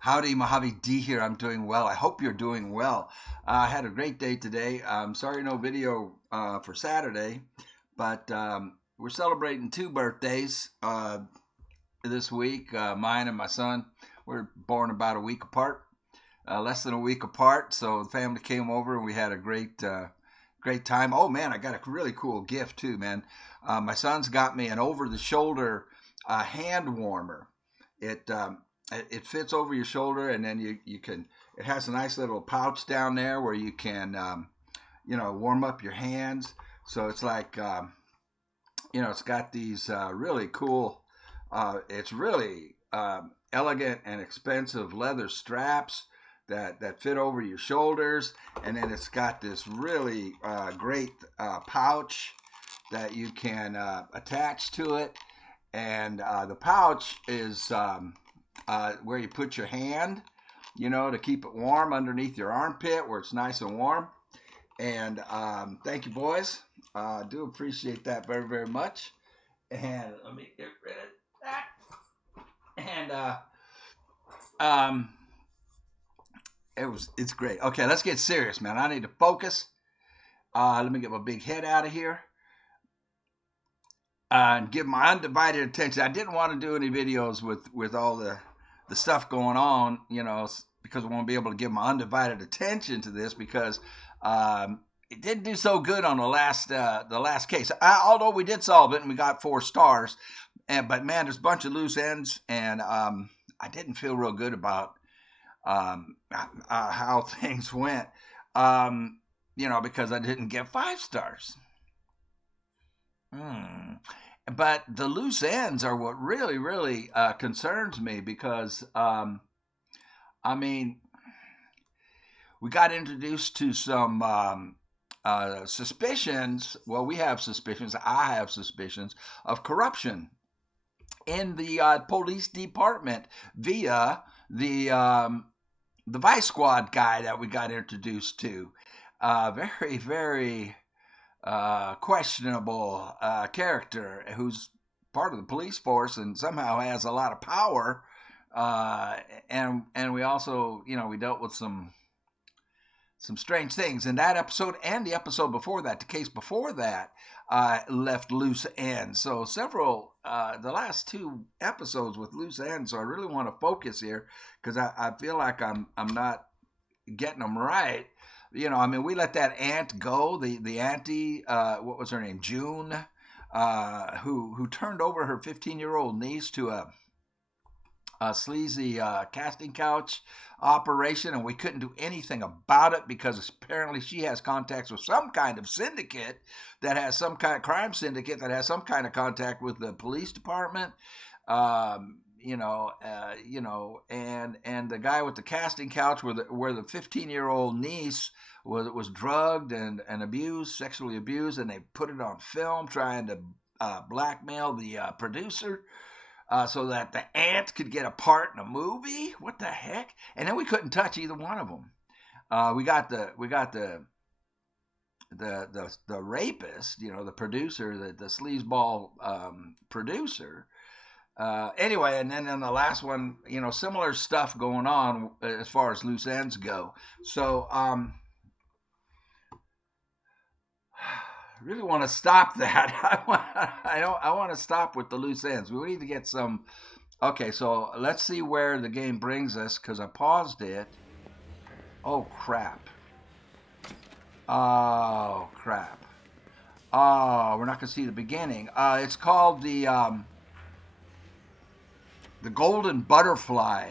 Howdy, Mojave D here. I'm doing well. I hope you're doing well. I had a great day today. Sorry, no video for Saturday, but we're celebrating two birthdays this week. Mine and my son. We're born about a week apart, less than a week apart. So the family came over and we had a great time. Oh man, I got a really cool gift too, man. My son's got me an over-the-shoulder hand warmer. It it fits over your shoulder, and then you can. It has a nice little pouch down there where you can warm up your hands. So it's like it's got these really cool. It's really elegant and expensive leather straps that fit over your shoulders, and then it's got this really great pouch that you can attach to it, and the pouch is where you put your hand, to keep it warm underneath your armpit where it's nice and warm. And thank you, boys. I do appreciate that very, very much. And let me get rid of that. And um, it's great. Okay, let's get serious, man. I need to focus. Let me get my big head out of here and give my undivided attention. I didn't want to do any videos with all the stuff going on, because I want to be able to give my undivided attention to this because it didn't do so good on the last case. Although we did solve it and we got 4 stars, but man, there's a bunch of loose ends, and I didn't feel real good about how things went, because I didn't get 5 stars. But the loose ends are what really, really concerns me because, I mean, we got introduced to some suspicions. Well, we have suspicions. I have suspicions of corruption in the police department via the vice squad guy that we got introduced to. Very, very questionable character who's part of the police force and somehow has a lot of power. And we also, we dealt with some strange things in that episode and the episode before that. The case before that left loose ends. So several the last 2 episodes with loose ends. So I really want to focus here because I feel like I'm not getting them right. We let that aunt go. The auntie, what was her name, June, who turned over her 15-year-old niece to a sleazy casting couch operation, and we couldn't do anything about it because apparently she has contacts with some kind of syndicate that has some kind of crime syndicate that has some kind of contact with the police department. And the guy with the casting couch where the 15-year-old niece was drugged and abused, sexually abused, and they put it on film trying to blackmail the producer so that the aunt could get a part in a movie. What the heck? And then we couldn't touch either one of them. We got the rapist, the producer, the sleazeball producer. Anyway, and then in the last one, similar stuff going on as far as loose ends go. So, really want to stop that. I want to stop with the loose ends. We need to get some. Okay, so let's see where the game brings us because I paused it. Oh crap. Oh crap. Oh, we're not gonna see the beginning. It's called the Golden Butterfly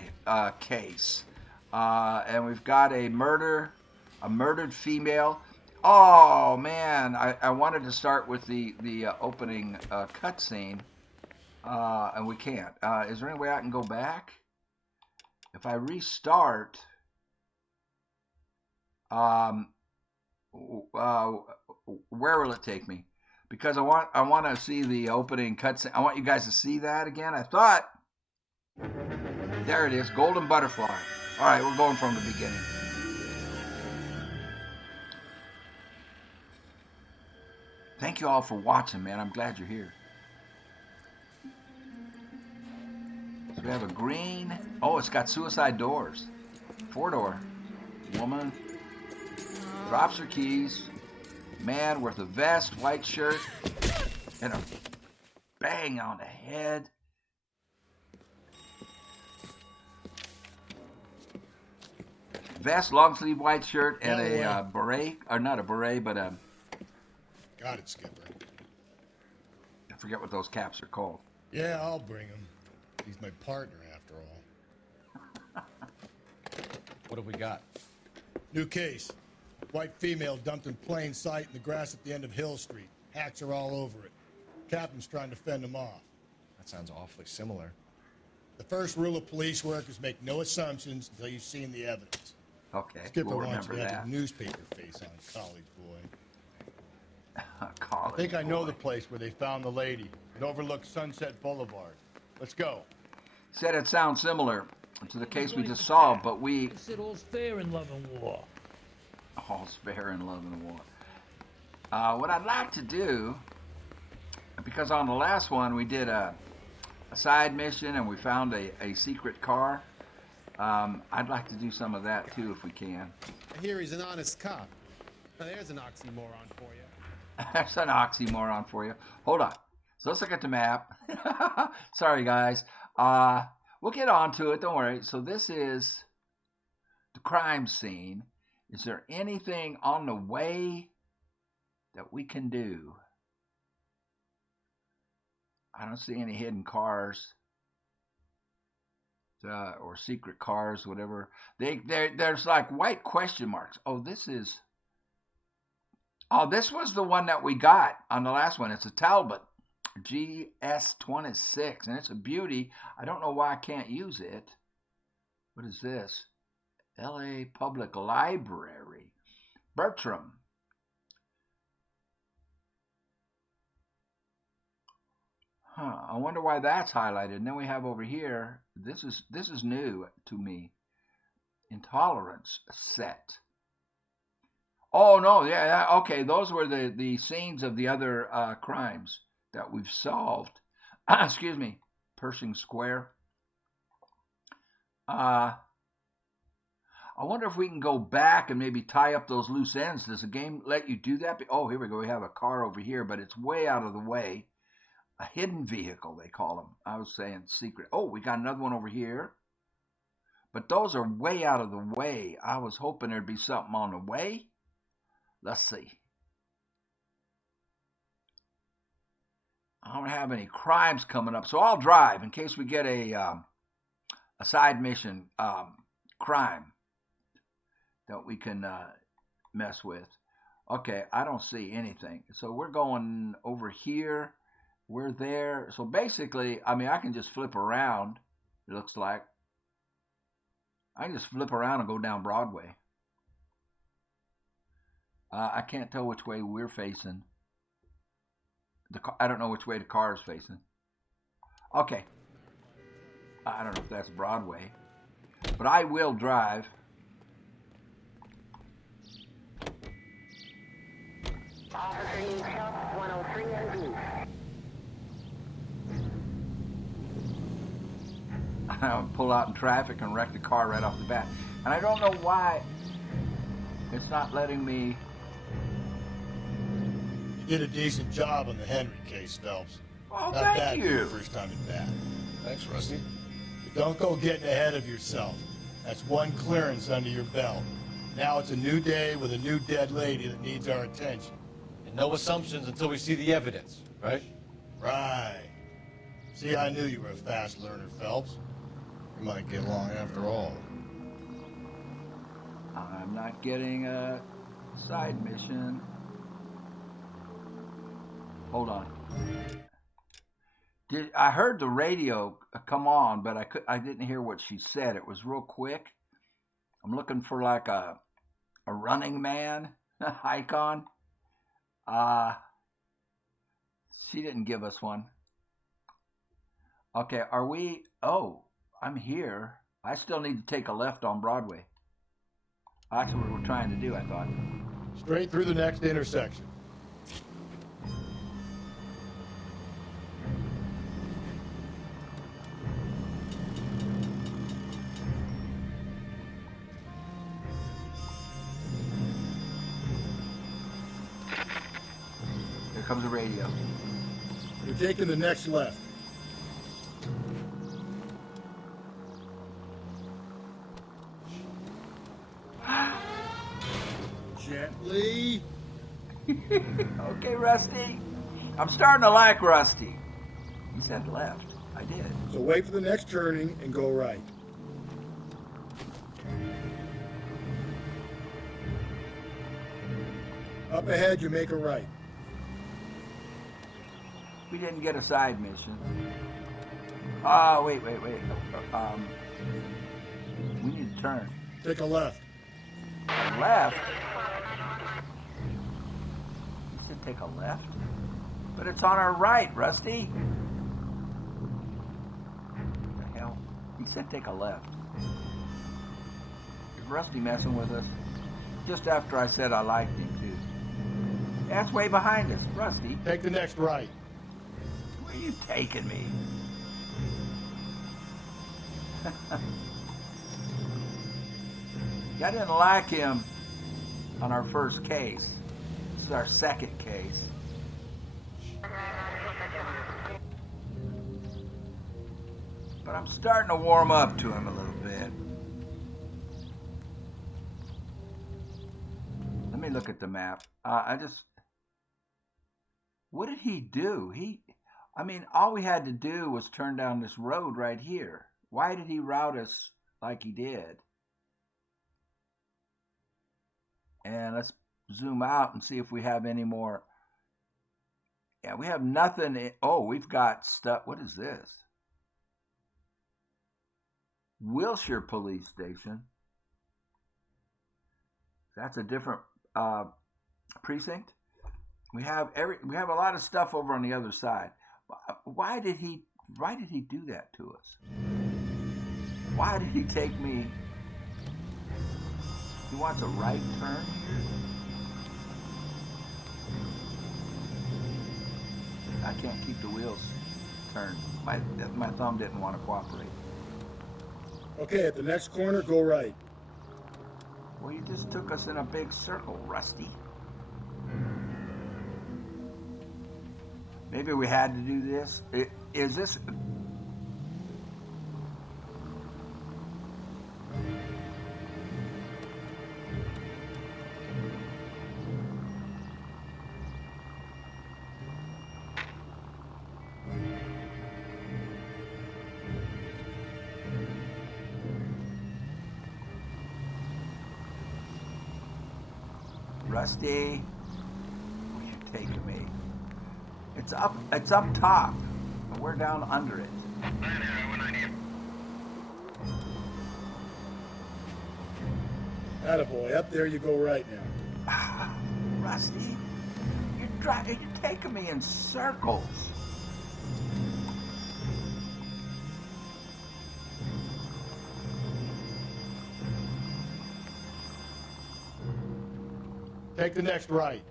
case, and we've got a murdered female. Oh man, I wanted to start with the opening cutscene, and we can't. Is there any way I can go back? If I restart, um, where will it take me? Because I want to see the opening cutscene. I want you guys to see that again. I thought there it is, Golden Butterfly. All right, we're going from the beginning. Thank you all for watching, man. I'm glad you're here. So we have a green. Oh, it's got suicide doors. 4-door. Woman drops her keys. Man with a vest, white shirt, and a bang on the head. Vest, long sleeve white shirt, and a beret, or not a beret, but a... Got it, Skipper. I forget what those caps are called. Yeah, I'll bring him. He's my partner, after all. What have we got? New case. White female dumped in plain sight in the grass at the end of Hill Street. Hacks are all over it. Captain's trying to fend them off. That sounds awfully similar. The first rule of police work is make no assumptions until you've seen the evidence. Okay, Skipper we'll wants remember to that. have the newspaper face on, college boy. College I think I know boy. the place where they found the lady. It overlooks Sunset Boulevard. Let's go. Said it sounds similar to the case we just solved, but we... I said all's fair in love and war. All's fair in love and war. What I'd like to do, because on the last one we did a side mission and we found a secret car, I'd like to do some of that too if we can. I hear he's an honest cop. Now there's an oxymoron for you. That's an oxymoron for you. Hold on. So let's look at the map. Sorry, guys. We'll get on to it. Don't worry. So this is the crime scene. Is there anything on the way that we can do? I don't see any hidden cars or secret cars, whatever. There's like white question marks. Oh, this was the one that we got on the last one. It's a Talbot GS26, and it's a beauty. I don't know why I can't use it. What is this? LA Public Library. Bertram. I wonder why that's highlighted. And then we have over here, this is new to me. Intolerance set. Oh no, yeah, okay. Those were the scenes of the other crimes that we've solved. Excuse me, Pershing Square. I wonder if we can go back and maybe tie up those loose ends. Does the game let you do that? Oh, here we go. We have a car over here, but it's way out of the way. A hidden vehicle, they call them. I was saying secret. Oh, we got another one over here. But those are way out of the way. I was hoping there'd be something on the way. Let's see. I don't have any crimes coming up, so I'll drive in case we get a side mission crime that we can mess with. Okay, I don't see anything. So we're going over here. We're there. So basically, I mean, I can just flip around, it looks like. I can just flip around and go down Broadway. I can't tell which way we're facing. I don't know which way the car is facing. Okay. I don't know if that's Broadway. But I will drive. Officer needs help, 103 and B. I'll pull out in traffic and wreck the car right off the bat. And I don't know why it's not letting me... You did a decent job on the Henry case, Phelps. Oh, Not thank bad for you. your first time in bat. Thanks, Rusty. But don't go getting ahead of yourself. That's one clearance under your belt. Now it's a new day with a new dead lady that needs our attention. And no assumptions until we see the evidence, right? Right. See, I knew you were a fast learner, Phelps. We might get along after all. I'm not getting a side mission. Hold on. I heard the radio come on, but I didn't hear what she said. It was real quick. I'm looking for like a Running Man icon. She didn't give us one. Okay, are we? Oh, I'm here. I still need to take a left on Broadway. That's what we're trying to do, I thought. Straight through the next intersection. comes the radio. You're taking the next left. Gently. Okay, Rusty. I'm starting to like Rusty. He said left. I did. So wait for the next turning and go right. Up ahead, you make a right. We didn't get a side mission. Oh, wait. We need to turn. Take a left. Left? You said take a left? But it's on our right, Rusty. What the hell? He said take a left. Is Rusty messing with us? Just after I said I liked him, too. That's way behind us, Rusty. Take the next right. Where are you taking me? I didn't like him on our first case. This is our second case. But I'm starting to warm up to him a little bit. Let me look at the map. What did he do? All we had to do was turn down this road right here. Why did he route us like he did? And let's zoom out and see if we have any more. Yeah, we have nothing. Oh, we've got stuff. What is this? Wilshire Police Station. That's a different precinct. We have a lot of stuff over on the other side. Why did he do that to us? Why did he take me? He wants a right turn here? I can't keep the wheels turned. My thumb didn't want to cooperate. Okay, at the next corner, go right. Well, you just took us in a big circle, Rusty. Maybe we had to do this. Is this... Rusty, where you taking me? It's up top, but we're down under it. Attaboy, up there you go right now. Rusty, you're taking me in circles. Take the next right.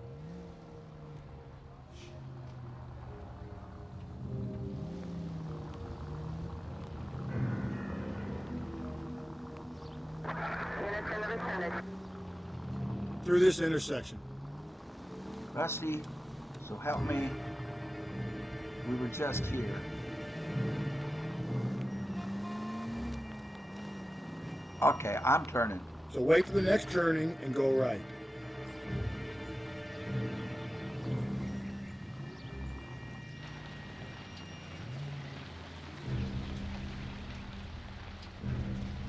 Through this intersection. Rusty, so help me. We were just here. Okay, I'm turning. So wait for the next turning and go right.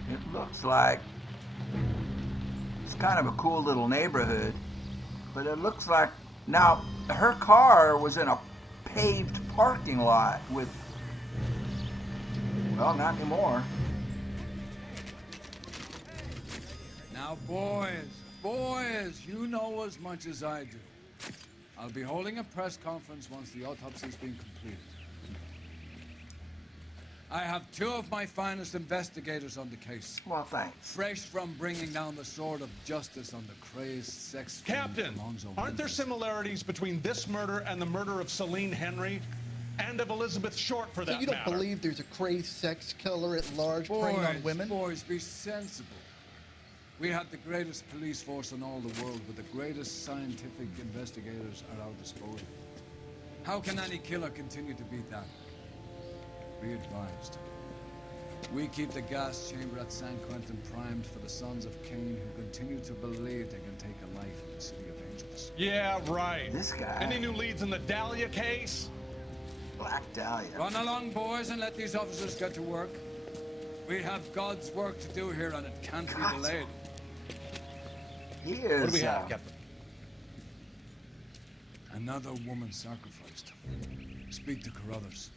It looks like it's kind of a cool little neighborhood, but it looks like now her car was in a paved parking lot with, well, not anymore. Now, boys, you know as much as I do. I'll be holding a press conference once the autopsy's been completed. I have two of my finest investigators on the case. Well, thanks. Fresh from bringing down the sword of justice on the crazed sex Captain, aren't there similarities between this murder and the murder of Celine Henry and of Elizabeth Short, for that So you don't matter? believe there's a crazed sex killer at large preying on women? Boys, be sensible. We had the greatest police force in all the world with the greatest scientific investigators at our disposal. How can any killer continue to beat that? Be advised. We keep the gas chamber at San Quentin primed for the sons of Cain who continue to believe they can take a life in the city of angels. Yeah, right. This guy. Any new leads in the Dahlia case? Black Dahlia. Run along, boys, and let these officers get to work. We have God's work to do here, and it can't be delayed. He is. What do we have, Captain? Another woman sacrificed. Speak to Carruthers.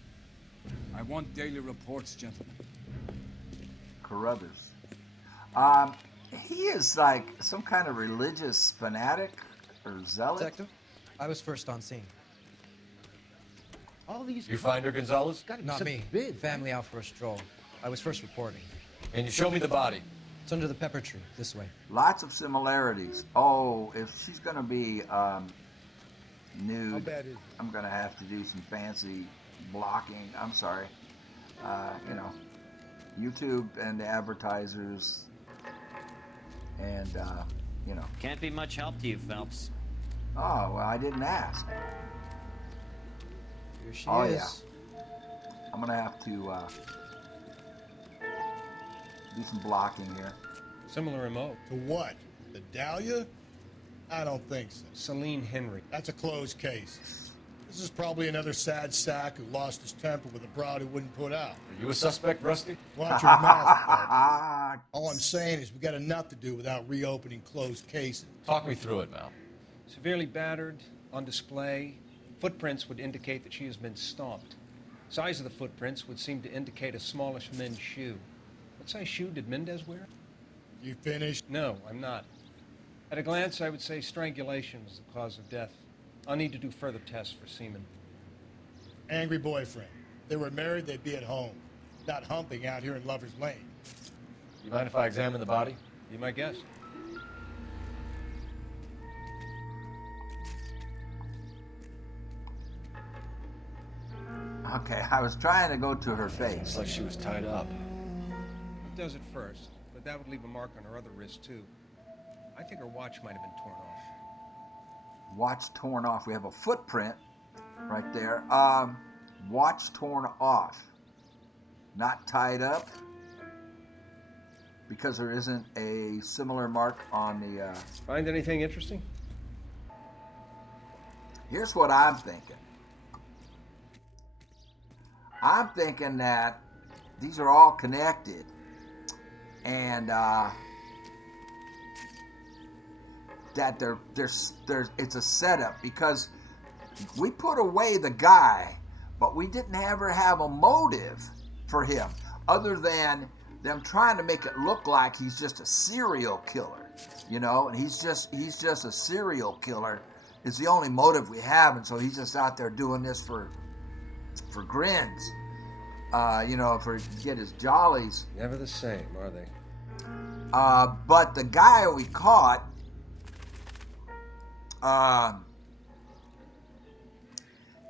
I want daily reports, gentlemen. Carruthers. He is like some kind of religious fanatic or zealot. Detective, I was first on scene. All these. You find her, Gonzalez? Not me. Big, Family out for a stroll. I was first reporting. Can you show me the body? It's under the pepper tree, this way. Lots of similarities. Oh, if she's gonna be nude, How bad is it? I'm gonna have to do some fancy blocking. I'm sorry. You know, YouTube and the advertisers, and you know. Can't be much help to you, Phelps. Oh well, I didn't ask. Here she Oh, is. yeah. I'm gonna have to do some blocking here. Similar remote. To what? The Dahlia? I don't think so. Celine Henry. That's a closed case. This is probably another sad sack who lost his temper with a broad who wouldn't put out. Are you a suspect, Rusty? Watch your mouth, Phelps. All I'm saying is we got enough to do without reopening closed cases. Talk me through it, Mal. Severely battered, on display. Footprints would indicate that she has been stomped. Size of the footprints would seem to indicate a smallish men's shoe. What size shoe did Mendez wear? You finished? No, I'm not. At a glance, I would say strangulation was the cause of death. I'll need to do further tests for semen. Angry boyfriend. If they were married, they'd be at home, not humping out here in Lover's Lane. You mind if I examine the body? Be my guest. Okay, I was trying to go to her It's face. like she was tied up. He does it first, but that would leave a mark on her other wrist, too. I think her watch might have been torn off. Watch torn off. We have a footprint right there. Watch torn off. Not tied up. Because there isn't a similar mark on the... Find anything interesting? Here's what I'm thinking. I'm thinking that these are all connected. And that it's a setup, because we put away the guy, but we didn't ever have a motive for him other than them trying to make it look like he's just a serial killer, you know, and he's just a serial killer is the only motive we have, and so he's just out there doing this for grins, you know, to get his jollies. Never the same, are they? But the guy we caught,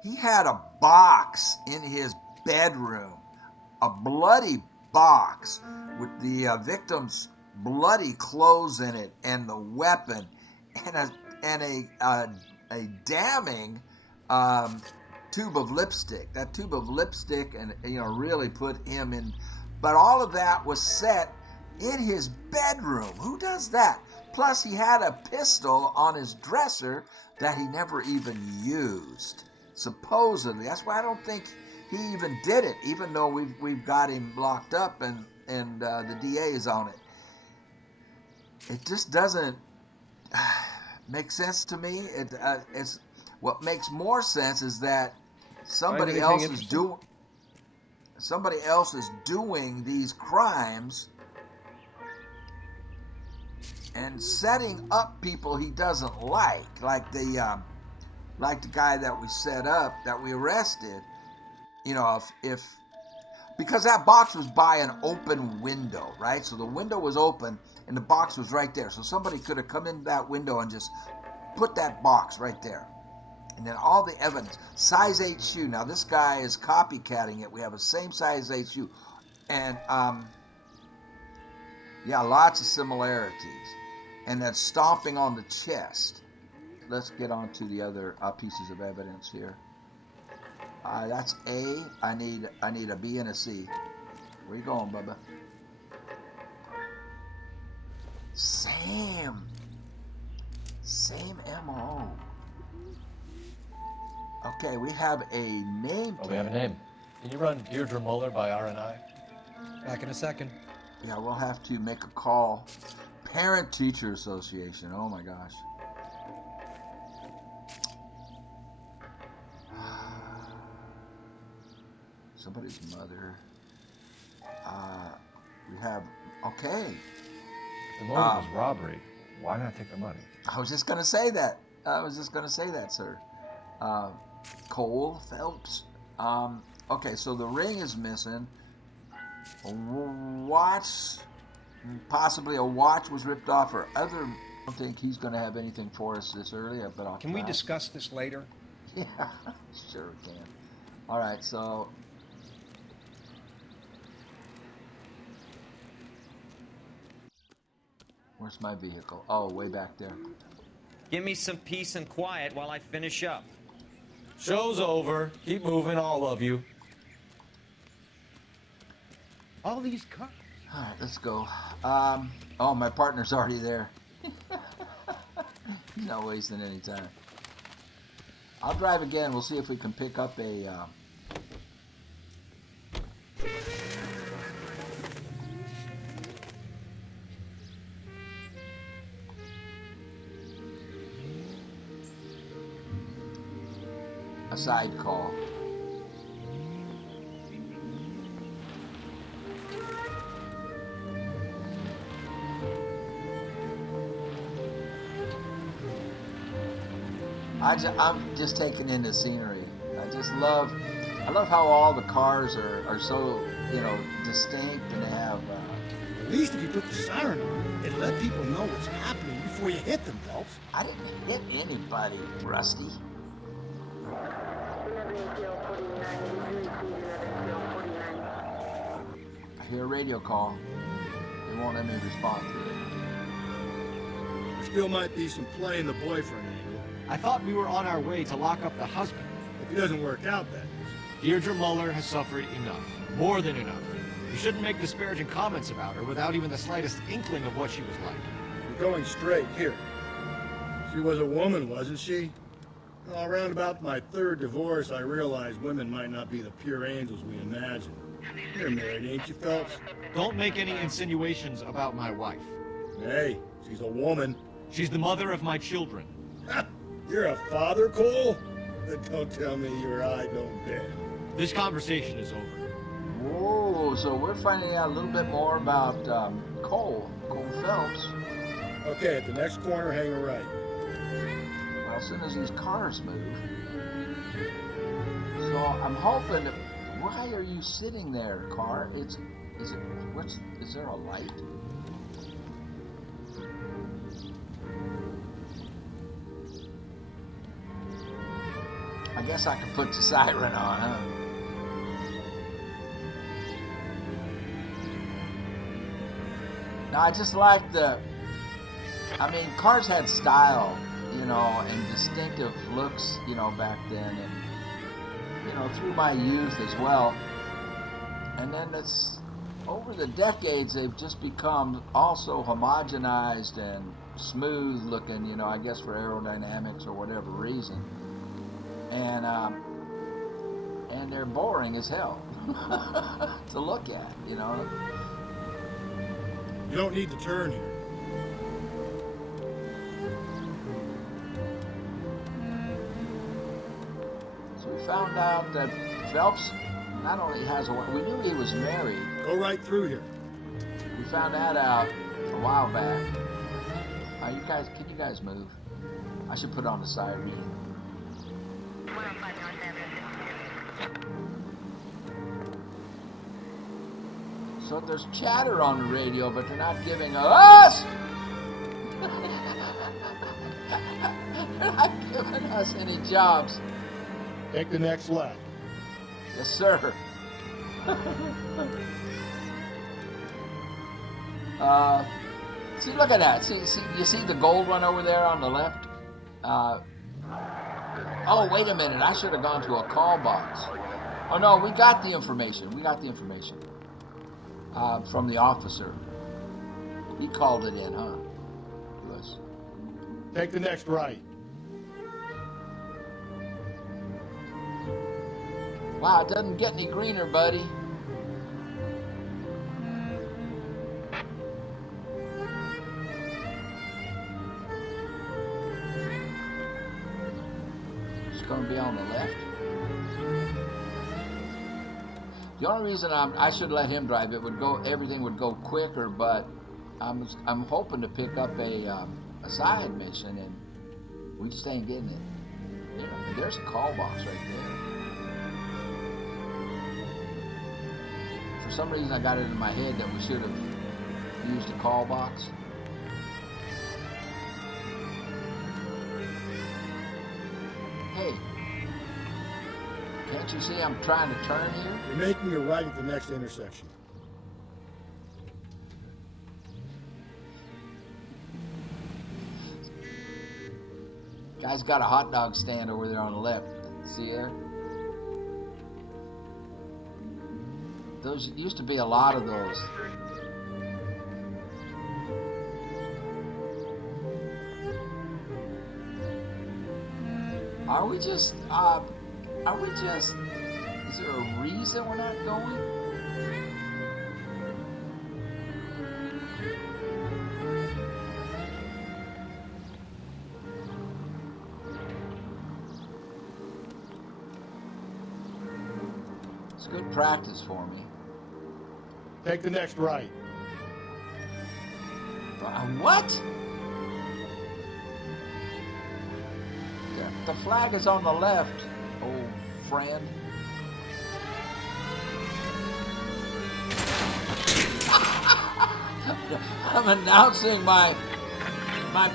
he had a box in his bedroom, a bloody box with the victim's bloody clothes in it, and the weapon, and a damning tube of lipstick. That tube of lipstick, and you know, really put him in. But all of that was set in his bedroom. Who does that? Plus, he had a pistol on his dresser that he never even used, supposedly. That's why I don't think he even did it, even though we've got him locked up and the DA is on it. It just doesn't make sense to me. It's what makes more sense is that somebody else is doing these crimes and setting up people he doesn't like the guy that we set up, that we arrested. You know, if because that box was by an open window, right? So the window was open and the box was right there. So somebody could have come in that window and just put that box right there. And then all the evidence, size 8 shoe. Now this guy is copycatting it. We have a same size 8 shoe. And yeah, lots of similarities. And then stomping on the chest. Let's get on to the other pieces of evidence here. That's A. I need a B and a C. Where you going, Bubba? Same MO. Okay, we have a name. Oh, we have a name. Can you run Deirdre Moller by R&I? Back in a second. Yeah, we'll have to make a call. Parent-Teacher Association. Oh my gosh. Somebody's mother. We have. Okay. The motive was robbery. Why not take the money? I was just gonna say that. Sir. Cole Phelps. Okay, so the ring is missing. A watch, possibly a watch was ripped off, or other. I don't think he's gonna have anything for us this early. But I'll Can we discuss this later? Yeah, sure we can. All right, so. Where's my vehicle? Oh, way back there. Give me some peace and quiet while I finish up. Show's over. Keep moving, all of you. All these cars. All right, let's go. Oh, my partner's already there. He's not wasting any time. I'll drive again. We'll see if we can pick up a side call. I'm just taking in the scenery. I love how all the cars are so, distinct, and they have. At least if you put the siren on, it'll let people know what's happening before you hit them, Phelps. I didn't hit anybody, Rusty. I hear a radio call. They won't let me respond to it. There still might be some play in the boyfriend angle. I thought we were on our way to lock up the husband. If it doesn't work out, that is. Deirdre Moller has suffered enough. More than enough. You shouldn't make disparaging comments about her without even the slightest inkling of what she was like. You're going straight here. She was a woman, wasn't she? Well, around about my third divorce, I realized women might not be the pure angels we imagine. You're married, ain't you, Phelps? Don't make any insinuations about my wife. Hey, she's a woman. She's the mother of my children. You're a father, Cole? Don't tell me your eye don't bend. This conversation is over. Whoa, so we're finding out a little bit more about Cole Phelps. Okay, at the next corner, hang a right. Well, as soon as these cars move. So I'm hoping. Why are you sitting there, car? Is there a light? I guess I could put the siren on, huh? Now, I just like cars had style, and distinctive looks, back then, and, through my youth as well. And then over the decades, they've just become also homogenized and smooth looking, I guess for aerodynamics or whatever reason. And they're boring as hell to look at, You don't need to turn here. So we found out that Phelps not only has a wife, we knew he was married. Go right through here. We found that out a while back. Can you guys move? I should put on the siren. So there's chatter on the radio, but they're not giving us. They're not giving us any jobs. Take the next left. Yes, sir. See, look at that. See, you see the gold one over there on the left? Oh, wait a minute. I should have gone to a call box. Oh, no, we got the information. We got the information from the officer. He called it in, huh? Yes. Take the next right. Wow, it doesn't get any greener, buddy. It's going to be on the left. The only reason I should let him drive, everything would go quicker, but I'm hoping to pick up a side mission, and we just ain't getting it. You know, there's a call box right there. For some reason, I got it in my head that we should have used a call box. Hey, can't you see I'm trying to turn here? You're making a right at the next intersection. Guy's got a hot dog stand over there on the left. See there? Those used to be a lot of those. Are we just, is there a reason we're not going? It's good practice for me. Take the next right. What? The flag is on the left, old friend. I'm announcing my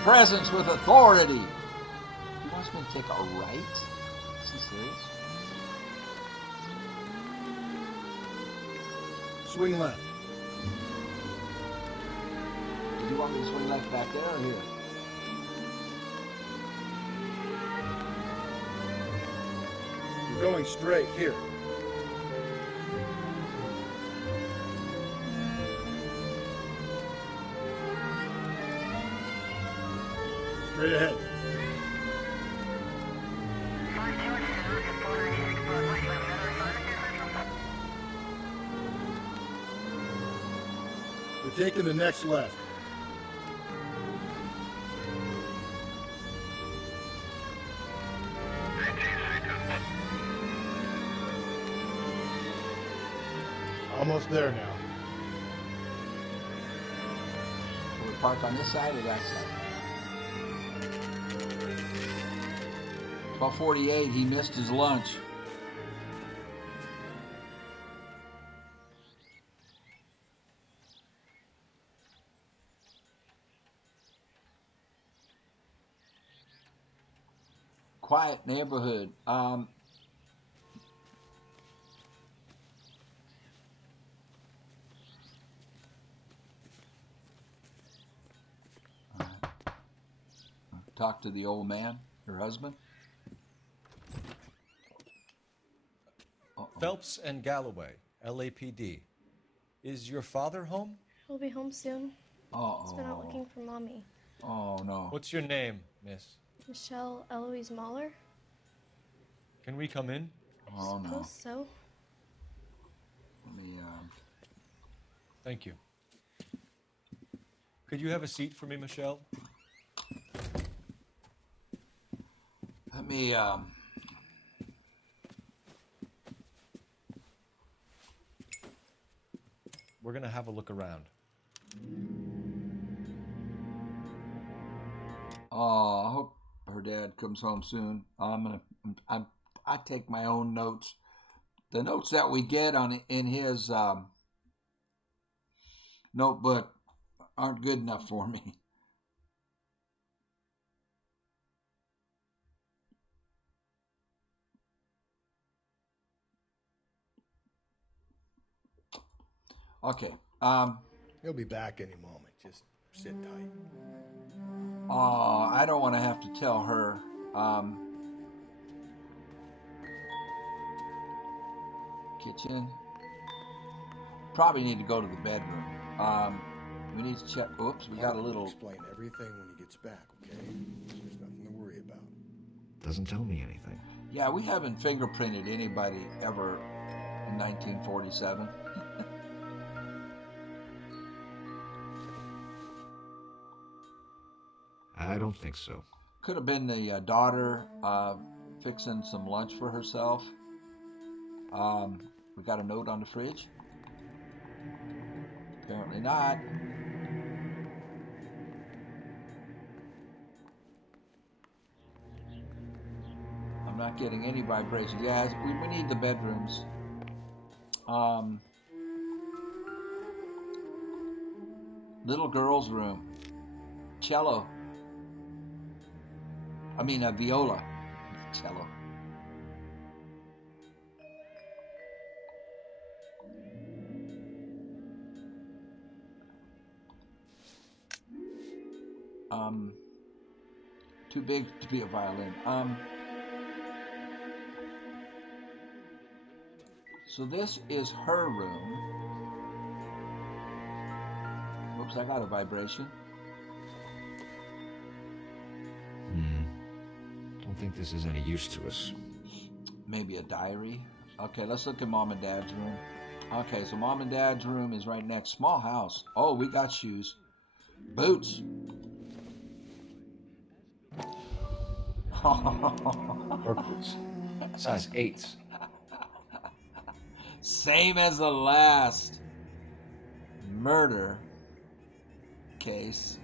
presence with authority. He wants me to take a right? Is he serious? Swing left. Did you want me to swing left back there or here? You're going straight here. Straight ahead. We're taking the next left. Almost there now. Will we park on this side or that side? 12:48, he missed his lunch. Quiet neighborhood. Talk to the old man, her husband. Phelps and Galloway, LAPD. Is your father home? He'll be home soon. He's been out looking for Mommy. Oh, no. What's your name, miss? Michelle Eloise Moller? Can we come in? Oh, no. Suppose so. Let me, Thank you. Could you have a seat for me, Michelle? Let me, We're gonna have a look around. Oh, I hope her dad comes home soon. I take my own notes. The notes that we get in his notebook aren't good enough for me. Okay. He'll be back any moment. Just sit tight. Oh, I don't want to have to tell her. kitchen. Probably need to go to the bedroom. We need to check. Oops, we got a little. Explain everything when he gets back, okay? There's nothing to worry about. Doesn't tell me anything. Yeah, we haven't fingerprinted anybody ever in 1947. I don't think so. Could have been the daughter fixing some lunch for herself. We got a note on the fridge. Apparently not. I'm not getting any vibration. Yeah, we need the bedrooms. Little girl's room. Cello. I mean, a viola. Cello. Too big to be a violin. So this is her room. Oops, I got a vibration. Don't think this is any use to us. Maybe a diary. Okay, let's look at Mom and Dad's room. Okay, so Mom and Dad's room is right next. Small house. Oh, we got shoes. Boots. Work boots. Size 8s. Same as the last murder case.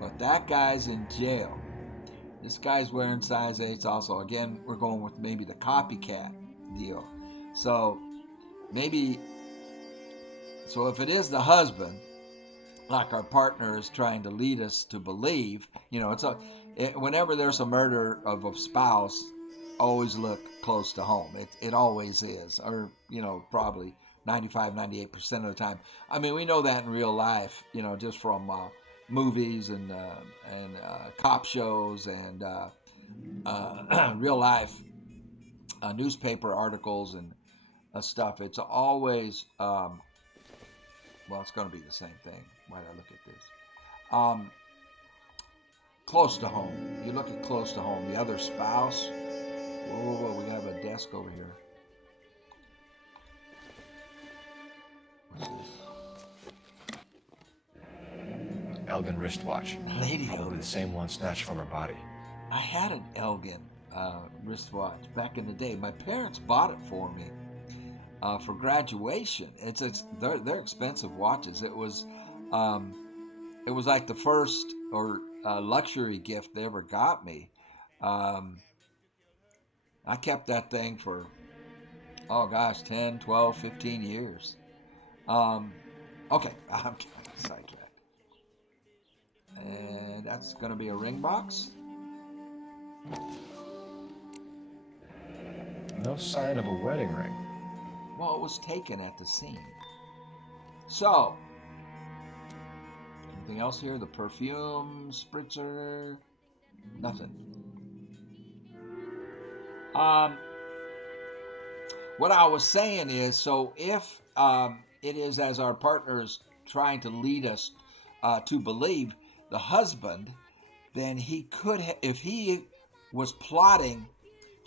But that guy's in jail. This guy's wearing size 8s also. Again, we're going with maybe the copycat deal. So maybe, so if it is the husband, like our partner is trying to lead us to believe, you know, whenever there's a murder of a spouse, always look close to home. It always is, or, you know, probably 95, 98% of the time. I mean, we know that in real life, you know, just from movies and cop shows and real life newspaper articles and stuff. It's always, well, it's going to be the same thing. Why did I look at this? Close to home. You look at close to home. The other spouse. Whoa, we have a desk over here. What's this? Elgin wristwatch. Lady. Probably the same one snatched from her body. I had an Elgin wristwatch back in the day. My parents bought it for me for graduation. They're expensive watches. It was like the first or luxury gift they ever got me. I kept that thing for, oh gosh, 10, 12, 15 years. Okay, I'm sidetracked. And that's going to be a ring box. No sign of a wedding ring. Well, it was taken at the scene. So, anything else here? The perfume, spritzer, nothing. What I was saying is, so if it is as our partner is trying to lead us to believe the husband, then he could, if he was plotting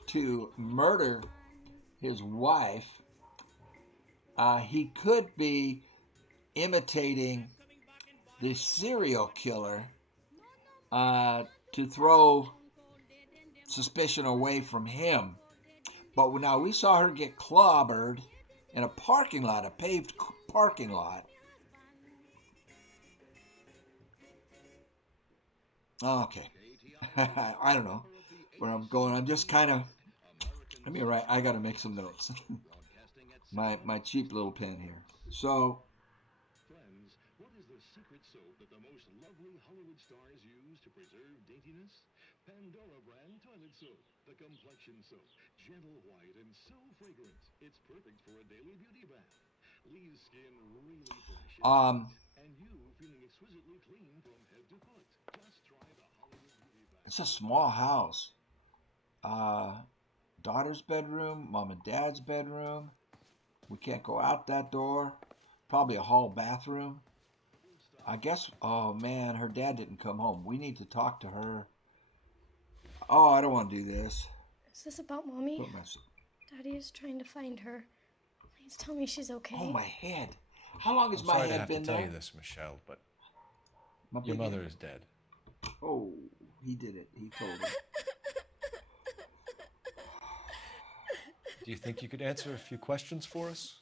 to murder his wife, he could be imitating the serial killer to throw suspicion away from him. But now we saw her get clobbered in a parking lot, a paved parking lot. Okay. I don't know where I'm going. I'm just kind of, let me write, I got to make some notes. my cheap little pen here. So, friends, what is the secret soap that the most lovely Hollywood stars use to preserve daintiness? Pandora brand toilet soap, the complexion soap, gentle white and so fragrant. It's perfect for a daily beauty bath. Leaves skin really fresh. And you feeling exquisitely clean from head to foot. Just try the Hollywood beauty bath. It's a small house. Daughter's bedroom, mom and dad's bedroom. We can't go out that door. Probably a hall bathroom. I guess, oh man, her dad didn't come home. We need to talk to her. Oh, I don't want to do this. Is this about Mommy? Daddy is trying to find her. Please tell me she's okay. Oh, my head. How long has I'm my sorry head to have been to tell there? you this, Michelle, but My your big mother head. is dead. Oh, he did it. He told her. Do you think you could answer a few questions for us?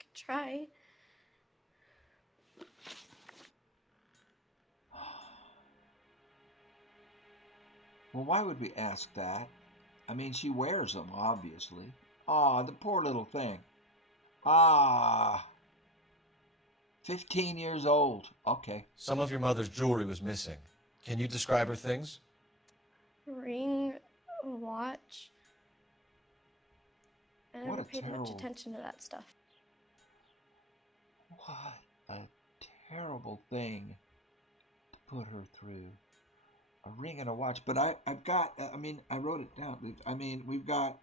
Could try. Well, why would we ask that? I mean, she wears them, obviously. Ah, the poor little thing. Ah. 15 years old. Okay. Some of your mother's jewelry was missing. Can you describe her things? Ring, a watch. I What never a paid much terrible- attention to that stuff. What a terrible thing to put her through. A ring and a watch. But I've got, I mean, I wrote it down. I mean, we've got,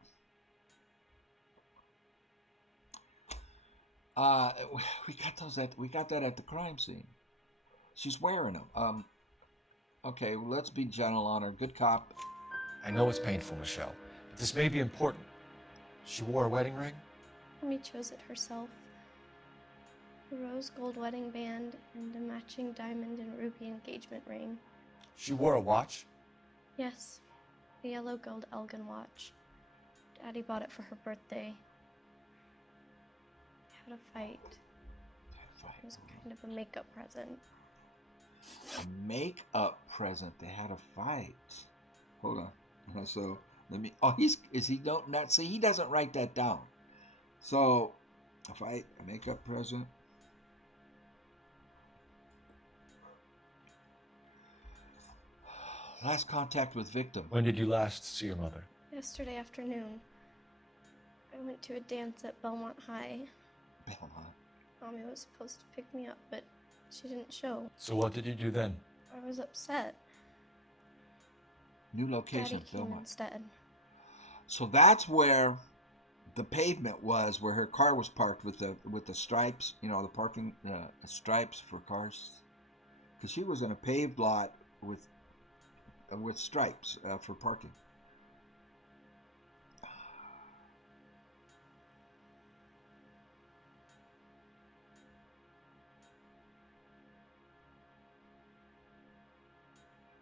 we got that at the crime scene. She's wearing them. Okay, well, let's be gentle on her. Good cop. I know it's painful, Michelle, but this may be important. She wore a wedding ring? Mommy chose it herself. A rose gold wedding band and a matching diamond and ruby engagement ring. She wore a watch? Yes, a yellow gold Elgin watch. Daddy bought it for her birthday. They had a fight. It was kind of a makeup present. A make-up present. They had a fight. Hold on. So let me. Oh, is he don't not see? He doesn't write that down. So a fight, a make-up present. Last contact with victim. When did you last see your mother? Yesterday afternoon, I went to a dance at Belmont High. Belmont. Mommy was supposed to pick me up, but she didn't show. So what did you do then? I was upset. New location, Daddy came Belmont. instead. So that's where the pavement was, where her car was parked with the stripes. You know, the parking stripes for cars. Because she was in a paved lot with stripes for parking.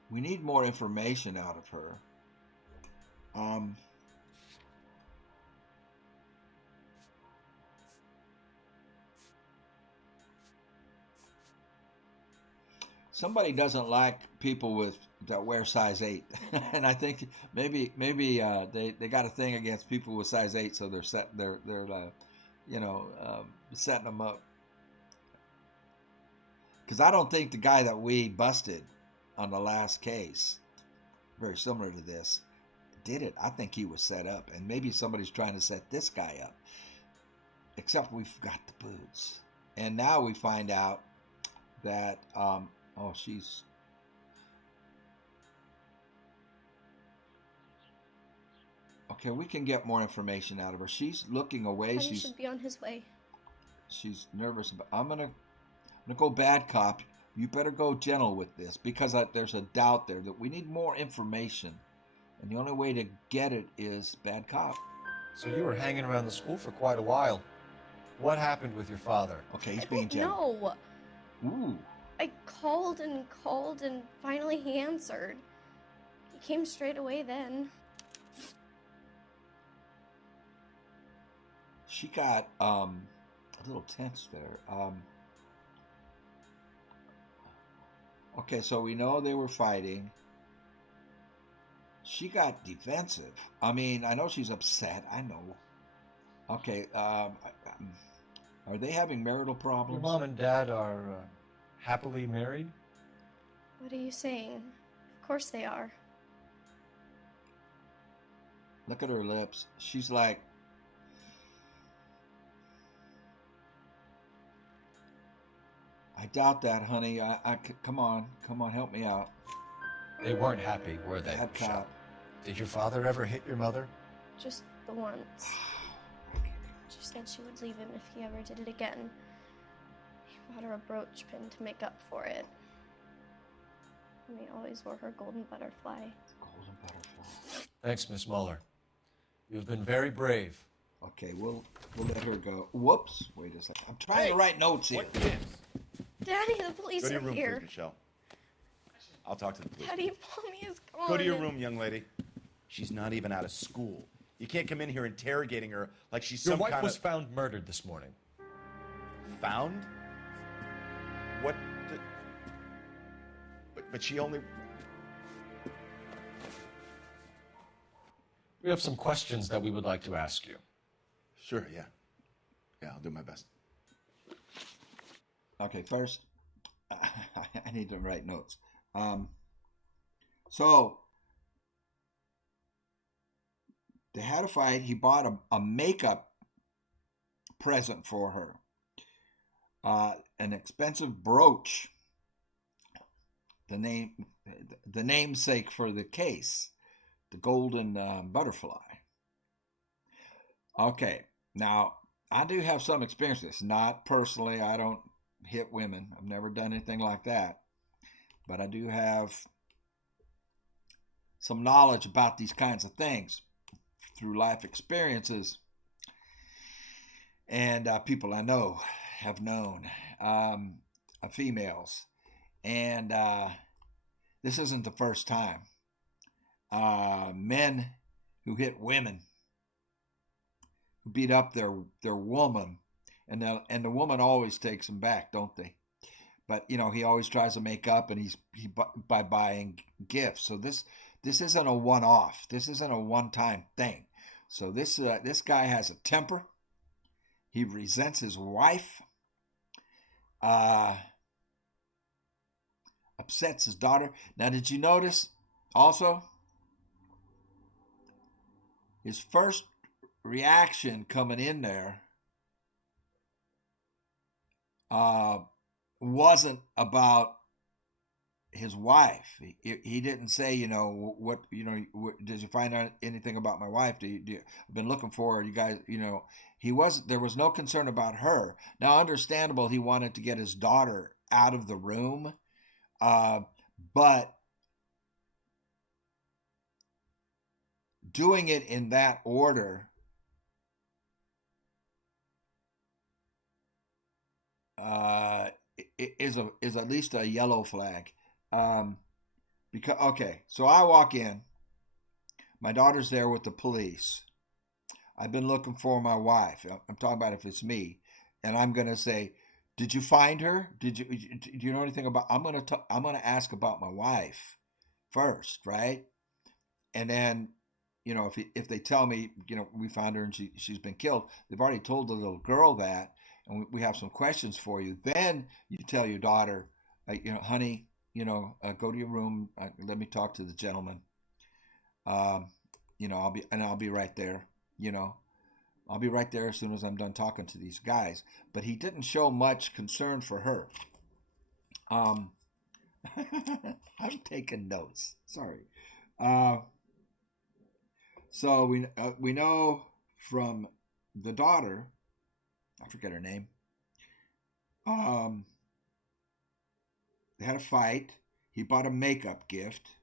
We need more information out of her. Somebody doesn't like people that wear size 8, and I think maybe they got a thing against people with size 8, so they're setting them up. Because I don't think the guy that we busted on the last case, very similar to this, did it. I think he was set up, and maybe somebody's trying to set this guy up. Except we've got the boots, and now we find out that she's okay. We can get more information out of her. She's looking away. Daddy should be on his way. She's nervous. I'm gonna go bad cop. You better go gentle with this, because there's a doubt there that we need more information, and the only way to get it is bad cop. So you were hanging around the school for quite a while. What happened with your father? Okay, he's being gentle. No. Ooh. I called and finally he answered. He came straight away then. She got a little tense there. Okay, so we know they were fighting. She got defensive. I mean, I know she's upset. I know. Okay, are they having marital problems? Your mom and dad are happily married? What are you saying? Of course they are. Look at her lips. She's like... I doubt that, honey. Come on, help me out. They weren't happy, were they? Bad cop. Did your father ever hit your mother? Just the once. She said she would leave him if he ever did it again. He bought her a brooch pin to make up for it. And he always wore her golden butterfly. Golden butterfly. Thanks, Miss Moller. You've been very brave. Okay, we'll let her go. Whoops. Wait a second. I'm trying to write notes here. Daddy, the police Go to your are room, here. please, Michelle. I'll talk to the police. Daddy, Mommy is gone. Go to your room, young lady. She's not even out of school. You can't come in here interrogating her like she's Your some wife kind was of... found murdered this morning. Found? What? But she only... We have some questions that we would like to ask you. Sure, yeah. Yeah, I'll do my best. Okay, first, I need to write notes. So, they had a fight. He bought a makeup present for her. An expensive brooch. The namesake for the case. The golden butterfly. Okay, now, I do have some experience with this. Not personally, I don't hit women. I've never done anything like that. But I do have some knowledge about these kinds of things through life experiences and people I know have known, females. And this isn't the first time. Men who hit women, who beat up their woman, and the woman always takes them back, don't they? But he always tries to make up, and he by buying gifts. So this isn't a one-off. This isn't a one-time thing. So this guy has a temper. He resents his wife. Upsets his daughter. Now, did you notice also his first reaction coming in there wasn't about his wife. He didn't say, what did you find out anything about my wife? I've been looking for her. You guys, there was no concern about her. Now, understandable, he wanted to get his daughter out of the room, but doing it in that order is at least a yellow flag. Because so I walk in, my daughter's there with the police. I've been looking for my wife. I'm talking about if it's me, and I'm gonna say, did you find her? Do you know anything about? I'm gonna ask about my wife first, right? And then, if they tell me, we found her and she's been killed, they've already told the little girl that, and we have some questions for you. Then you tell your daughter, honey, go to your room. Let me talk to the gentleman. I'll be right there. I'll be right there as soon as I'm done talking to these guys. But he didn't show much concern for her. I'm taking notes. Sorry. So we know from the daughter, I forget her name. They had a fight. He bought a makeup gift.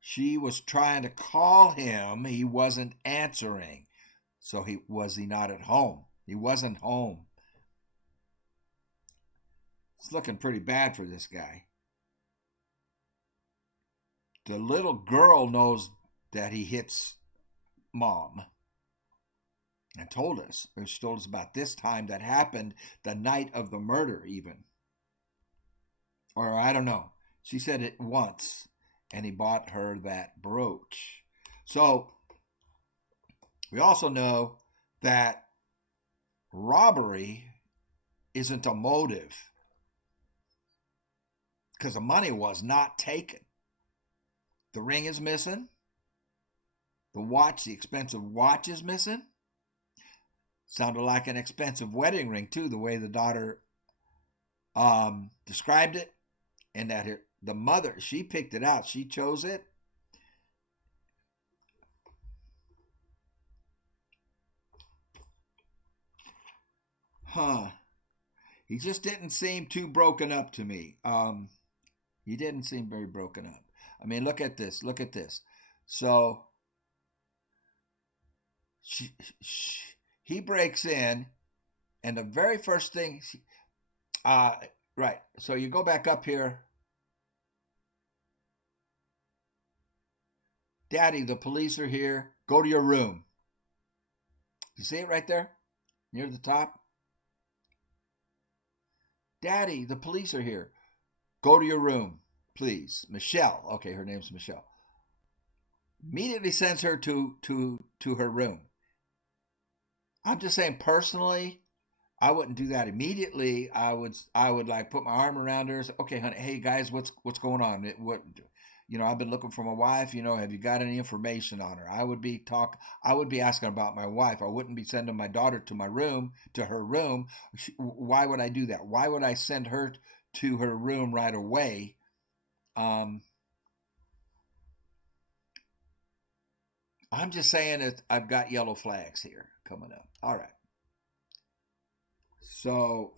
She was trying to call him. He wasn't answering. So was he not at home? He wasn't home. It's looking pretty bad for this guy. The little girl knows that he hits mom. And told us. She told us about this time that happened the night of the murder even. Or I don't know. She said it once. And he bought her that brooch. So, we also know that robbery isn't a motive. Because the money was not taken. The ring is missing. The expensive watch is missing. Sounded like an expensive wedding ring, too, the way the daughter described it. And that the mother, she picked it out. She chose it. Huh. He just didn't seem too broken up to me. He didn't seem very broken up. I mean, look at this. Look at this. So he breaks in, and the very first thing, right. So you go back up here. Daddy, the police are here. Go to your room. You see it right there? Near the top? Daddy, the police are here. Go to your room, please. Michelle. Okay, her name's Michelle. Immediately sends her to her room. I'm just saying, personally, I wouldn't do that immediately. I would like put my arm around her. Say, okay, honey. Hey guys, what's going on? I've been looking for my wife. Have you got any information on her? I would be asking about my wife. I wouldn't be sending my daughter to her room. Why would I do that? Why would I send her to her room right away? I'm just saying that I've got yellow flags here coming up. All right. So,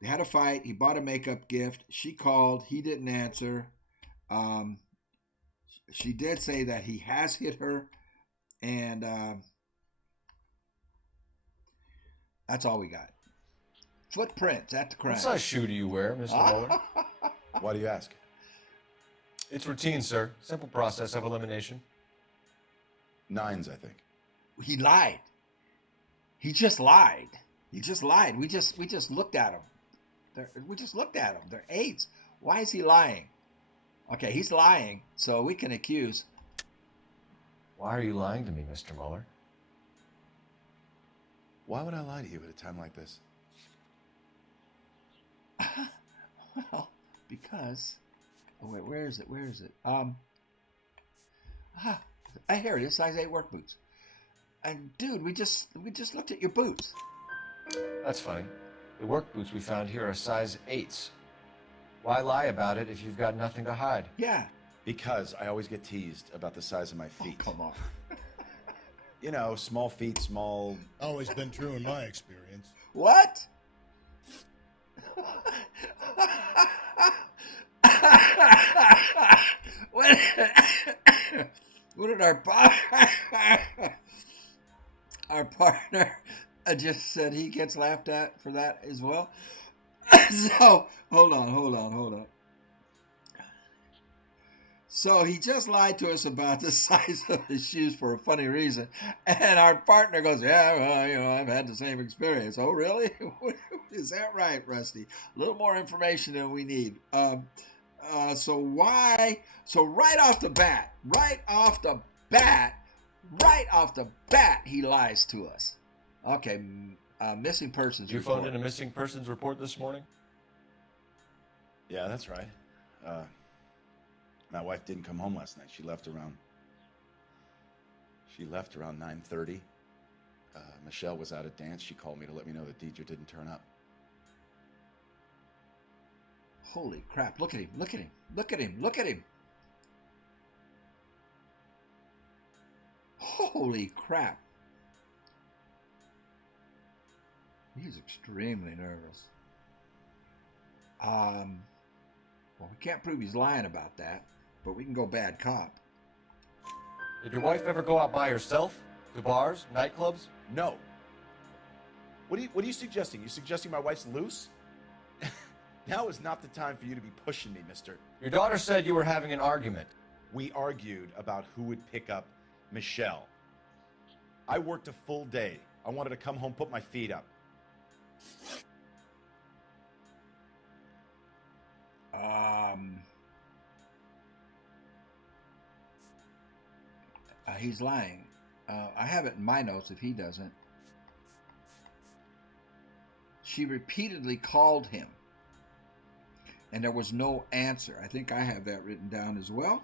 they had a fight. He bought a makeup gift. She called. He didn't answer. She did say that he has hit her. And that's all we got. Footprints at the crime. What size shoe do you wear, Mr. Moller? Why do you ask? It's routine, sir. Simple process of elimination. 9s, I think. He lied. He just lied. He just lied. We just looked at him. We just looked at him. They're 8s. Why is he lying? Okay, he's lying, so we can accuse. Why are you lying to me, Mr. Moller? Why would I lie to you at a time like this? Well, because... Oh, wait, where is it? Where is it? Here it is, size 8 work boots. And dude, we just looked at your boots. That's funny. The work boots we found here are size 8s. Why lie about it if you've got nothing to hide? Yeah. Because I always get teased about the size of my feet. Oh, come on. Small feet, small... Always been true in my experience. What? What did our partner just said he gets laughed at for that as well? So, hold on. So he just lied to us about the size of his shoes for a funny reason. And our partner goes, yeah, well, I've had the same experience. Oh, really? Is that right, Rusty? A little more information than we need. So right off the bat, he lies to us. Okay, missing persons You report. phoned in a missing persons report this morning? Yeah, that's right. My wife didn't come home last night. She left around 9:30. Michelle was out at dance. She called me to let me know that Deidre didn't turn up. Holy crap, look at him. Holy crap. He's extremely nervous. Well, we can't prove he's lying about that, but we can go bad cop. Did your wife ever go out by herself? To bars, nightclubs? No. What are you suggesting? You suggesting my wife's loose? Now is not the time for you to be pushing me, mister. Your daughter said you were having an argument. We argued about who would pick up Michelle. I worked a full day. I wanted to come home, put my feet up. He's lying. I have it in my notes if he doesn't. She repeatedly called him, and there was no answer. I think I have that written down as well.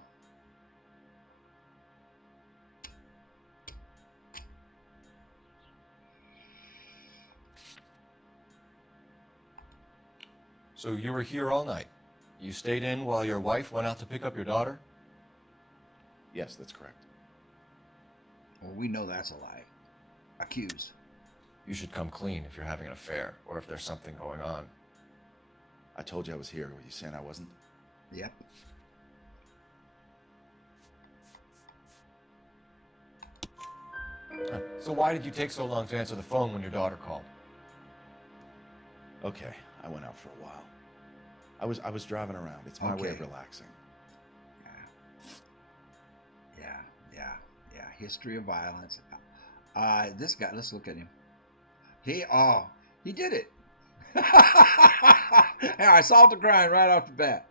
So you were here all night? You stayed in while your wife went out to pick up your daughter? Yes, that's correct. Well, we know that's a lie. Accuse. You should come clean if you're having an affair or if there's something going on. I told you I was here. Were you saying I wasn't? Yep. So why did you take so long to answer the phone when your daughter called? Okay, I went out for a while. I was driving around. It's my way of relaxing. Yeah. History of violence. This guy, let's look at him. He did it. I solved the crime right off the bat.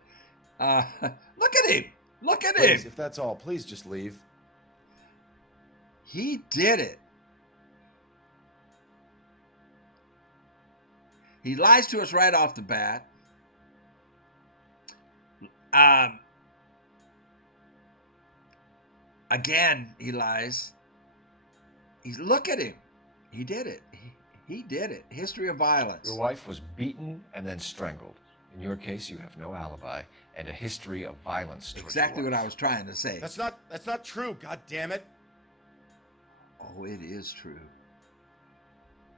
Look at him. Look at Please, him. if that's all, please just leave. He did it. He lies to us right off the bat. Again, he lies. Look at him. He did it. He did it. History of violence. Your wife was beaten and then strangled. In your case, you have no alibi and a history of violence. Exactly what I was trying to say. That's not true. God damn it. Oh, it is true.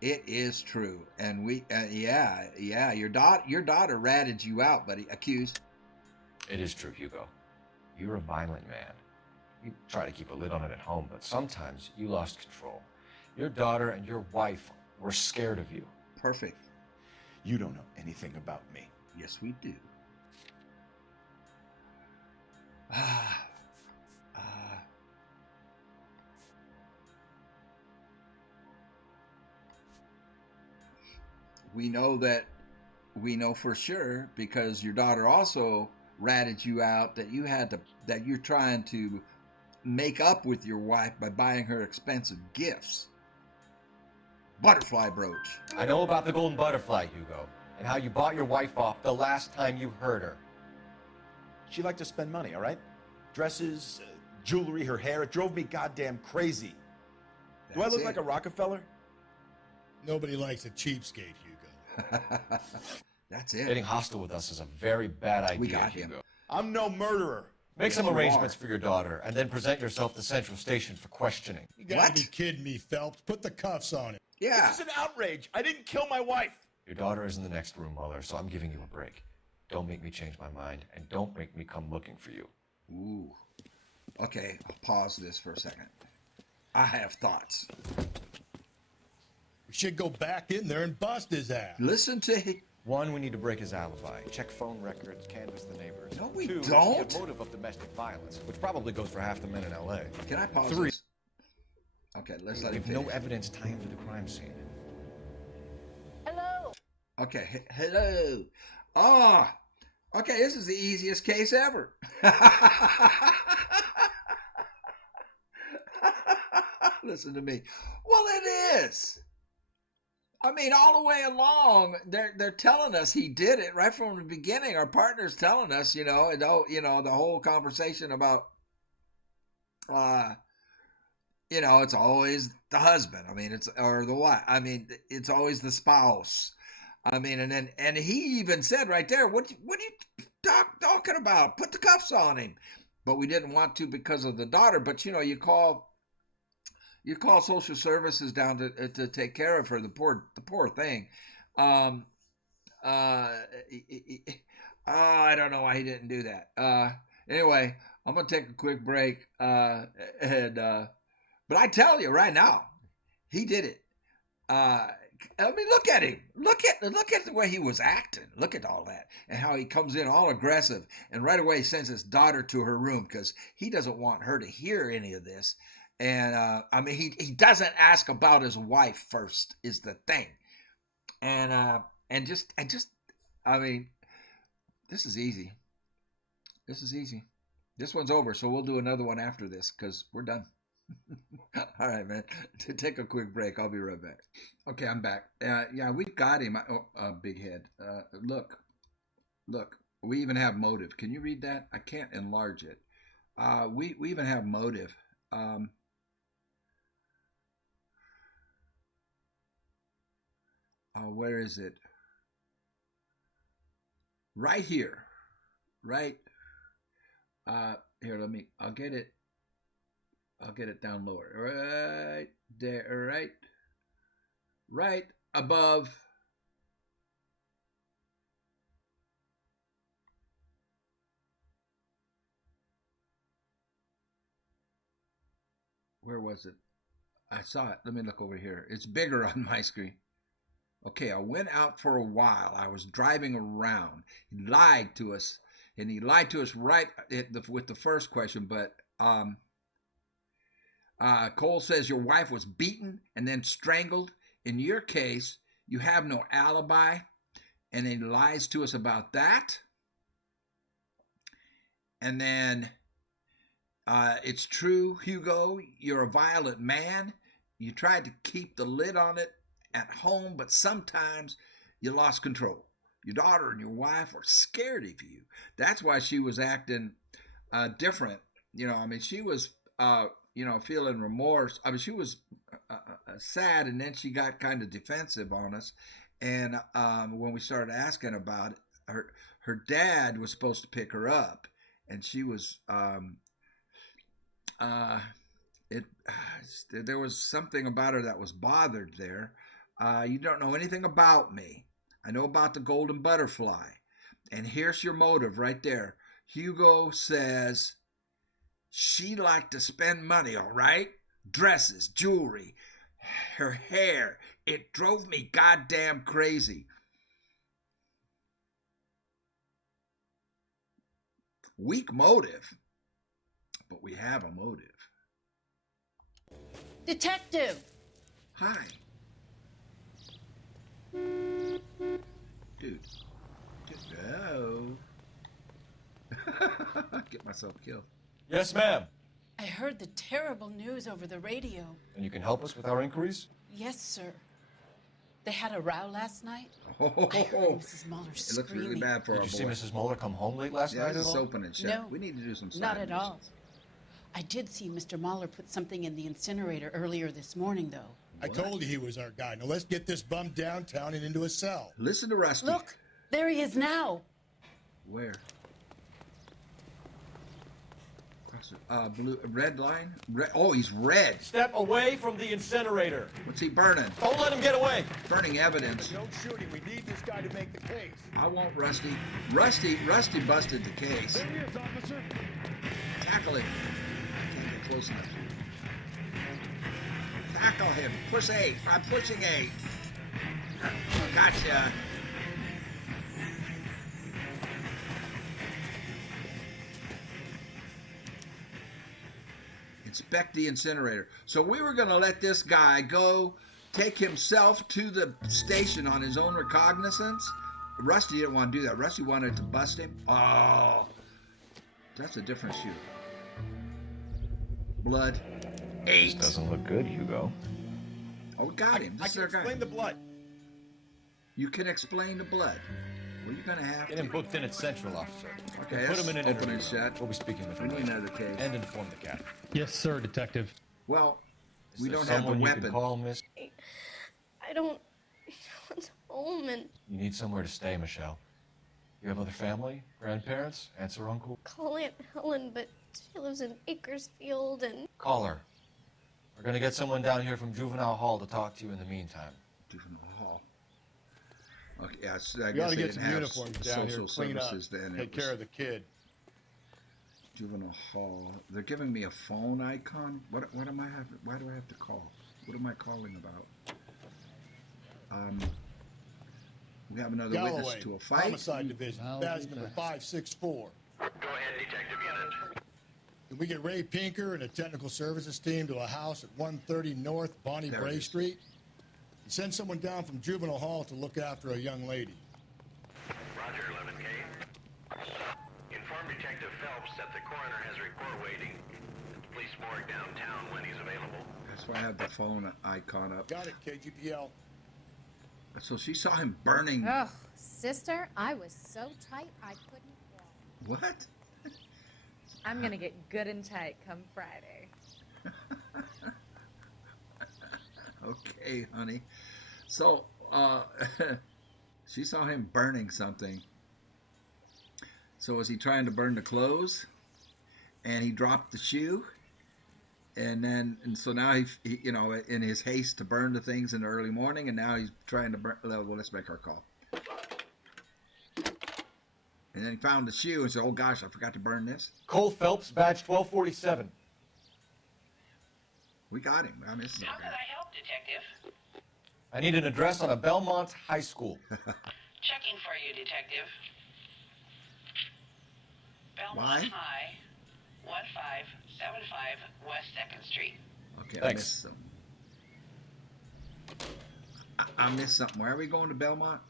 It is true. And we, yeah. Your daughter ratted you out, buddy. Accused. It is true, Hugo. You're a violent man. You try to keep a lid on it at home, but sometimes you lost control. Your daughter and your wife were scared of you. Perfect. You don't know anything about me. Yes, we do. We know for sure because your daughter also ratted you out that you're trying to make up with your wife by buying her expensive gifts. Butterfly brooch. I know about the golden butterfly, Hugo, and how you bought your wife off the last time you heard her. She liked to spend money, all right? Dresses, jewelry, her hair. It drove me goddamn crazy. Do I look like a Rockefeller? Nobody likes a cheapskate, Hugo. That's it. Getting hostile with us is a very bad idea, We got Hugo. him. I'm no murderer. Make some arrangements for your daughter, and then present yourself to Central Station for questioning. You gotta be kidding me, Phelps. Put the cuffs on him. Yeah. This is an outrage. I didn't kill my wife. Your daughter is in the next room, Muller, so I'm giving you a break. Don't make me change my mind, and don't make me come looking for you. Ooh. Okay, I'll pause this for a second. I have thoughts. We should go back in there and bust his ass. Listen to him. One, we need to break his alibi, check phone records, canvass the neighbors. No, we Two, don't. the motive of domestic violence, which probably goes for half the men in L.A. Can I pause Three. this? Okay, let's let We him have no finish. evidence tying him to the crime scene. Hello. Okay, hello. Okay, this is the easiest case ever. Listen to me. Well, it is. I mean, all the way along, they're telling us he did it right from the beginning. Our partner's telling us, the whole conversation about, it's always the husband. I mean, or the wife. I mean, it's always the spouse. I mean, and he even said right there, what are you talking about? Put the cuffs on him. But we didn't want to because of the daughter. But you call social services down to take care of her, the poor thing. I don't know why he didn't do that. Anyway, I'm gonna take a quick break. But I tell you right now, he did it. I mean, look at him. Look at the way he was acting. Look at all that and how he comes in all aggressive and right away sends his daughter to her room because he doesn't want her to hear any of this. And I mean, he doesn't ask about his wife first is the thing. And I mean, this is easy. This is easy. This one's over, so we'll do another one after this because we're done. All right, man. To take a quick break. I'll be right back. Okay, I'm back. Yeah, we've got him. Big head. Look. We even have motive. Can you read that? I can't enlarge it. We even have motive. Where is it? Right here. Right. Here, I'll get it down lower. Right there, right? right above where was it? I saw it. Let me look over here. It's bigger on my screen. Okay, I went out for a while. I was driving around. He lied to us, and he lied to us right with the first question. But Cole says your wife was beaten and then strangled. In your case, you have no alibi, and he lies to us about that. And then it's true, Hugo, you're a violent man. You tried to keep the lid on it at home, but sometimes you lost control. Your daughter and your wife were scared of you. That's why she was acting different. You know, I mean, she was, feeling remorse. I mean, she was sad, and then she got kind of defensive on us. And when we started asking about it, her dad was supposed to pick her up, and she was there was something about her that was bothered there. You don't know anything about me. I know about the golden butterfly. And here's your motive right there. Hugo says she liked to spend money, all right? Dresses, jewelry, her hair. It drove me goddamn crazy. Weak motive, but we have a motive. Detective! Hi. Dude. No. Get myself killed. Yes, ma'am. I heard the terrible news over the radio. And you can help us with our inquiries? Yes, sir. They had a row last night. Oh, I heard Mrs. Muller it screaming. looks really bad for our boy. Did you see Mrs. Muller come home late last night at it's all? open and shut. No, we need to do some side not at all. missions. I did see Mr. Muller put something in the incinerator earlier this morning, though. I told you he was our guy. Now let's get this bum downtown and into a cell. Listen to Rusty. Look, there he is now. Where? Blue, red line? Red, oh, he's red. Step away from the incinerator. What's he burning? Don't let him get away. Burning evidence. Don't shoot him. We need this guy to make the case. I won't, Rusty. Rusty busted the case. There he is, officer. Tackle him. Can't get close enough. Tackle him. Push A. I'm pushing A. Gotcha. Inspect the incinerator. So we were going to let this guy go take himself to the station on his own recognizance. Rusty didn't want to do that. Rusty wanted to bust him. Oh, that's a different shoe. Blood. 8. This doesn't look good, Hugo. Oh, we got him. I can explain the blood. You can explain the blood. Well, you're going to have Get him booked in at Central, officer. Okay, Put him in an open interview. and shut. We'll be speaking with We him need later. another case. And inform the captain. Yes, sir, Detective. Well, Is we there don't have the someone you weapon. can call, miss? I don't. No one's home, and You need somewhere to stay, Michelle. You have other family? Grandparents? Aunts or uncle? call Aunt Helen, but she lives in Bakersfield, and Call her. We're gonna get someone down here from Juvenile Hall to talk to you in the meantime. Juvenile Hall. Okay, yeah, so I You guess ought to they get didn't some have uniforms down here, social clean up, services then. take care of the kid. Juvenile Hall. They're giving me a phone icon. What am I having? Why do I have to call? What am I calling about? We have another witness Galloway, to a fight. Homicide Division, badge number 564. Go ahead, Detective Unit. Can we get Ray Pinker and a technical services team to a house at 130 North Bonnie There it Bray is. Street? And send someone down from Juvenile Hall to look after a young lady. Roger, 11K. Inform Detective Phelps that the coroner has a report waiting at the police morgue downtown when he's available. That's why I have the phone icon up. Got it, KGPL. So she saw him burning. Ugh, sister, I was so tight I couldn't walk. What? I'm gonna get good and tight come Friday. Okay, honey. So, she saw him burning something. So was he trying to burn the clothes? And he dropped the shoe? And so now he, you know, in his haste to burn the things in the early morning, and now he's trying to burn. Well, let's make our call. And then he found the shoe and said, "Oh gosh, I forgot to burn this." Cole Phelps, badge 1247. We got him. I missed him. How can I help, Detective? I need an address on a Belmont high school. Checking for you, Detective. Belmont Why? High, 1575 West 2nd Street. Okay, Thanks. I missed something. I missed something. Where are we going to Belmont?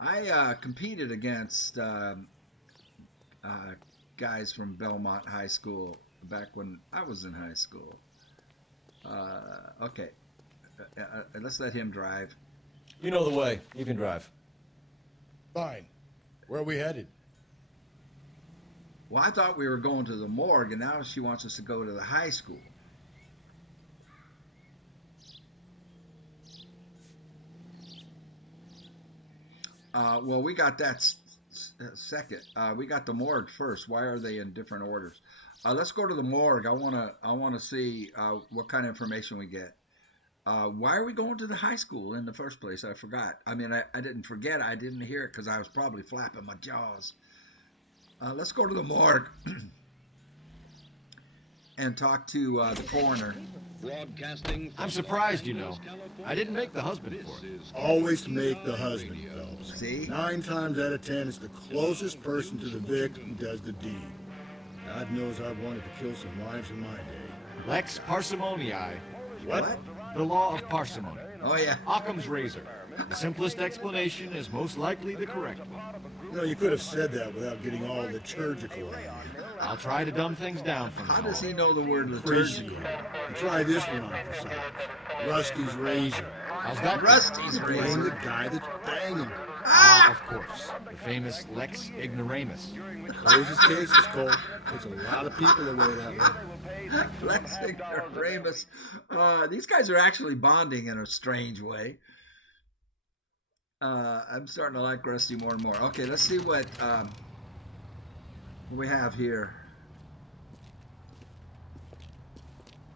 I competed against guys from Belmont High School back when I was in high school. Okay. Let's let him drive. You know the way. You can drive. Fine. Where are we headed? Well, I thought we were going to the morgue, and now she wants us to go to the high school. Well, we got that second. We got the morgue first. Why are they in different orders? Let's go to the morgue. I wanna see what kind of information we get. Why are we going to the high school in the first place? I forgot. I mean, I didn't forget. I didn't hear it because I was probably flapping my jaws. Let's go to the morgue and talk to the coroner. I'm surprised, you know. I didn't make the husband for it. Always make the husband, Phelps. See? 9 times out of 10, it's the closest person to the victim who does the deed. God knows I've wanted to kill some wives in my day. Lex parsimoniae. What? The law of parsimony. Oh, yeah. Occam's razor. The simplest explanation is most likely the correct one. You know, you could have said that without getting all liturgical on me. I'll try to dumb things down from How now does on. he know the word Crazy. liturgical? And try this one on for size. Rusty's razor. How's that? Rusty's Blame razor. the guy that's banging her. Ah, of course. The famous Lex ignoramus. Closes cases, Cole. There's a lot of people away that way. Lex ignoramus. These guys are actually bonding in a strange way. I'm starting to like Rusty more and more. Okay, let's see what we have here.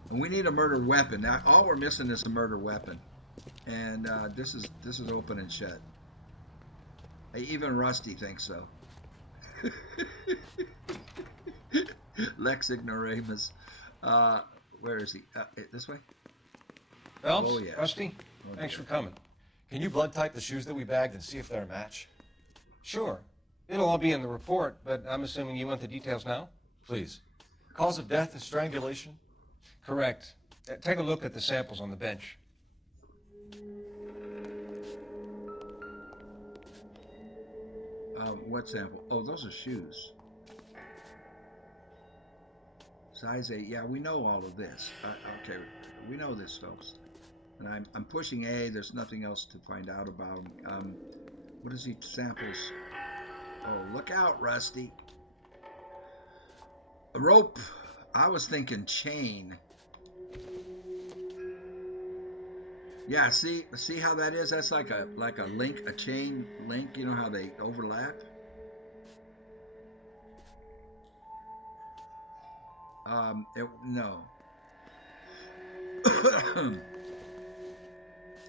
And we need a murder weapon. Now, all we're missing is a murder weapon, and this is open and shut. Even Rusty thinks so. Lex ignoramus. Where is he? This way? Phelps? Oh, yeah. Rusty? Thanks for coming. Can you blood type the shoes that we bagged and see if they're a match? Sure. It'll all be in the report, but I'm assuming you want the details now? Please. Cause of death is strangulation? Correct. Take a look at the samples on the bench. What sample? Oh, those are shoes. Size 8. Yeah, we know all of this. Okay, we know this, folks. And I'm pushing A. There's nothing else to find out about. What is he samples? Oh, look out, Rusty. A rope. I was thinking chain. Yeah, see how that is? That's like a link, a chain link. You know how they overlap? No.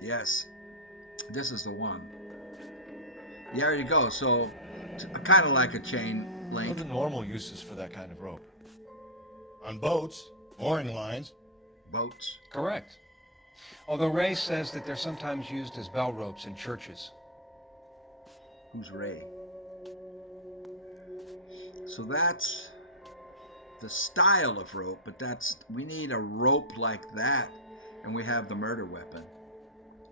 Yes, this is the one. Yeah, there you go. So, kind of like a chain link. What are the normal uses for that kind of rope? On boats, mooring lines. Boats. Correct. Although Ray says that they're sometimes used as bell ropes in churches. Who's Ray? So that's the style of rope, but we need a rope like that, and we have the murder weapon.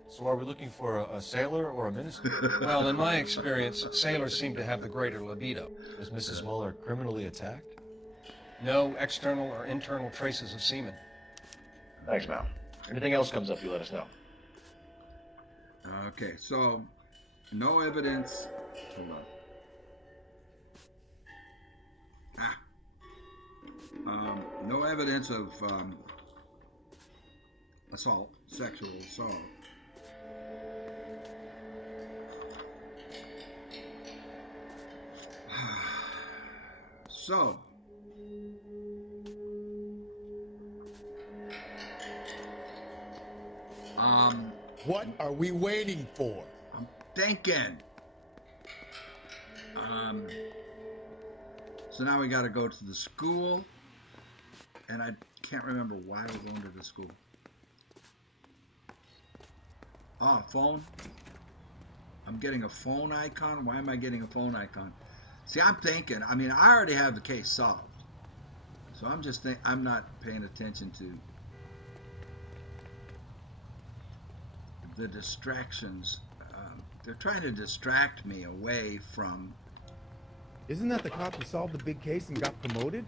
So are we looking for a sailor or a minister? Well, in my experience, sailors seem to have the greater libido. Was Mrs. Moller criminally attacked? No external or internal traces of semen. Thanks, Mal. Anything else comes up, you let us know. Okay, so no evidence. Hold on. No evidence of assault, sexual assault. So, What are we waiting for? I'm thinking. So now we got to go to the school, and I can't remember why we're going to the school. Oh, phone. I'm getting a phone icon. Why am I getting a phone icon? See, I'm thinking. I mean, I already have the case solved, so I'm not paying attention to the distractions. They're trying to distract me away from. Isn't that the cop who solved the big case and got promoted?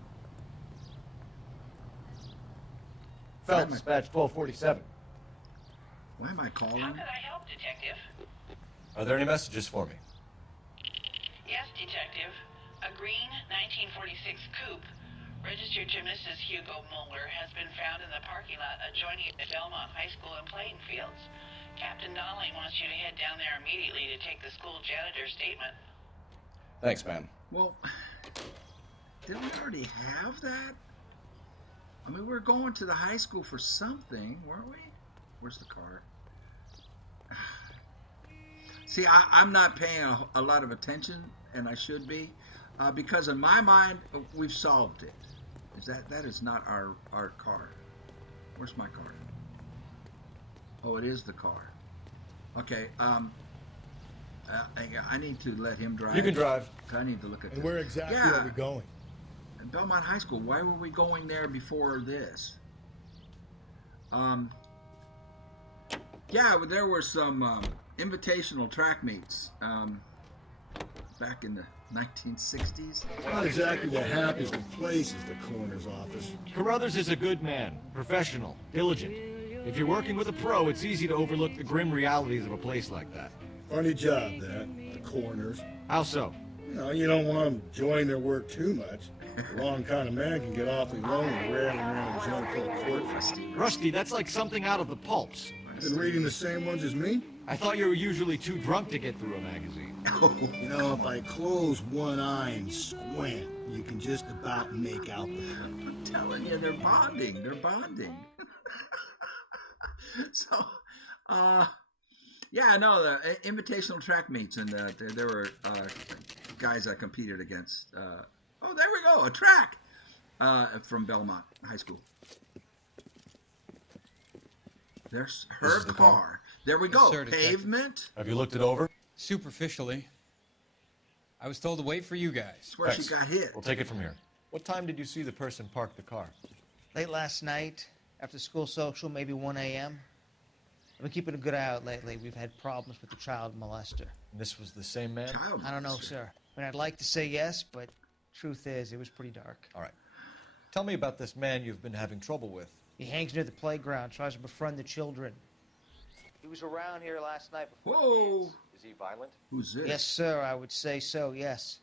Phelps, badge 1247. Why am I calling? How could I help, Detective? Are there any messages for me? Yes, Detective. A green 1946 coupe, registered to Mrs. Hugo Moller, has been found in the parking lot adjoining the Belmont High School and playing fields. Captain Donnelly wants you to head down there immediately to take the school janitor's statement. Thanks, man. Well, didn't we already have that? I mean, we're going to the high school for something, weren't we? Where's the car? See, I'm not paying a lot of attention, and I should be, because in my mind, we've solved it. That is not our car. Where's my car? Oh, it is the car. Okay, I need to let him drive. You can drive. I need to look at And this. where exactly are we going? Belmont High School. Why were we going there before this? Yeah, there were some invitational track meets back in the 1960s. Not exactly the happiest of places, the coroner's office. Carruthers is a good man, professional, diligent. If you're working with a pro, it's easy to overlook the grim realities of a place like that. Funny job, that, the coroner's. How so? You don't want them enjoying their work too much. The wrong kind of man can get awfully lonely railing around a joint full of court. Rusty, that's like something out of the pulps. Been reading the same ones as me? I thought you were usually too drunk to get through a magazine. If I close one eye and squint, you can just about make out the print. I'm telling you, they're bonding. They're bonding. So, yeah, no, the invitational track meets, and there were guys I competed against. Oh, there we go, a track from Belmont High School. There's her car. There we go. Sir, Pavement. Have you looked it over? Superficially. I was told to wait for you guys. That's where she got hit. We'll take it from here. What time did you see the person park the car? Late last night, after school social, maybe 1 a.m. I've been keeping a good eye out lately. We've had problems with the child molester. This was the same man? I don't know, sir. I mean, I'd like to say yes, but truth is, it was pretty dark. All right. Tell me about this man you've been having trouble with. He hangs near the playground, tries to befriend the children. He was around here last night before. Whoa! Is he violent? Who's this? Yes, sir, I would say so, yes.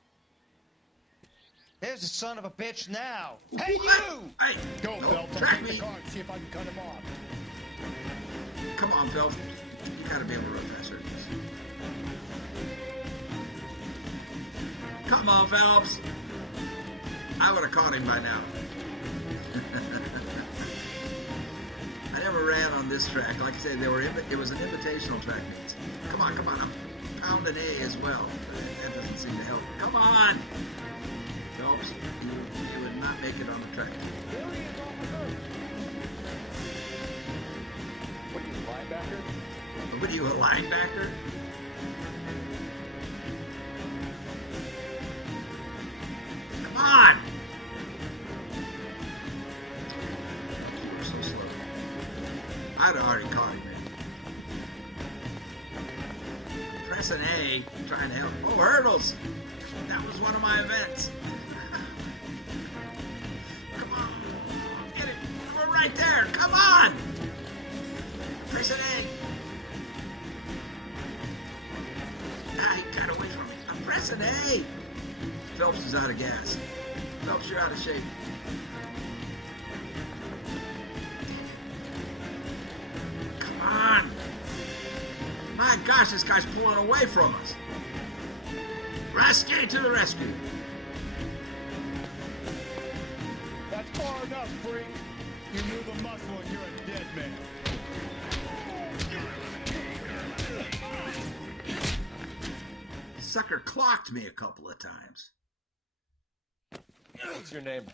There's the son of a bitch now. Hey, you! Hey, Go, Phelps. I'll take the car and see if I can cut him off. Come on, Phelps. You gotta be able to run faster. Come on, Phelps. I would have caught him by now. I never ran on this track. Like I said, it was an invitational track meet. Come on, come on. I'm pounding A as well. That doesn't seem to help. Come on! Phelps, you would not make it on the track. What are you, a linebacker? What are you, a linebacker? Come on! You were so slow. I'd already caught him. Pressing A, trying to help. Oh, hurdles! That was one of my events. Come on. Get it. We're right there. Come on! Pressing A. Ah, he got away from me. I'm pressing A. Phelps is out of gas. Phelps, you're out of shape. Come on. My gosh, this guy's pulling away from us. Rescue to the rescue. That's far enough, freak. You move a muscle and you're a dead man. sucker clocked me a couple of times. What's your name?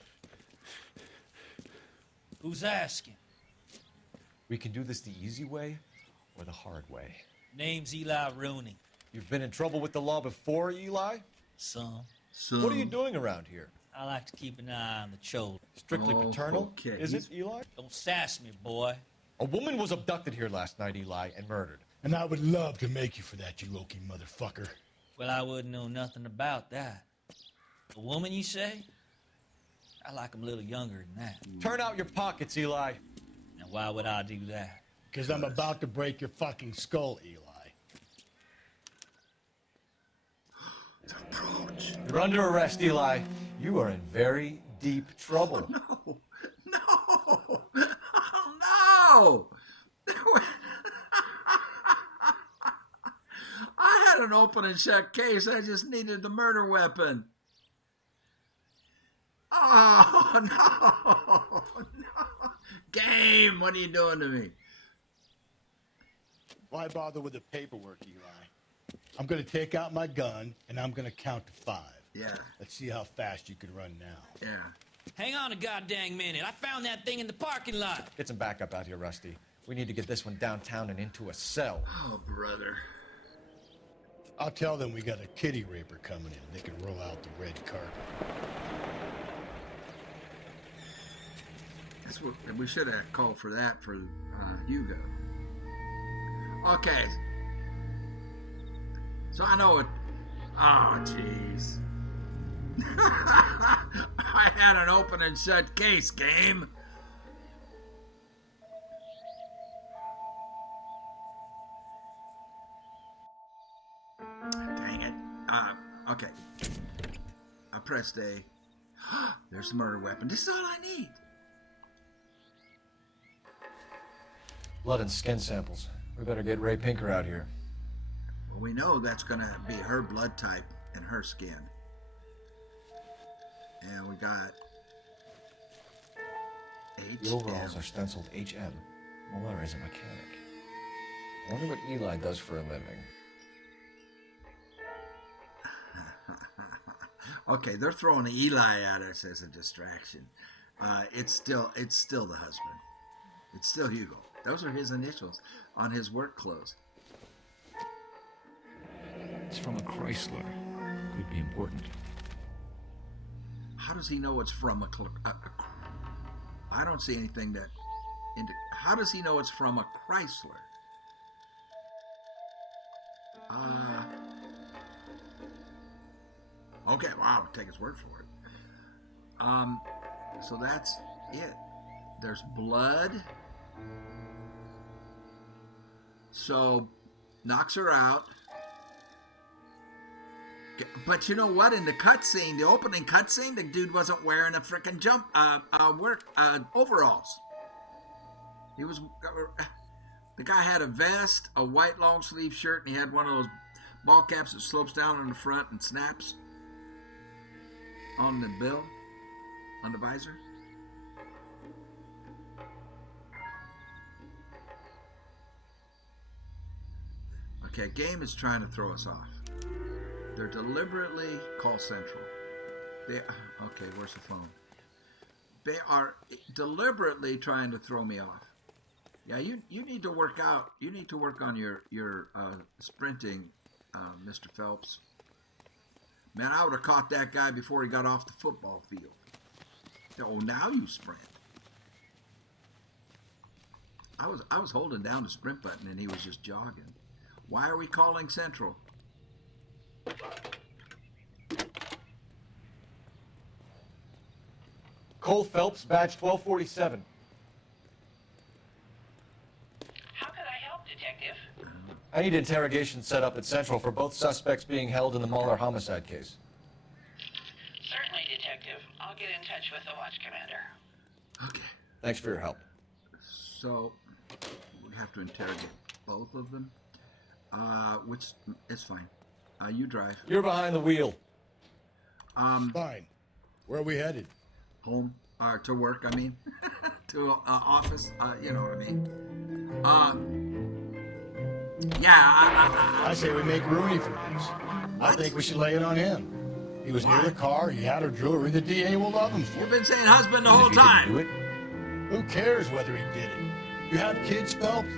Who's asking? We can do this the easy way or the hard way. Name's Eli Rooney. You've been in trouble with the law before, Eli? Some. What are you doing around here? I like to keep an eye on the children. Strictly paternal? Okay. Is it, Eli? Don't sass me, boy. A woman was abducted here last night, Eli, and murdered. And I would love to make you for that, you Okie motherfucker. Well, I wouldn't know nothing about that. A woman, you say? I like 'em a little younger than that. Turn out your pockets, Eli. Now, why would I do that? Because I'm about to break your fucking skull, Eli. Approach. You're under arrest, Eli. You are in very deep trouble. Oh, no. Oh, no. I had an open and shut case. I just needed the murder weapon. Oh, no. No. Game, what are you doing to me? Why bother with the paperwork, Eli? I'm going to take out my gun, and I'm going to count to 5. Yeah. Let's see how fast you can run now. Yeah. Hang on a goddamn minute. I found that thing in the parking lot. Get some backup out here, Rusty. We need to get this one downtown and into a cell. Oh, brother. I'll tell them we got a kitty raper coming in. They can roll out the red carpet. That's what we should have called for that for Hugo. Okay. So I know it. Oh, jeez. I had an open and shut case, game. Dang it. Okay. I pressed A. There's the murder weapon. This is all I need. Blood and skin samples. We better get Ray Pinker out here. Well, we know that's going to be her blood type and her skin. And we got HM. The overalls are stenciled HM. Moller is a mechanic. I wonder what Eli does for a living. Okay, they're throwing Eli at us as a distraction. It's still the husband. It's still Hugo. Those are his initials on his work clothes. It's from a Chrysler. Could be important. How does he know it's from a I don't see anything that... How does he know it's from a Chrysler? Okay, wow, take his word for it. So that's it. There's blood. So, knocks her out. But you know what? In the cutscene, the opening cutscene, the dude wasn't wearing a freaking overalls. He was. The guy had a vest, a white long sleeve shirt, and he had one of those ball caps that slopes down on the front and snaps on the bill, on the visor. Okay, game is trying to throw us off. They're deliberately call central. Okay, where's the phone? They are deliberately trying to throw me off. Yeah, you need to work out. You need to work on your sprinting, Mr. Phelps. Man, I would have caught that guy before he got off the football field. Oh, now you sprint. I was holding down the sprint button and he was just jogging. Why are we calling central? Cole Phelps, badge 1247. How can I help, Detective? I need interrogation set up at Central for both suspects being held in the Moller homicide case. Certainly, Detective. I'll get in touch with the watch commander. Okay. Thanks for your help. So, we have to interrogate both of them. Which is fine. You drive. You're behind the wheel. Fine. Where are we headed? Home. To work, I mean. To office. You know what I mean. Yeah, I say we make Rooney for this. I think we should lay it on him. He was near the car, he had her jewelry, the DA will love him for it. You've been saying husband the whole time. Who cares whether he did it? You have kids, Phelps?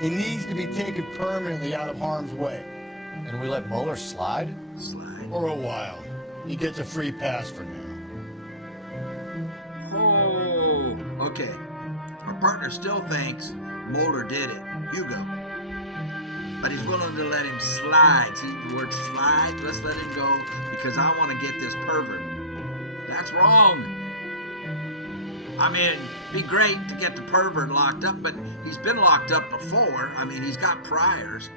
He needs to be taken permanently out of harm's way. And we let Moller slide? For a while. He gets a free pass for now. Oh, okay. Our partner still thinks Moller did it, Hugo. But he's willing to let him slide. See the word slide? Let's let him go because I want to get this pervert. That's wrong. I mean, it'd be great to get the pervert locked up, but he's been locked up before. I mean, he's got priors.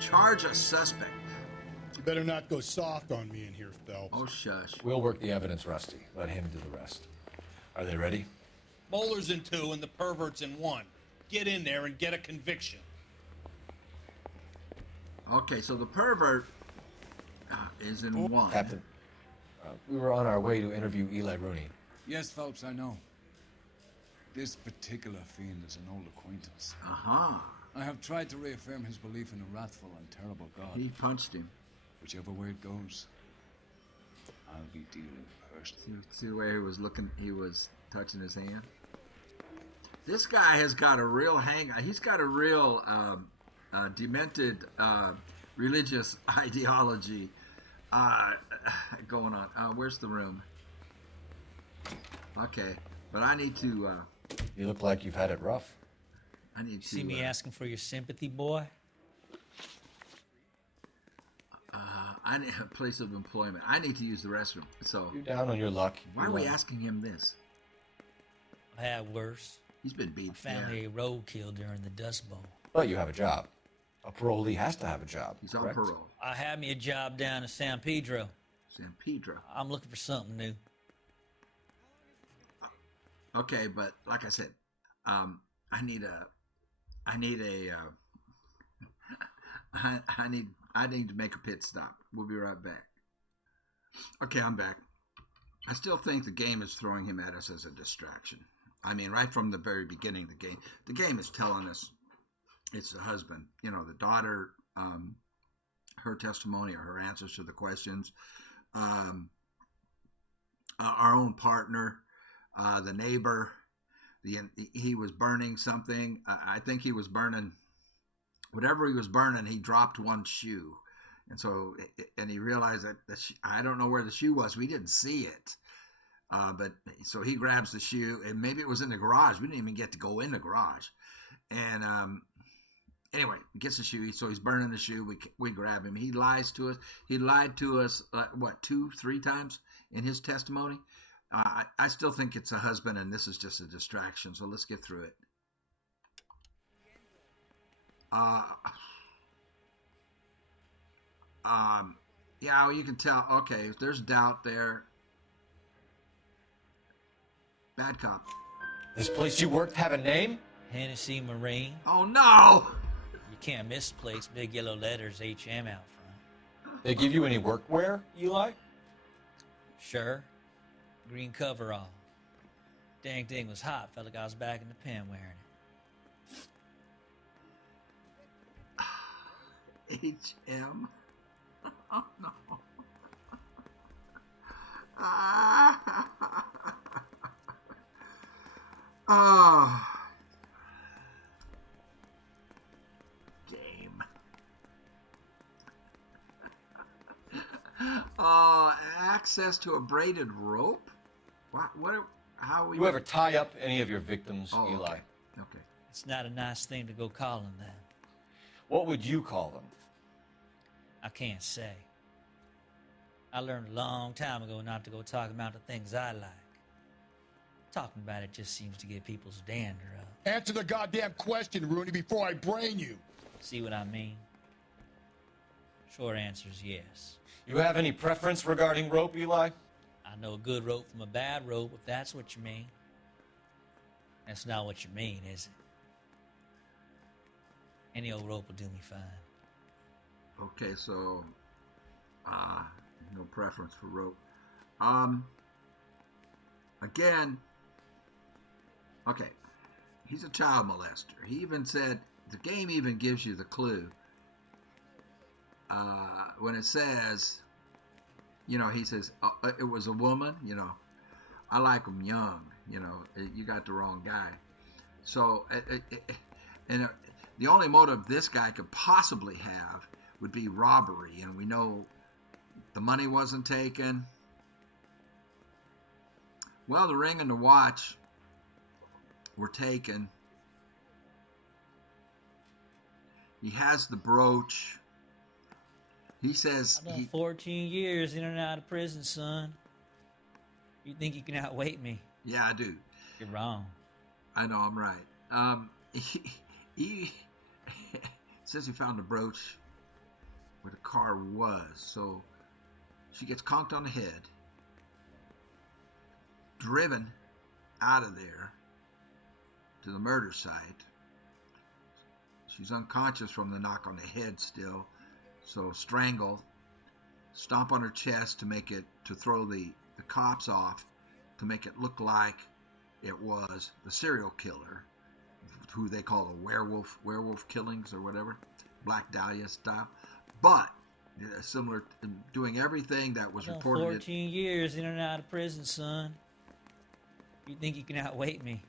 Charge a suspect. You better not go soft on me in here, Phelps. Oh, shush. We'll work the evidence, Rusty. Let him do the rest. Are they ready? Moller's in 2 and the pervert's in 1. Get in there and get a conviction. Okay, so the pervert is in 1. Captain, we were on our way to interview Eli Rooney. Yes, Phelps, I know. This particular fiend is an old acquaintance. Uh-huh. I have tried to reaffirm his belief in a wrathful and terrible God. He punched him. Whichever way it goes, I'll be dealing personally. See the way he was looking? He was touching his hand. This guy has got a real he's got a real demented religious ideology going on. Where's the room? Okay, but I need to... You look like you've had it rough. I need to... See me asking for your sympathy, boy? I need a place of employment. I need to use the restroom. So You're down on your luck. Why are we asking him this? I had worse. He's been beat. Family roadkill during the Dust Bowl. But you have a job. A parolee has to have a job. He's on correct? parole. I had me a job down in San Pedro. San Pedro. I'm looking for something new. Okay, but like I said, I need to make a pit stop. We'll be right back. Okay, I'm back. I still think the game is throwing him at us as a distraction. I mean, right from the very beginning, the game is telling us it's the husband. You know, the daughter, her testimony or her answers to the questions, our own partner, the neighbor. He was burning something. I think he was burning. Whatever he was burning, he dropped one shoe. And so, and he realized that I don't know where the shoe was. We didn't see it. But so he grabs the shoe, and maybe it was in the garage. We didn't even get to go in the garage. And anyway, he gets the shoe. So he's burning the shoe. We grab him. He lies to us. He lied to us, 2-3 times in his testimony. I still think it's a husband, and this is just a distraction. So let's get through it. Yeah, well, you can tell. Okay, there's doubt there. Bad cop. This place you worked have a name? Hennessy Marine. Oh, no! You can't misplace big yellow letters HM out front. They give you any workwear, Eli? Sure. Green coverall. Dang thing was hot. Felt like I was back in the pen wearing it. HM. Oh, no. Oh. Game. Oh, access to a braided rope? How we... You ever tie up any of your victims, Eli? Okay. It's not a nice thing to go calling them. What would you call them? I can't say. I learned a long time ago not to go talking about the things I like. Talking about it just seems to get people's dander up. Answer the goddamn question, Rooney, before I brain you. See what I mean? Short answer is yes. You have any preference regarding rope, Eli? I know a good rope from a bad rope, if that's what you mean. That's not what you mean, is it? Any old rope will do me fine. Okay, so, no preference for rope. Again, okay, he's a child molester. He even said, the game even gives you the clue. when it says, you know, he says, it was a woman, you know, I like them young, you know, you got the wrong guy. So, the only motive this guy could possibly have would be robbery, and we know the money wasn't taken. Well, the ring and the watch were taken. He has the brooch. He says I've done 14 years in and out of prison, son. You think you can outweight me? Yeah, I do. You're wrong. I know, I'm right. He says he found the brooch where the car was. So she gets conked on the head, driven out of there to the murder site. She's unconscious from the knock on the head still. So strangle, stomp on her chest to make it, to throw the cops off, to make it look like it was the serial killer, who they call the werewolf killings or whatever, Black Dahlia style. But similar, doing everything that was reported. 14 years in and out of prison, son. You think you can outweight me?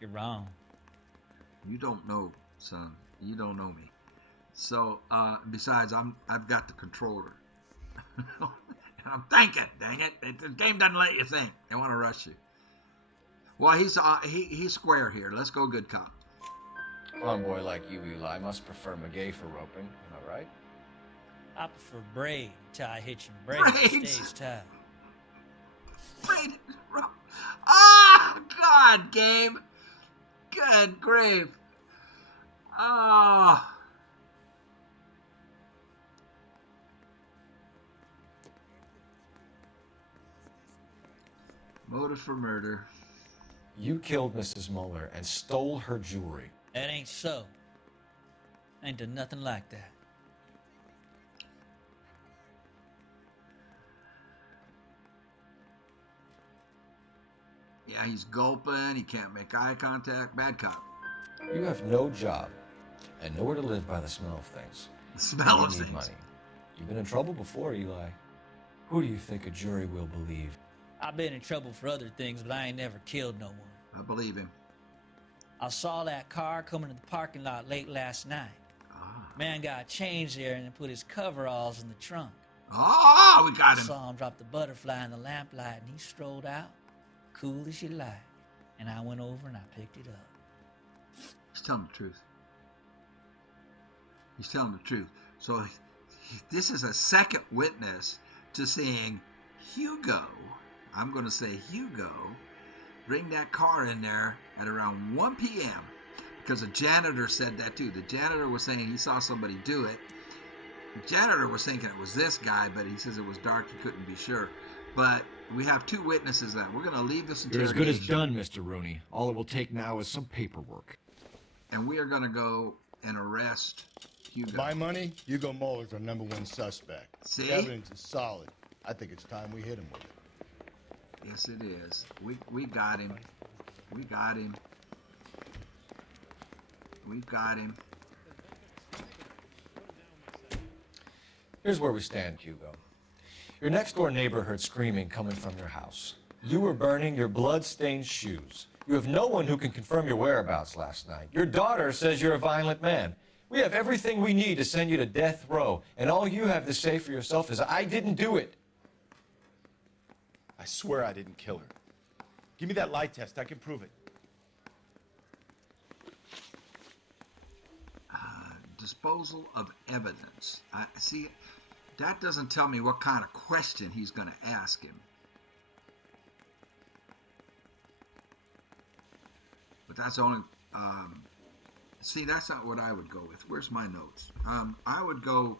You're wrong. You don't know, son. You don't know me. So, besides, I've got the controller. And I'm thinking, dang it, the game doesn't let you think. They want to rush you. Well, he's square here. Let's go good cop. Farm boy like you, Eli, must prefer McGay for roping. Am I right? I prefer braid, tie hitching braid stays tied. Braid rope. Ah, God, Gabe. Good grief. Ah. Motive for murder. You killed Mrs. Moller and stole her jewelry. That ain't so. I ain't done nothing like that. Yeah, he's gulping. He can't make eye contact. Bad cop. You have no job and nowhere to live by the smell of things. The smell of you need things. Money. You've been in trouble before, Eli. Who do you think a jury will believe? I've been in trouble for other things, but I ain't never killed no one. I believe him. I saw that car coming to the parking lot late last night. Man got changed there and then put his coveralls in the trunk. Oh, we got him. I saw him drop the butterfly in the lamplight, and he strolled out, cool as you like. And I went over and I picked it up. He's telling the truth. He's telling the truth. So this is a second witness to seeing Hugo, I'm going to say Hugo, bring that car in there at around 1 p.m. Because the janitor said that too. The janitor was saying he saw somebody do it. The janitor was thinking it was this guy, but he says it was dark. He couldn't be sure. But we have two witnesses that we're going to leave this You're interrogation. as good as done, Mr. Rooney. All it will take now is some paperwork. And we are going to go and arrest Hugo. My money, Hugo Moller's our #1 suspect. See? The evidence is solid. I think it's time we hit him with it. Yes, it is. We got him. We got him. We got him. Here's where we stand, Hugo. Your next-door neighbor heard screaming coming from your house. You were burning your blood-stained shoes. You have no one who can confirm your whereabouts last night. Your daughter says you're a violent man. We have everything we need to send you to death row, and all you have to say for yourself is, I didn't do it. I swear I didn't kill her. Give me that lie test. I can prove it. Disposal of evidence. See, that doesn't tell me what kind of question he's going to ask him. But that's only... see, that's not what I would go with. Where's my notes? I would go...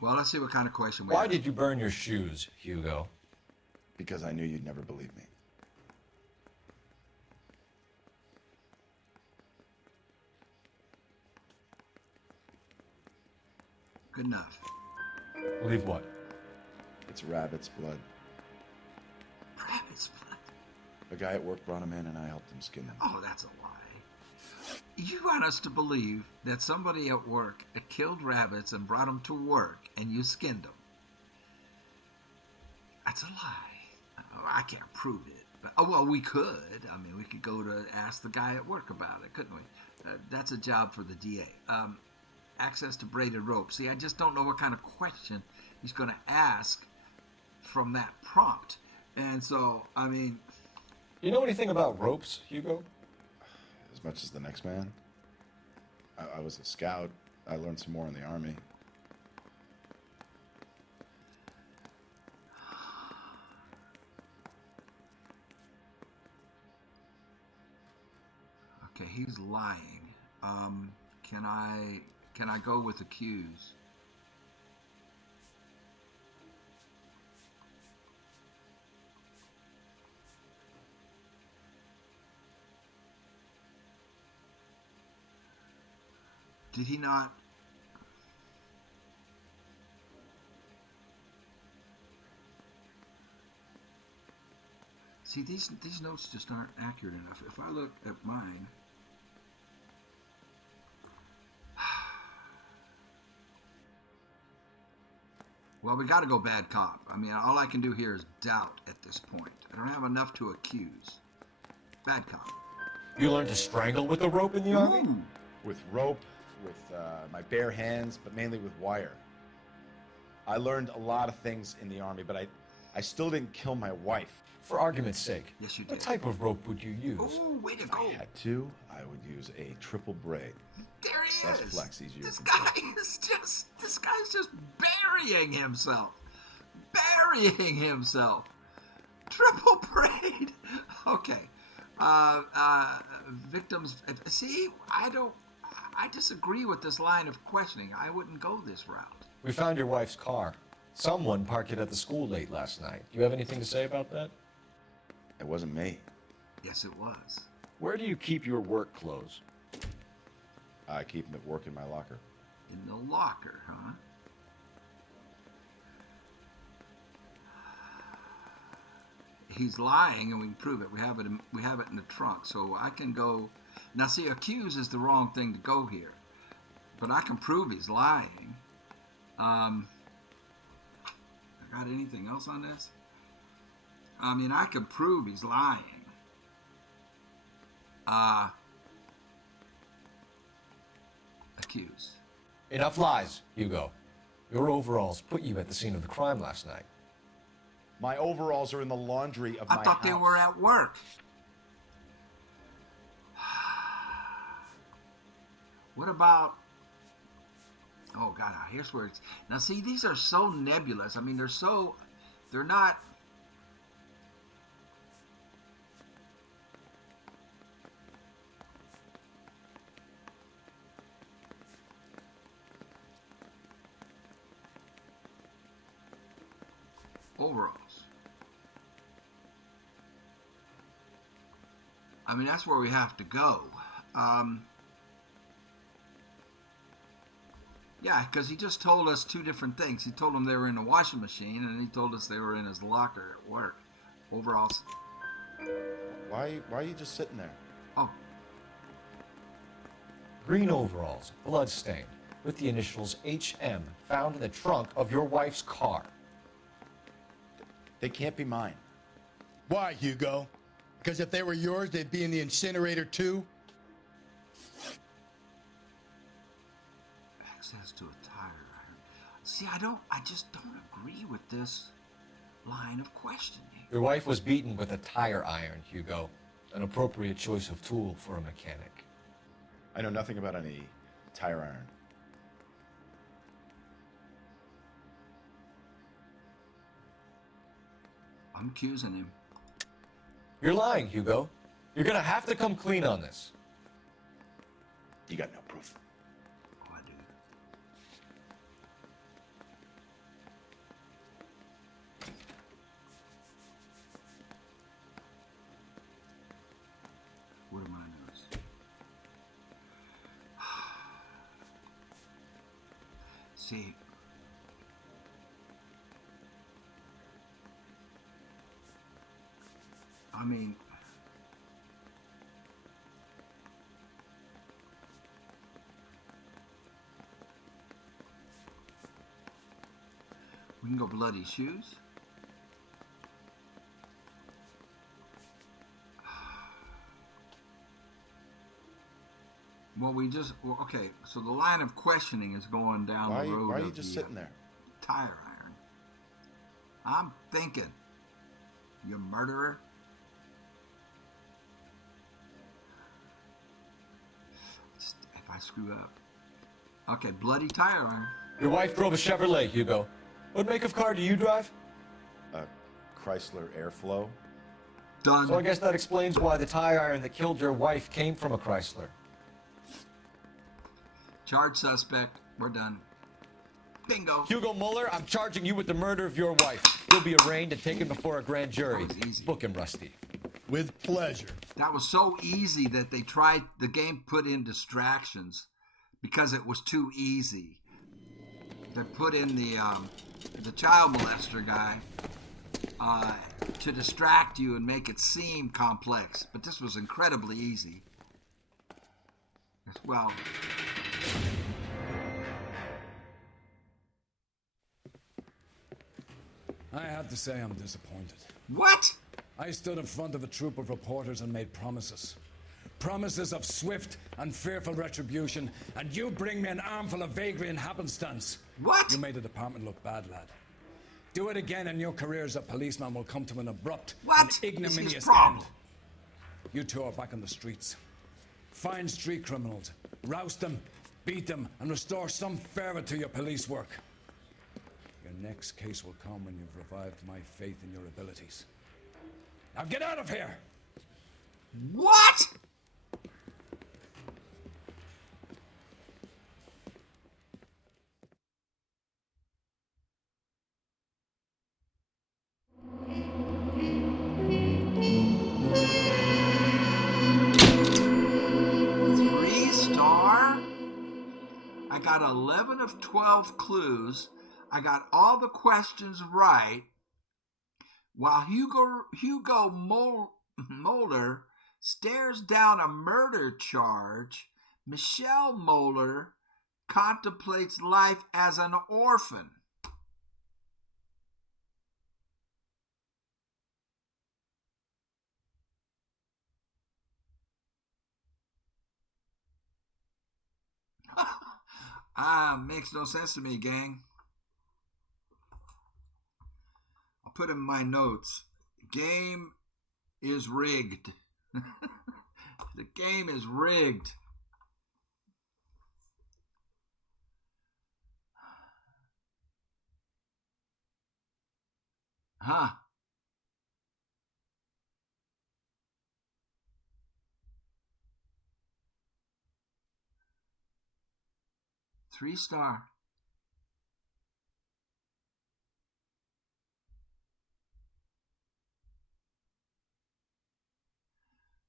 Well, let's see what kind of question we have. Why did you burn your shoes, Hugo? Because I knew you'd never believe me. Good enough. Believe what? It's rabbit's blood. Rabbit's blood? A guy at work brought him in and I helped him skin them. Oh, that's a lie. You want us to believe that somebody at work had killed rabbits and brought them to work and you skinned them? That's a lie. Oh, I can't prove it. But, oh, well, we could. I mean, we could go to ask the guy at work about it, couldn't we? That's a job for the DA. Access to braided rope. See, I just don't know what kind of question he's going to ask from that prompt. And so, I mean... You know anything about ropes, Hugo? As much as the next man. I was a scout. I learned some more in the Army. Okay, he's lying. Can I go with accuse? Did he not? See, these notes just aren't accurate enough. If I look at mine, well, we got to go bad cop. I mean, all I can do here is doubt at this point. I don't have enough to accuse. Bad cop. You learned to strangle with a rope in the Army? With rope, with my bare hands, but mainly with wire. I learned a lot of things in the Army, but I still didn't kill my wife. For argument's sake, yes, you did. What type of rope would you use? Ooh, way to If go. I had to, I would use a triple braid. There he That's is. flex easier. This guy's just burying himself. Burying himself. Triple braid. Okay. Victims. See, I disagree with this line of questioning. I wouldn't go this route. We found your wife's car. Someone parked it at the school late last night. Do you have anything to say about that? It wasn't me. Yes, it was. Where do you keep your work clothes? I keep them at work in my locker. In the locker, huh? He's lying, and we can prove it. We have it in the trunk, so I can go. Now, see, accuse is the wrong thing to go here, but I can prove he's lying. I got anything else on this? I mean, I can prove he's lying. Accused. Enough lies, Hugo. Your overalls put you at the scene of the crime last night. My overalls are in the laundry of my house. I thought they were at work. What about... Oh, God, here's where it's... Now, see, these are so nebulous. I mean, they're not... Overalls. I mean, that's where we have to go. Yeah, because he just told us two different things. He told them they were in the washing machine, and he told us they were in his locker at work. Overalls. Why are you just sitting there? Oh. Green overalls, blood-stained, with the initials HM, found in the trunk of your wife's car. They can't be mine. Why, Hugo? Because if they were yours, they'd be in the incinerator too? Access to a tire iron. See, I just don't agree with this line of questioning. Your wife was beaten with a tire iron, Hugo. An appropriate choice of tool for a mechanic. I know nothing about any tire iron. I'm accusing him. You're lying, Hugo. You're gonna have to come clean on this. You got no proof. Oh, I do. What are my notes? See, I mean, we can go bloody shoes. Well, okay, so the line of questioning is going down the road. Why are you just sitting there? Tire iron. I'm thinking, you murderer. If I screw up. Okay, bloody tire iron. Your wife drove a Chevrolet, Hugo. What make of car do you drive? A Chrysler Airflow. Done. So I guess that explains why the tire iron that killed your wife came from a Chrysler. Charge suspect. We're done. Bingo. Hugo Moller, I'm charging you with the murder of your wife. You'll be arraigned and taken before a grand jury. That was easy. Book him, Rusty. With pleasure. That was so easy that the game put in distractions because it was too easy. They put in the child molester guy to distract you and make it seem complex. But this was incredibly easy. Well, I have to say I'm disappointed. What? I stood in front of a troop of reporters and made promises. Promises of swift and fearful retribution, and you bring me an armful of vagary and happenstance. What? You made the department look bad, lad. Do it again and your career as a policeman will come to an abrupt and ignominious end. You two are back on the streets. Find street criminals, roust them, beat them, and restore some fervor to your police work. Your next case will come when you've revived my faith in your abilities. Now get out of here! What? I got 11 of 12 clues. I got all the questions right. While Hugo Moller stares down a murder charge, Michelle Moller contemplates life as an orphan. Makes no sense to me, gang. I'll put in my notes. Game is rigged. The game is rigged. Huh. Three star.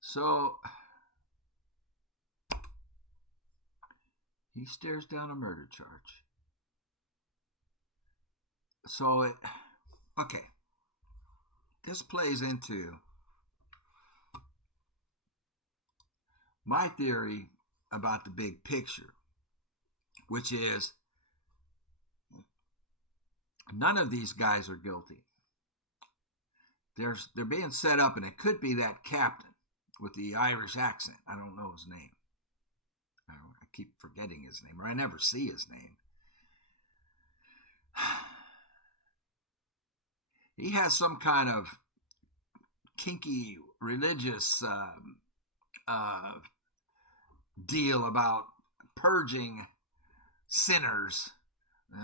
So he stares down a murder charge. So okay. This plays into my theory about the big picture, which is none of these guys are guilty. They're being set up, and it could be that captain with the Irish accent. I don't know his name. I keep forgetting his name, or I never see his name. He has some kind of kinky religious deal about purging sinners,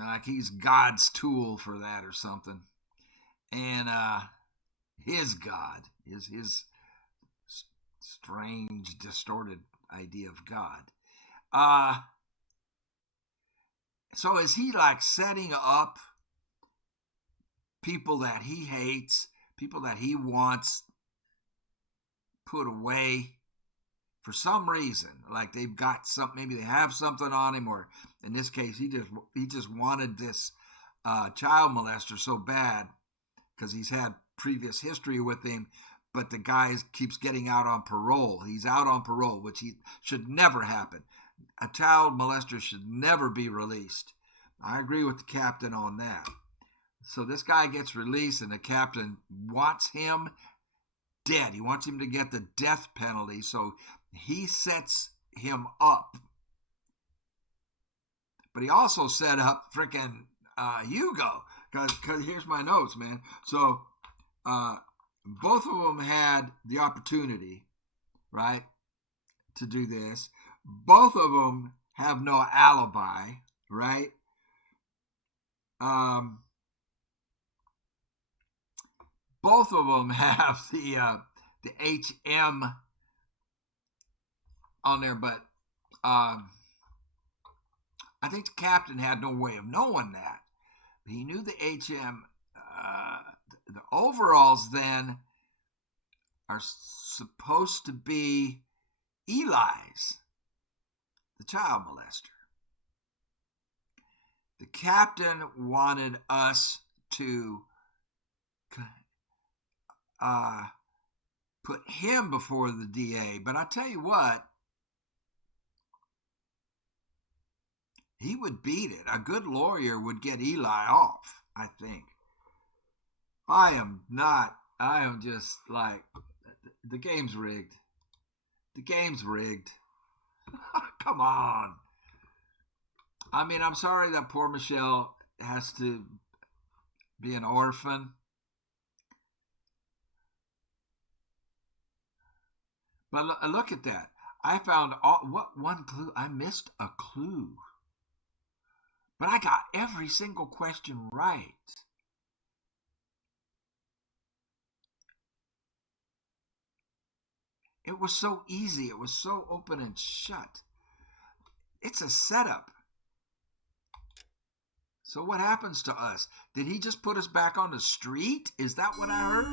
like he's God's tool for that or something. And his God is his strange, distorted idea of God. So is he like setting up people that he hates, people that he wants put away for some reason? Like they've got something, maybe they have something on him, or in this case, he just wanted this child molester so bad because he's had previous history with him. but the guy keeps getting out on parole. He's out on parole, which he should never happen. A child molester should never be released. I agree with the captain on that. So this guy gets released, and the captain wants him dead. He wants him to get the death penalty, so he sets him up. But he also set up freaking Hugo, because here's my notes, man. So both of them had the opportunity, right, to do this. Both of them have no alibi, right? Both of them have the HM on there, but I think the captain had no way of knowing that. He knew the HM. The overalls then are supposed to be Eli's, the child molester. The captain wanted us to put him before the DA, but I tell you what, he would beat it. A good lawyer would get Eli off, I think. I am just like, the game's rigged. The game's rigged. Come on. I mean, I'm sorry that poor Michelle has to be an orphan. But look at that. I found one clue. I missed a clue. But I got every single question right. It was so easy. It was so open and shut. It's a setup. So what happens to us? Did he just put us back on the street? Is that what I heard?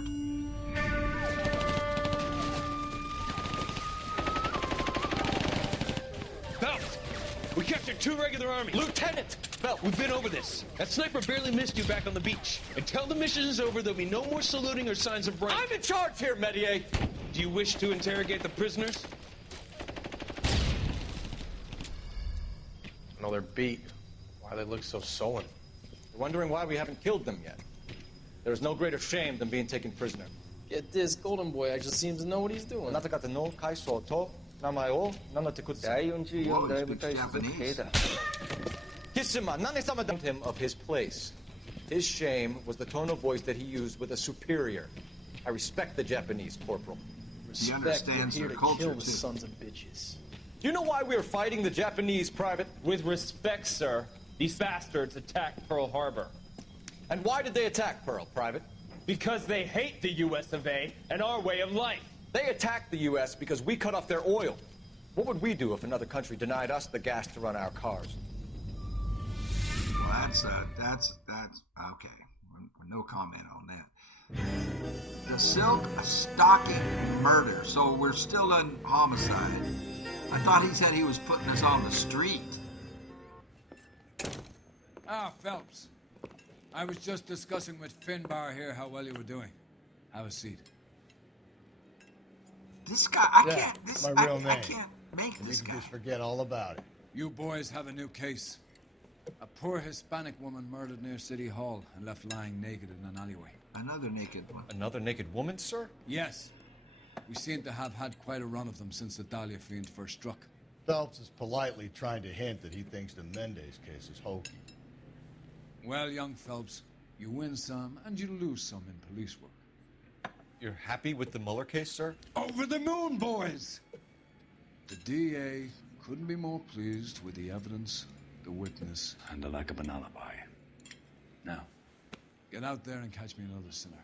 Phelps, we captured 2 regular army. Lieutenant! Phelps, we've been over this. That sniper barely missed you back on the beach. Until the mission is over, there'll be no more saluting or signs of rank. I'm in charge here, Medier. Do you wish to interrogate the prisoners? No, they're beat. Why they look so sullen? They're wondering why we haven't killed them yet. There is no greater shame than being taken prisoner. Get this, Golden Boy actually seems to know what he's doing. Him of his place. His shame was the tone of voice that he used with a superior. I respect the Japanese, Corporal. He understands their culture, too. Sons of bitches. Do you know why we are fighting the Japanese, Private? With respect, sir, these bastards attacked Pearl Harbor. And why did they attack Pearl, Private? Because they hate the U.S. of A. and our way of life. They attacked the U.S. because we cut off their oil. What would we do if another country denied us the gas to run our cars? Well, that's okay. No comment on that. The silk stocking murder. So we're still in homicide. I thought he said he was putting us on the street. Ah, Phelps. I was just discussing with Finbar here how well you were doing. Have a seat. This guy, I Yeah, can't. This my real I name. can't make And this you can guy. just forget all about it. You boys have a new case. A poor Hispanic woman murdered near City Hall and left lying naked in an alleyway. Another naked one. Another naked woman, sir? Yes. We seem to have had quite a run of them since the Dahlia fiend first struck. Phelps is politely trying to hint that he thinks the Mendez case is hokey. Well, young Phelps, you win some and you lose some in police work. You're happy with the Mueller case, sir? Over the moon, boys! The DA couldn't be more pleased with the evidence, the witness, and the lack of an alibi. Now, get out there and catch me another sinner.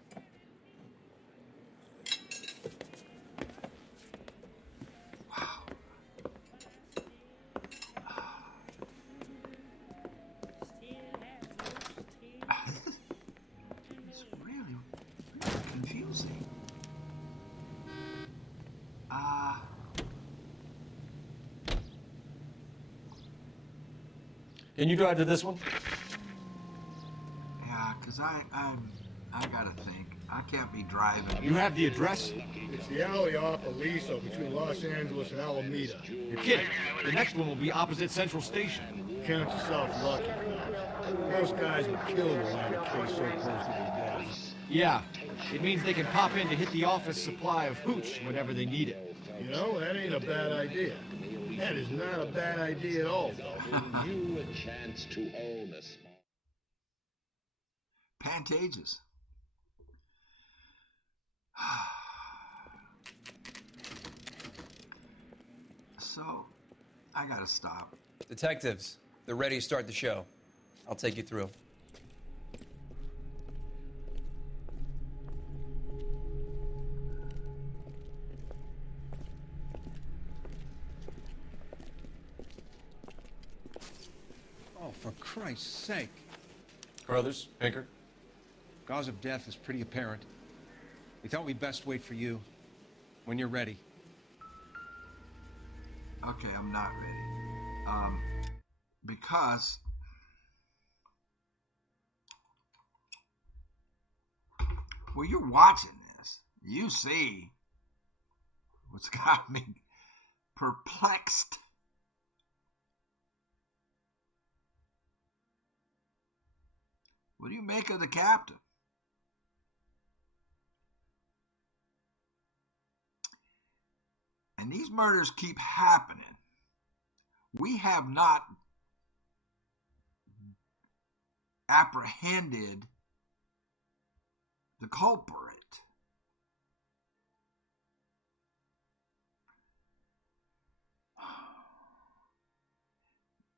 It's really confusing. Can you drive to this one? Yeah, because I gotta think. I can't be driving. You have the address? It's the alley off Aliso between Los Angeles and Alameda. You're kidding. The next one will be opposite Central Station. Count yourself lucky. Most guys would kill to land a case so close to their deaths. Yeah, it means they can pop in to hit the office supply of hooch whenever they need it. You know, that ain't a bad idea. That is not a bad idea at all, though. You a chance to own a small... Pantages. So, I gotta stop. Detectives, they're ready to start the show. I'll take you through. Oh, for Christ's sake. Carruthers, Pinker. Cause of death is pretty apparent. We thought we'd best wait for you. When you're ready. Okay, I'm not ready. Because well, you're watching this. You see what's got me perplexed. What do you make of the captain? And these murders keep happening. We have not apprehended the culprit.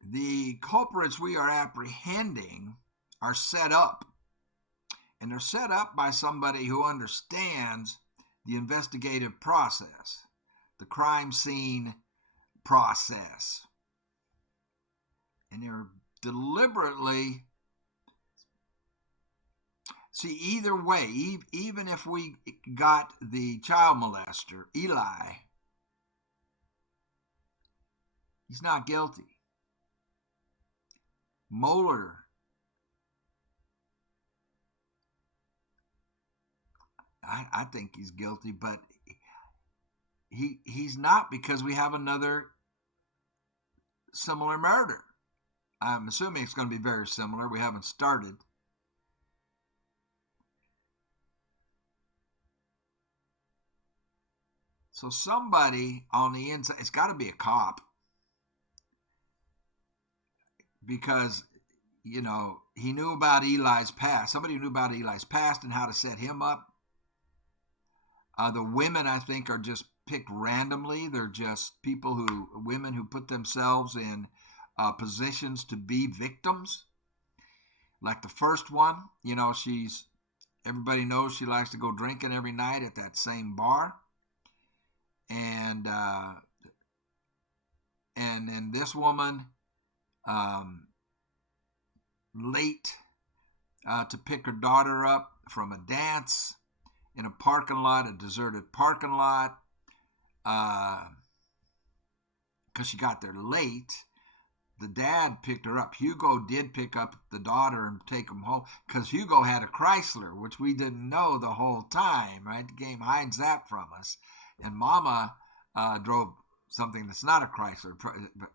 The culprits we are apprehending are set up. And they're set up by somebody who understands the investigative process, the crime scene process. And they're deliberately, see, either way, even if we got the child molester, Eli, he's not guilty. Moller, I think he's guilty, but he's not, because we have another similar murder. I'm assuming it's going to be very similar. We haven't started. So somebody on the inside, it's got to be a cop, because, you know, he knew about Eli's past. Somebody who knew about Eli's past and how to set him up. The women, I think, are just picked randomly. They're just women who put themselves in positions to be victims. Like the first one, you know, everybody knows she likes to go drinking every night at that same bar. And then this woman, late to pick her daughter up from a dance in a parking lot, a deserted parking lot, because she got there late. The dad picked her up. Hugo did pick up the daughter and take them home, because Hugo had a Chrysler, which we didn't know the whole time, right? The game hides that from us. And Mama drove something that's not a Chrysler.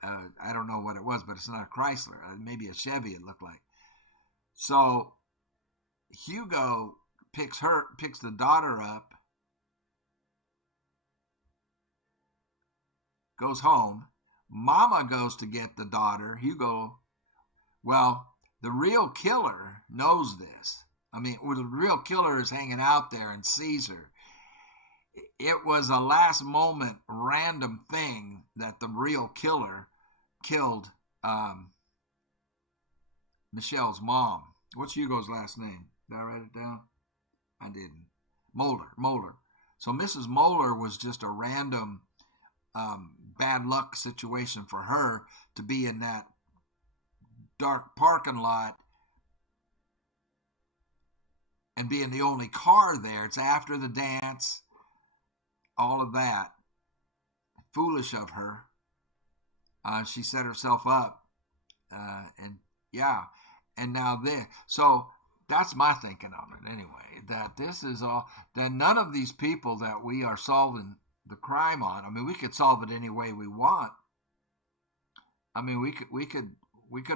I don't know what it was, but it's not a Chrysler. Maybe a Chevy, it looked like. So Hugo picks the daughter up, goes home. Mama goes to get the daughter. Hugo, well, the real killer knows this. I mean, the real killer is hanging out there and sees her. It was a last moment random thing that the real killer killed Michelle's mom. What's Hugo's last name? Did I write it down? I didn't. Moller. So Mrs. Moller was just a random bad luck situation for her to be in that dark parking lot and being the only car there. It's after the dance, all of that. Foolish of her. She set herself up. And now this. So That's my thinking of it anyway, that this is all, that none of these people that we are solving the crime on, I mean, we could solve it any way we want. I mean, we could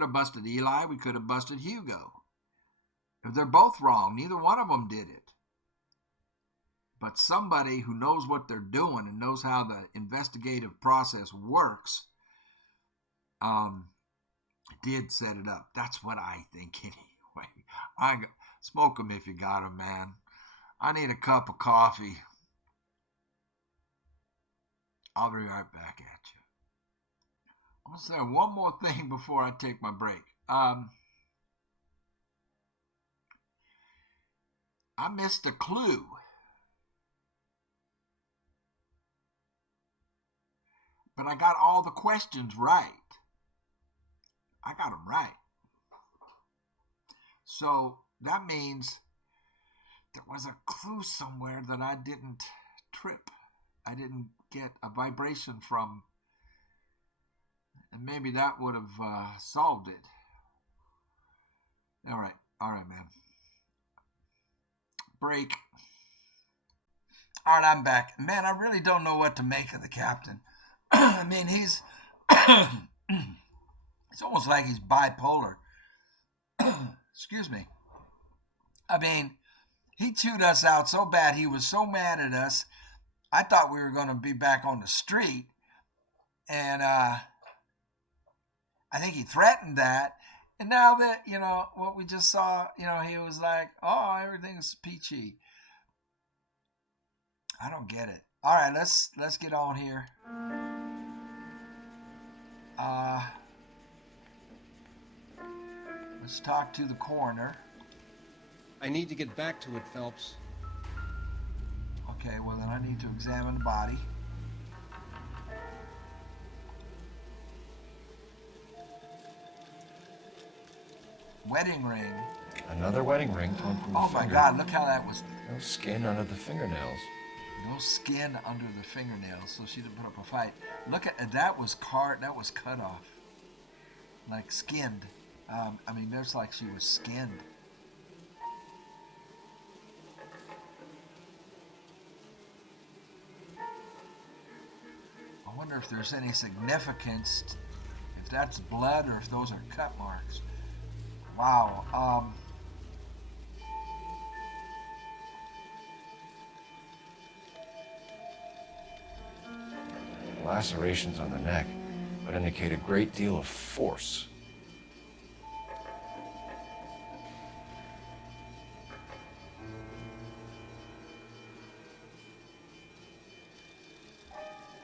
have busted Eli, we could have busted Hugo. If they're both wrong, neither one of them did it. But somebody who knows what they're doing and knows how the investigative process works, did set it up. That's what I think anyway. Smoke them if you got them, man. I need a cup of coffee. I'll be right back at you. I'm going to say one more thing before I take my break. I missed a clue. But I got all the questions right. I got them right. So that means there was a clue somewhere that I didn't trip. I didn't get a vibration from. And maybe that would have solved it. All right, man. Break. All right, I'm back. Man, I really don't know what to make of the captain. I mean, he's it's almost like he's bipolar. Excuse me. I mean, he chewed us out so bad. He was so mad at us. I thought we were going to be back on the street. And I think he threatened that. And now that, what we just saw, he was like, oh, everything's peachy. I don't get it. All right, let's get on here. Let's talk to the coroner. I need to get back to it, Phelps. Okay, well then I need to examine the body. Wedding ring. Another wedding ring torn from the finger. Oh my God, look how that was. No skin under the fingernails. No skin under the fingernails, so she didn't put up a fight. Look at that was cut off, like skinned. I mean, there's like she was skinned. I wonder if there's any significance, if that's blood or if those are cut marks. Wow. Lacerations on the neck would indicate a great deal of force.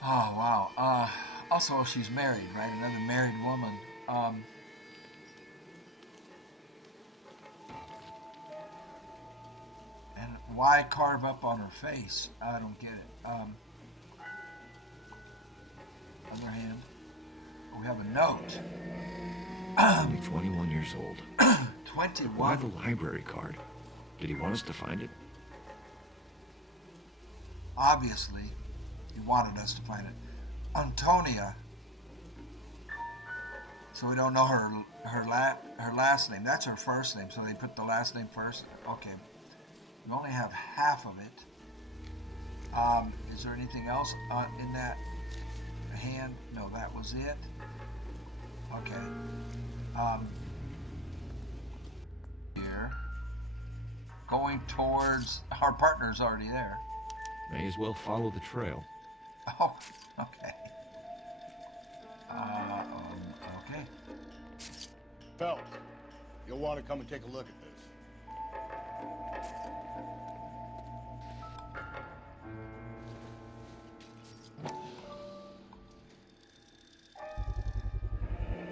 Oh, wow. Also, she's married, right? Another married woman. And why carve up on her face? I don't get it. Other hand, we have a note. Only 21 years old. 21? Why the library card? Did he want us to find it? Obviously, he wanted us to find it. Antonia. So we don't know her last name. That's her first name, so they put the last name first. Okay. We only have half of it. Is there anything else in that hand? No, that was it. Okay. Here. Going towards, our partner's already there. May as well follow the trail. Oh, okay. Okay. Phelps, you'll want to come and take a look at this.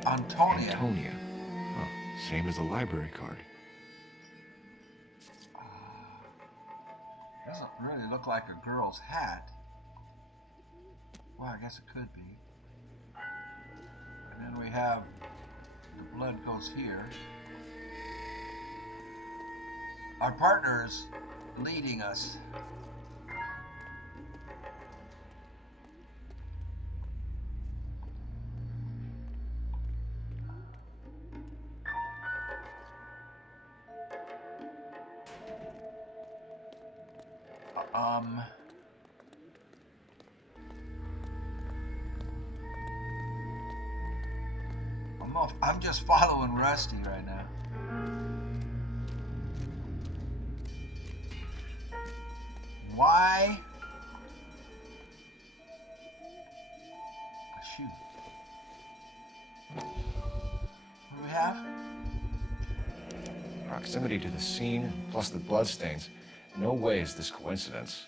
Antonia. Huh. Same as the library card. Doesn't really look like a girl's hat. Well, I guess it could be. And then we have the blood goes here. Our partner is leading us. I'm just following Rusty right now. Why? Shoot. What do we have? Proximity to the scene, plus the bloodstains. No way is this coincidence.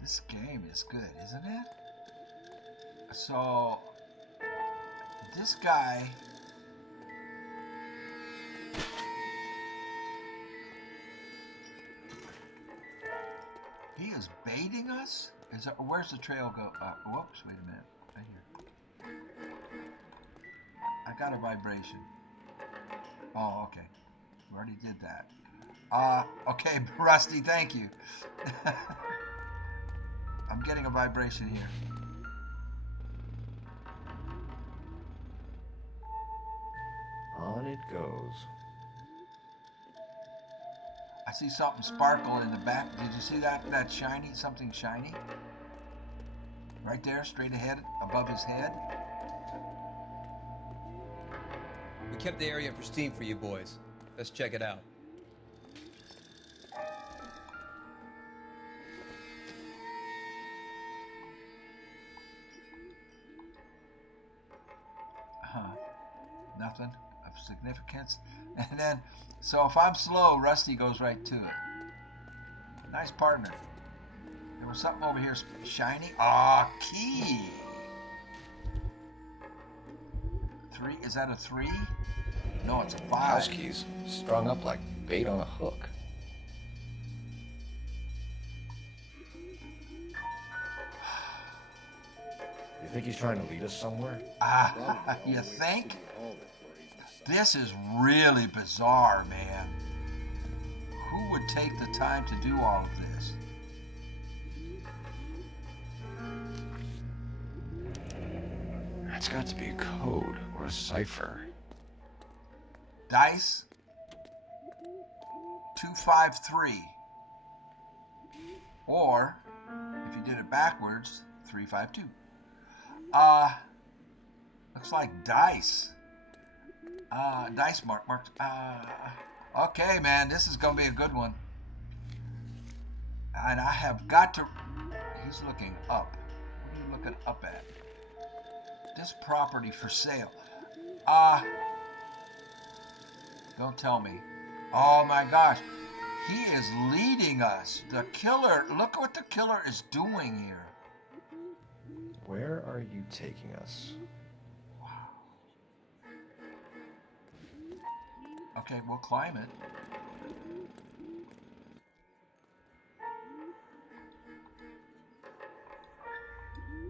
This game is good, isn't it? So, this guy, he is baiting us? Where's the trail go? Whoops, wait a minute, right here. I got a vibration. Oh, okay, we already did that. Okay, Rusty, thank you. I'm getting a vibration here. On it goes. I see something sparkle in the back. Did you see that? That shiny, something shiny? Right there, straight ahead, above his head. We kept the area pristine for you boys. Let's check it out. Nothing of significance. And then, so if I'm slow, Rusty goes right to it. Nice partner. There was something over here shiny. Ah, key. 3, is that a 3? No, it's a 5. House keys, strung up like bait on a hook. You think he's trying to lead us somewhere? You think? This is really bizarre, man. Who would take the time to do all of this? That's got to be a code or a cipher. Dice 253. Or, if you did it backwards, 352. Looks like dice. Dice marked. Okay, man, this is gonna be a good one. And I have got to. He's looking up. What are you looking up at? This property for sale. Don't tell me. Oh my gosh, he is leading us. The killer. Look what the killer is doing here. Where are you taking us? Okay, we'll climb it.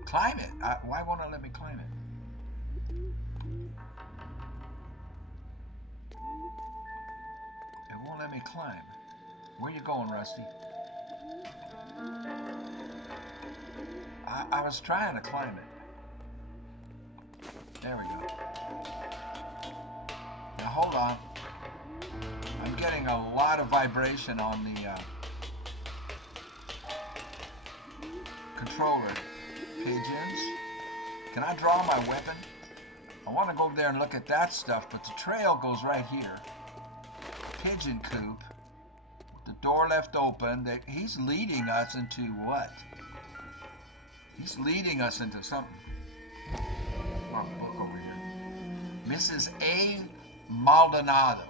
Climb it? Why won't it let me climb it? It won't let me climb. Where you going, Rusty? I was trying to climb it. There we go. Now hold on. I'm getting a lot of vibration on the controller. Pigeons. Can I draw my weapon? I want to go over there and look at that stuff, but the trail goes right here. Pigeon coop. The door left open. He's leading us into what? He's leading us into something. Our book over here. Mrs. A. Maldonado.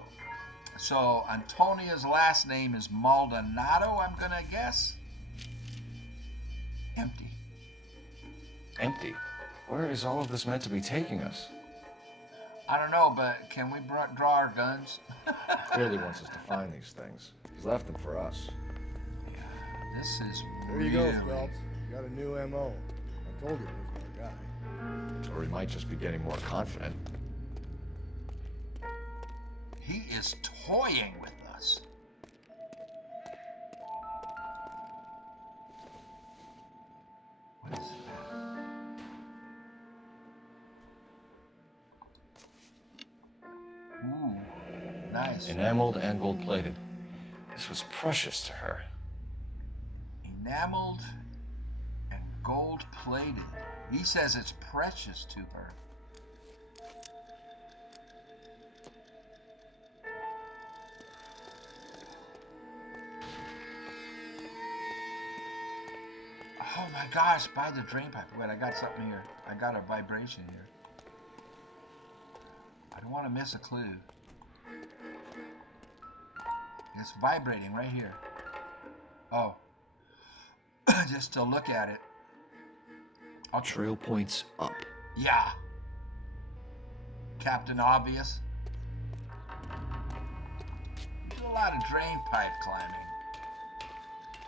So Antonia's last name is Maldonado, I'm gonna guess. Empty. Empty? Where is all of this meant to be taking us? I don't know, but can we draw our guns? Clearly wants us to find these things. He's left them for us. This is There you go, Phelps. You got a new M.O. I told you it was my guy. Or he might just be getting more confident. He is toying with us. What is that? Nice. Enameled and gold-plated. This was precious to her. Enameled and gold-plated. He says it's precious to her. Oh my gosh, by the drain pipe. Wait, I got something here. I got a vibration here. I don't want to miss a clue. It's vibrating right here. Oh. Just to look at it. Trail points up. Yeah. Captain Obvious. Do a lot of drain pipe climbing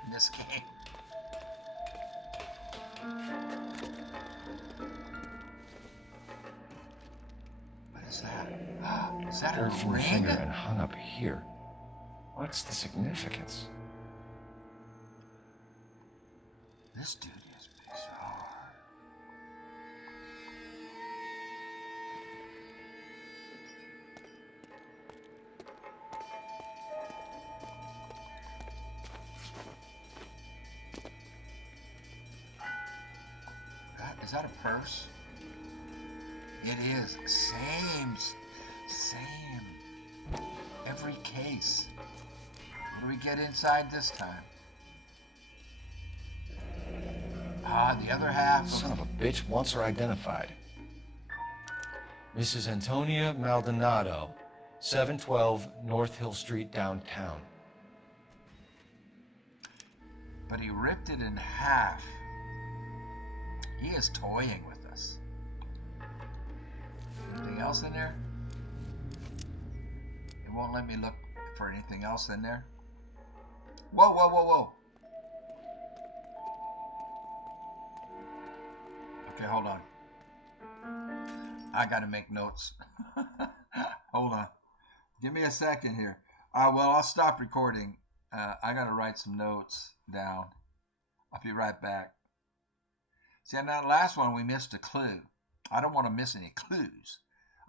in this game. What is that? Is that her Pulled from her ring? finger and hung up here. What's the significance? This dude is bizarre. Is that a purse? It is. Same. Every case. What do we get inside this time? Ah, the other half. Son of a bitch wants her identified. Mrs. Antonia Maldonado, 712 North Hill Street, downtown. But he ripped it in half. He is toying with us. Anything else in there? It won't let me look for anything else in there. Whoa. Okay, hold on. I gotta make notes. Hold on. Give me a second here. Well, I'll stop recording. I gotta write some notes down. I'll be right back. See, on that last one, we missed a clue. I don't want to miss any clues.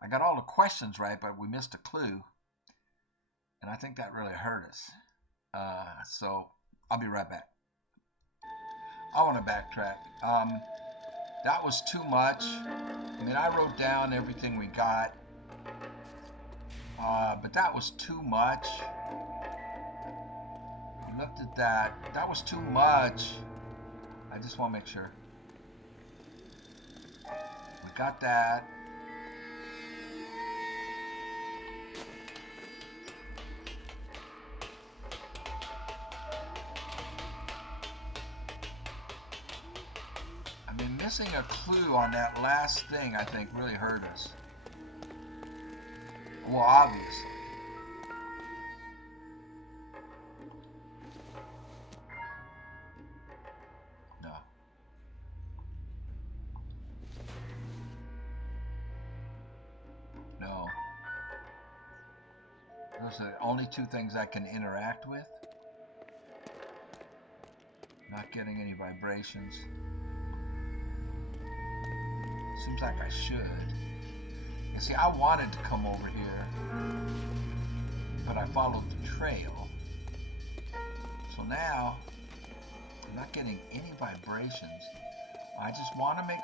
I got all the questions right, but we missed a clue. And I think that really hurt us. So I'll be right back. I want to backtrack. That was too much. I mean, I wrote down everything we got. But that was too much. We looked at that. That was too much. I just want to make sure. We got that. I mean, missing a clue on that last thing, I think, really hurt us. Well, obviously. No. No. Those are the only two things I can interact with. Not getting any vibrations. Seems like I should. You see, I wanted to come over here, but I followed the trail. So now, I'm not getting any vibrations. I just want to make,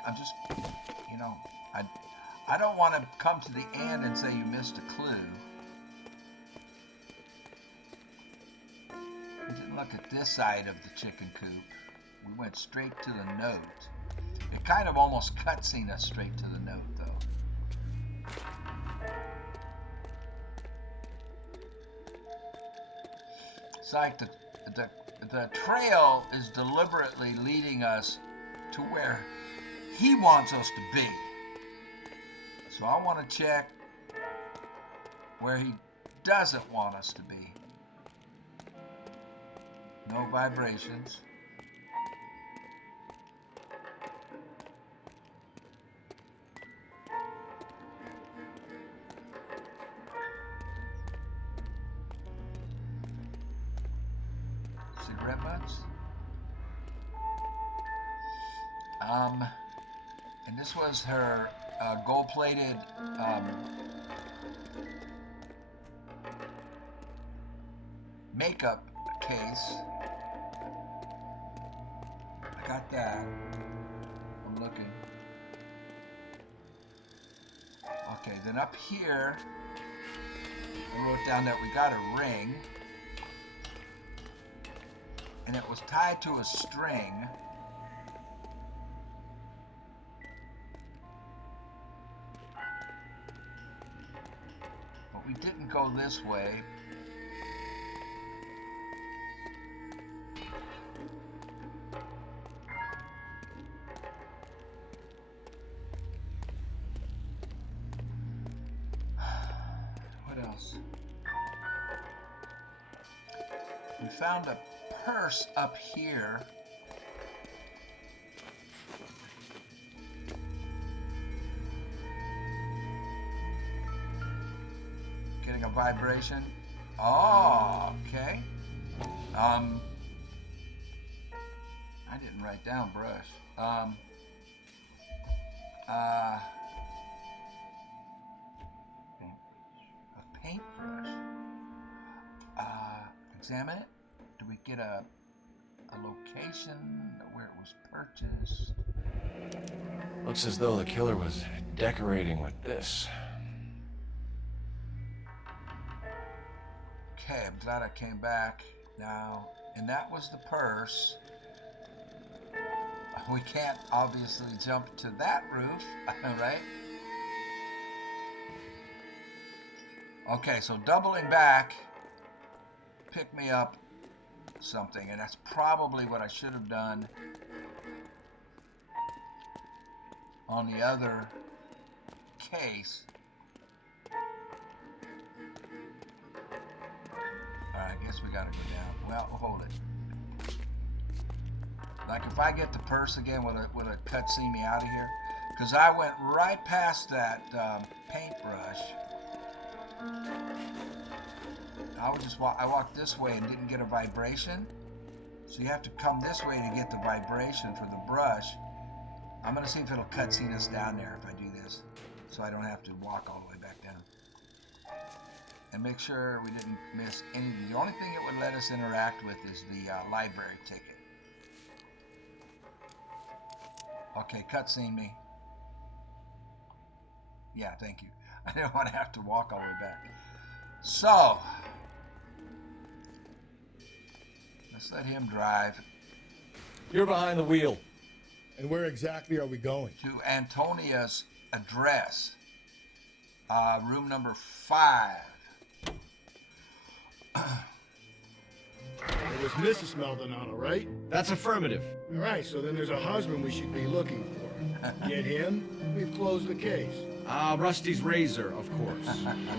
you know, I don't want to come to the end and say you missed a clue. We didn't look at this side of the chicken coop. We went straight to the note. It kind of almost cutscene us straight to the note, though. It's like the trail is deliberately leading us to where he wants us to be. So I want to check where he doesn't want us to be. No vibrations. Cigarette butts. And this was her gold-plated makeup case. I got that. I'm looking. Okay, then up here, I wrote down that we got a ring. And it was tied to a string. But we didn't go this way. What else? We found a purse up here. Getting a vibration. Oh, okay. I didn't write down brush. A paintbrush. Examine it. Do we get a location where it was purchased? Looks as though the killer was decorating with this. Okay, I'm glad I came back now. And that was the purse. We can't obviously jump to that roof, right? Okay, so doubling back, pick me up something, and that's probably what I should have done on the other case. Alright, I guess we gotta go down. Well, we'll hold it. Like if I get the purse again, will it cutscene me out of here? Because I went right past that paintbrush. I walked this way and didn't get a vibration. So you have to come this way to get the vibration for the brush. I'm going to see if it'll cutscene us down there if I do this. So I don't have to walk all the way back down. And make sure we didn't miss anything. The only thing it would let us interact with is the library ticket. Okay, cutscene me. Yeah, thank you. I didn't want to have to walk all the way back. So, let's let him drive. You're behind the wheel. And where exactly are we going? To Antonia's address. Room number 5. It was Mrs. Maldonado, right? That's affirmative. All right, so then there's a husband we should be looking for. Get him, we've closed the case. Rusty's razor, of course.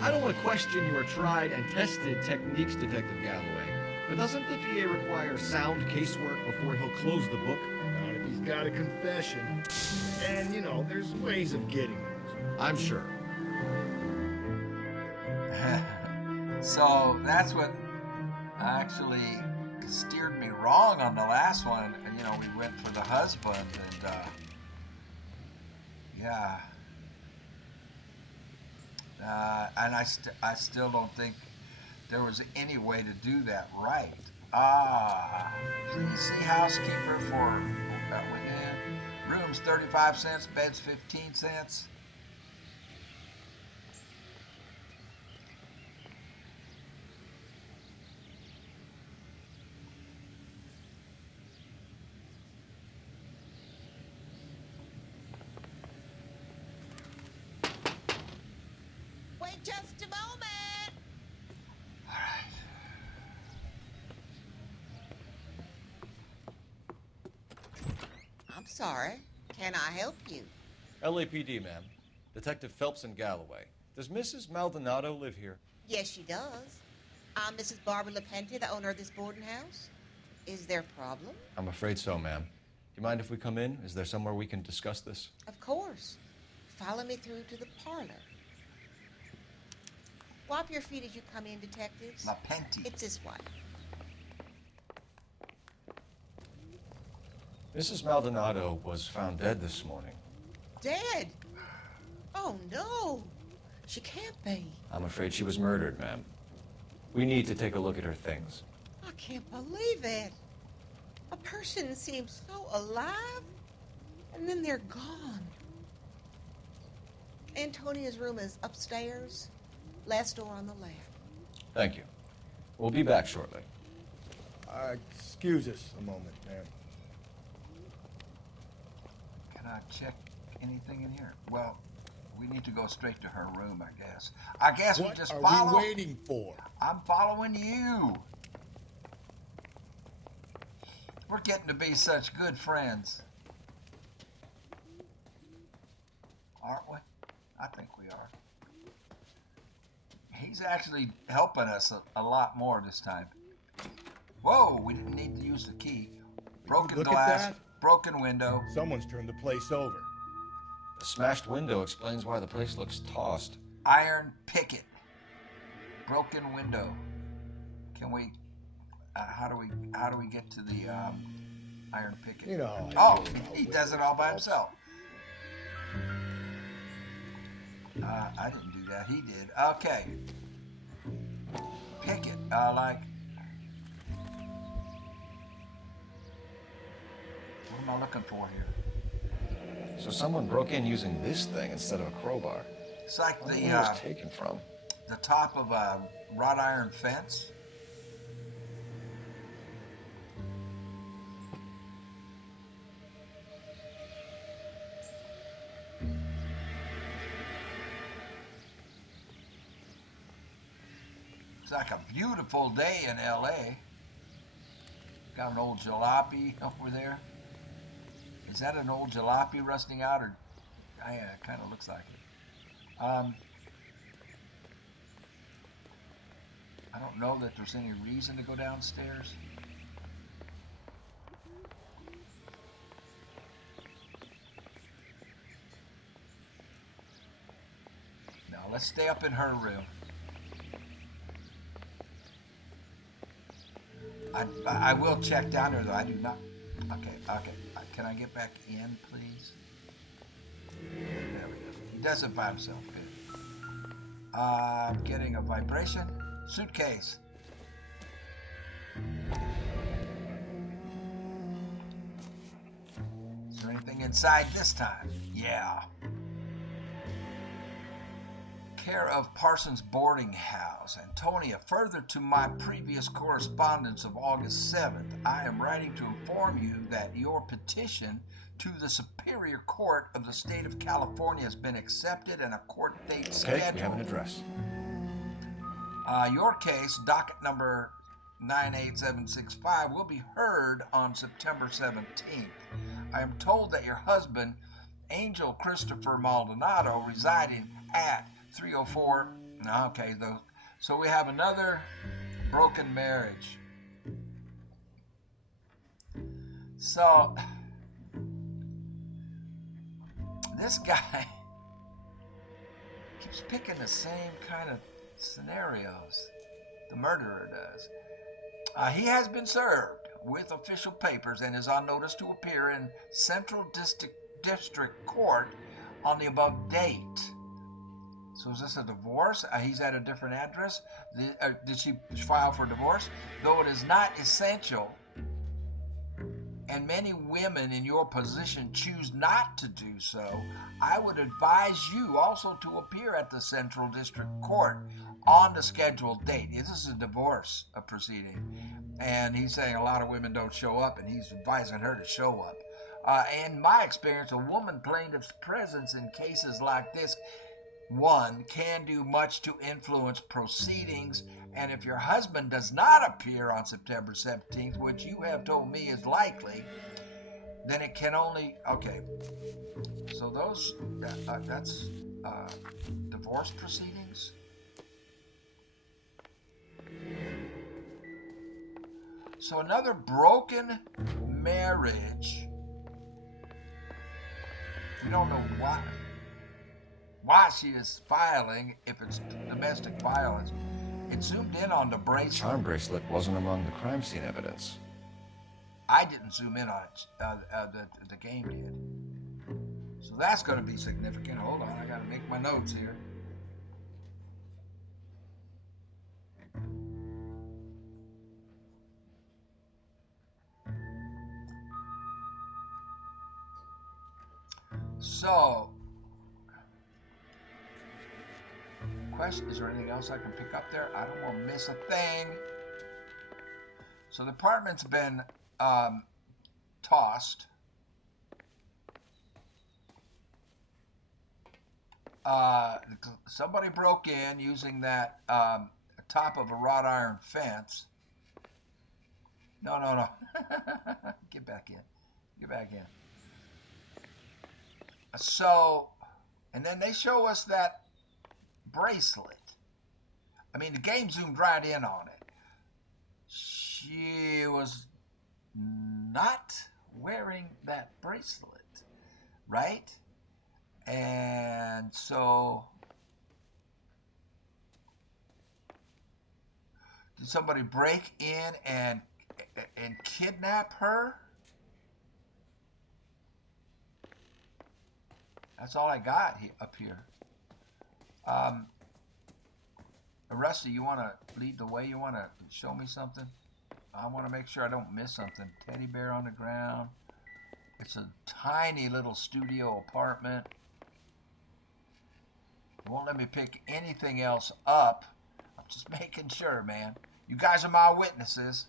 I don't want to question your tried and tested techniques, Detective Galloway. But doesn't the DA require sound casework before he'll close the book? Not if he's got a confession. And, you know, there's ways of getting those. I'm sure. So that's what actually steered me wrong on the last one. And, you know, we went for the husband, and yeah. And I still don't think there was any way to do that right. Please see housekeeper for within rooms 35 cents, beds 15 cents. Just a moment. All right. I'm sorry. Can I help you? LAPD, ma'am. Detective Phelps and Galloway. Does Mrs. Maldonado live here? Yes, she does. I'm Mrs. Barbara LaPente, the owner of this boarding house. Is there a problem? I'm afraid so, ma'am. Do you mind if we come in? Is there somewhere we can discuss this? Of course. Follow me through to the parlor. Wipe your feet as you come in, detectives. LaPente. It's this way. Mrs. Maldonado was found dead this morning. Dead? Oh, no. She can't be. I'm afraid she was murdered, ma'am. We need to take a look at her things. I can't believe it. A person seems so alive, and then they're gone. Antonia's room is upstairs, last door on the left. Thank you. We'll be back shortly. Excuse us a moment, ma'am. Can I check anything in here? Well, we need to go straight to her room, I guess. I guess we just follow. What are we waiting for? I'm following you. We're getting to be such good friends. Aren't we? I think we are. He's actually helping us a lot more this time. Whoa, we didn't need to use the key. Broken Look glass, at that. broken window. Someone's turned the place over. The smashed window explains why the place looks tossed. Iron picket. Broken window. Can we? How do we get to the iron picket? You know. Oh, he does it all by himself. I didn't do that. He did. Okay. Picket. Like. What am I looking for here? So someone broke in using this thing instead of a crowbar. It's like Where it was taken from. the top of a wrought iron fence. It's like a beautiful day in LA. Got an old jalopy over there. Is that an old jalopy rusting out, or yeah, it kind of looks like it. I don't know that there's any reason to go downstairs. Now let's stay up in her room. I will check down there though. I do not. Okay. Can I get back in, please? There we go. He does it by himself. Good. I'm getting a vibration. Suitcase. Is there anything inside this time? Yeah. Care of Parsons Boarding House, Antonia. Further to my previous correspondence of August 7th, I am writing to inform you that your petition to the Superior Court of the State of California has been accepted and a court date scheduled. Okay, we have an address. Your case, docket number 98765, will be heard on September 17th. I am told that your husband, Angel Christopher Maldonado, residing at 304. Okay, though. So we have another broken marriage. So this guy keeps picking the same kind of scenarios. The murderer does. He has been served with official papers and is on notice to appear in Central District Court on the above date. So is this a divorce? He's at a different address? Did she file for divorce? Though it is not essential, and many women in your position choose not to do so, I would advise you also to appear at the Central District Court on the scheduled date. This is a divorce proceeding, and he's saying a lot of women don't show up, and he's advising her to show up. In my experience, a woman plaintiff's presence in cases like this, one, can do much to influence proceedings, and if your husband does not appear on September 17th, which you have told me is likely, then it can only, okay, so those, that's divorce proceedings? So another broken marriage. We don't know why she is filing if it's domestic violence. It zoomed in on the bracelet. The charm bracelet wasn't among the crime scene evidence. I didn't zoom in on it. The game did. So that's going to be significant. Hold on, I got to make my notes here. So, question, is there anything else I can pick up there? I don't want to miss a thing. So the apartment's been tossed. Somebody broke in using that top of a wrought iron fence. No. Get back in. Get back in. So, and then they show us that bracelet. I mean, the game zoomed right in on it. She was not wearing that bracelet, right? And so, did somebody break in and kidnap her? That's all I got up here. Rusty, you want to lead the way? You want to show me something? I want to make sure I don't miss something. Teddy bear on the ground. It's a tiny little studio apartment. It won't let me pick anything else up. I'm just making sure, man. You guys are my witnesses.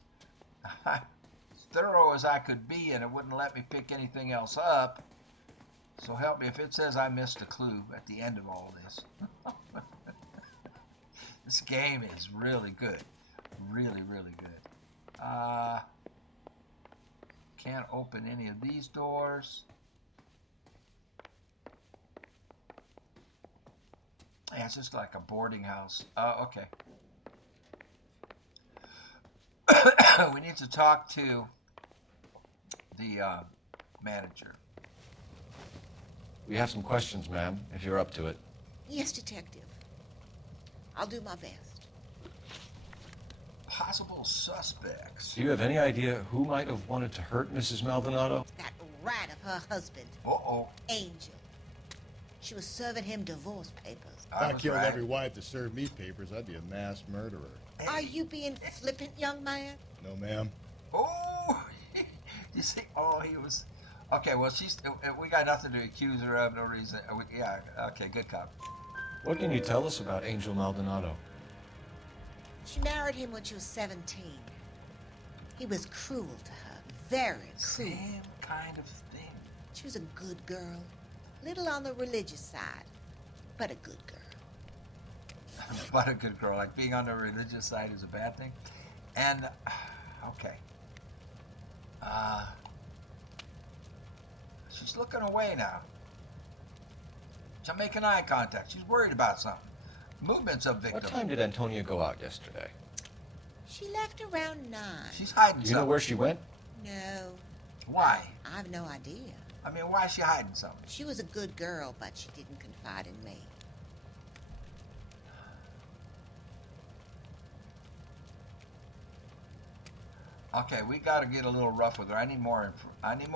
As thorough as I could be, and it wouldn't let me pick anything else up. So help me if it says I missed a clue at the end of all this. This game is really good. Really, really good. Can't open any of these doors. Yeah, it's just like a boarding house. Okay. We need to talk to the manager. We have some questions, ma'am, if you're up to it. Yes, Detective. I'll do my best. Possible suspects. Do you have any idea who might have wanted to hurt Mrs. Maldonado? That rat of her husband. Uh-oh. Angel. She was serving him divorce papers. If I killed every wife to serve me papers, I'd be a mass murderer. Are you being flippant, young man? No, ma'am. Oh, you see? Oh, he was. Okay, well, we got nothing to accuse her of, no reason. Yeah, okay, good cop. What can you tell us about Angel Maldonado? She married him when she was 17. He was cruel to her, very cruel. Same kind of thing. She was a good girl, little on the religious side, but a good girl. But a good girl, like being on the religious side is a bad thing. And, okay. She's looking away now. She's making eye contact. She's worried about something. Movement's of victim. What time did Antonia go out yesterday? She left around 9. She's hiding something. Do you know where she went? No. Why? I have no idea. I mean, why is she hiding something? She was a good girl, but she didn't confide in me. Okay, we got to get a little rough with her. I need more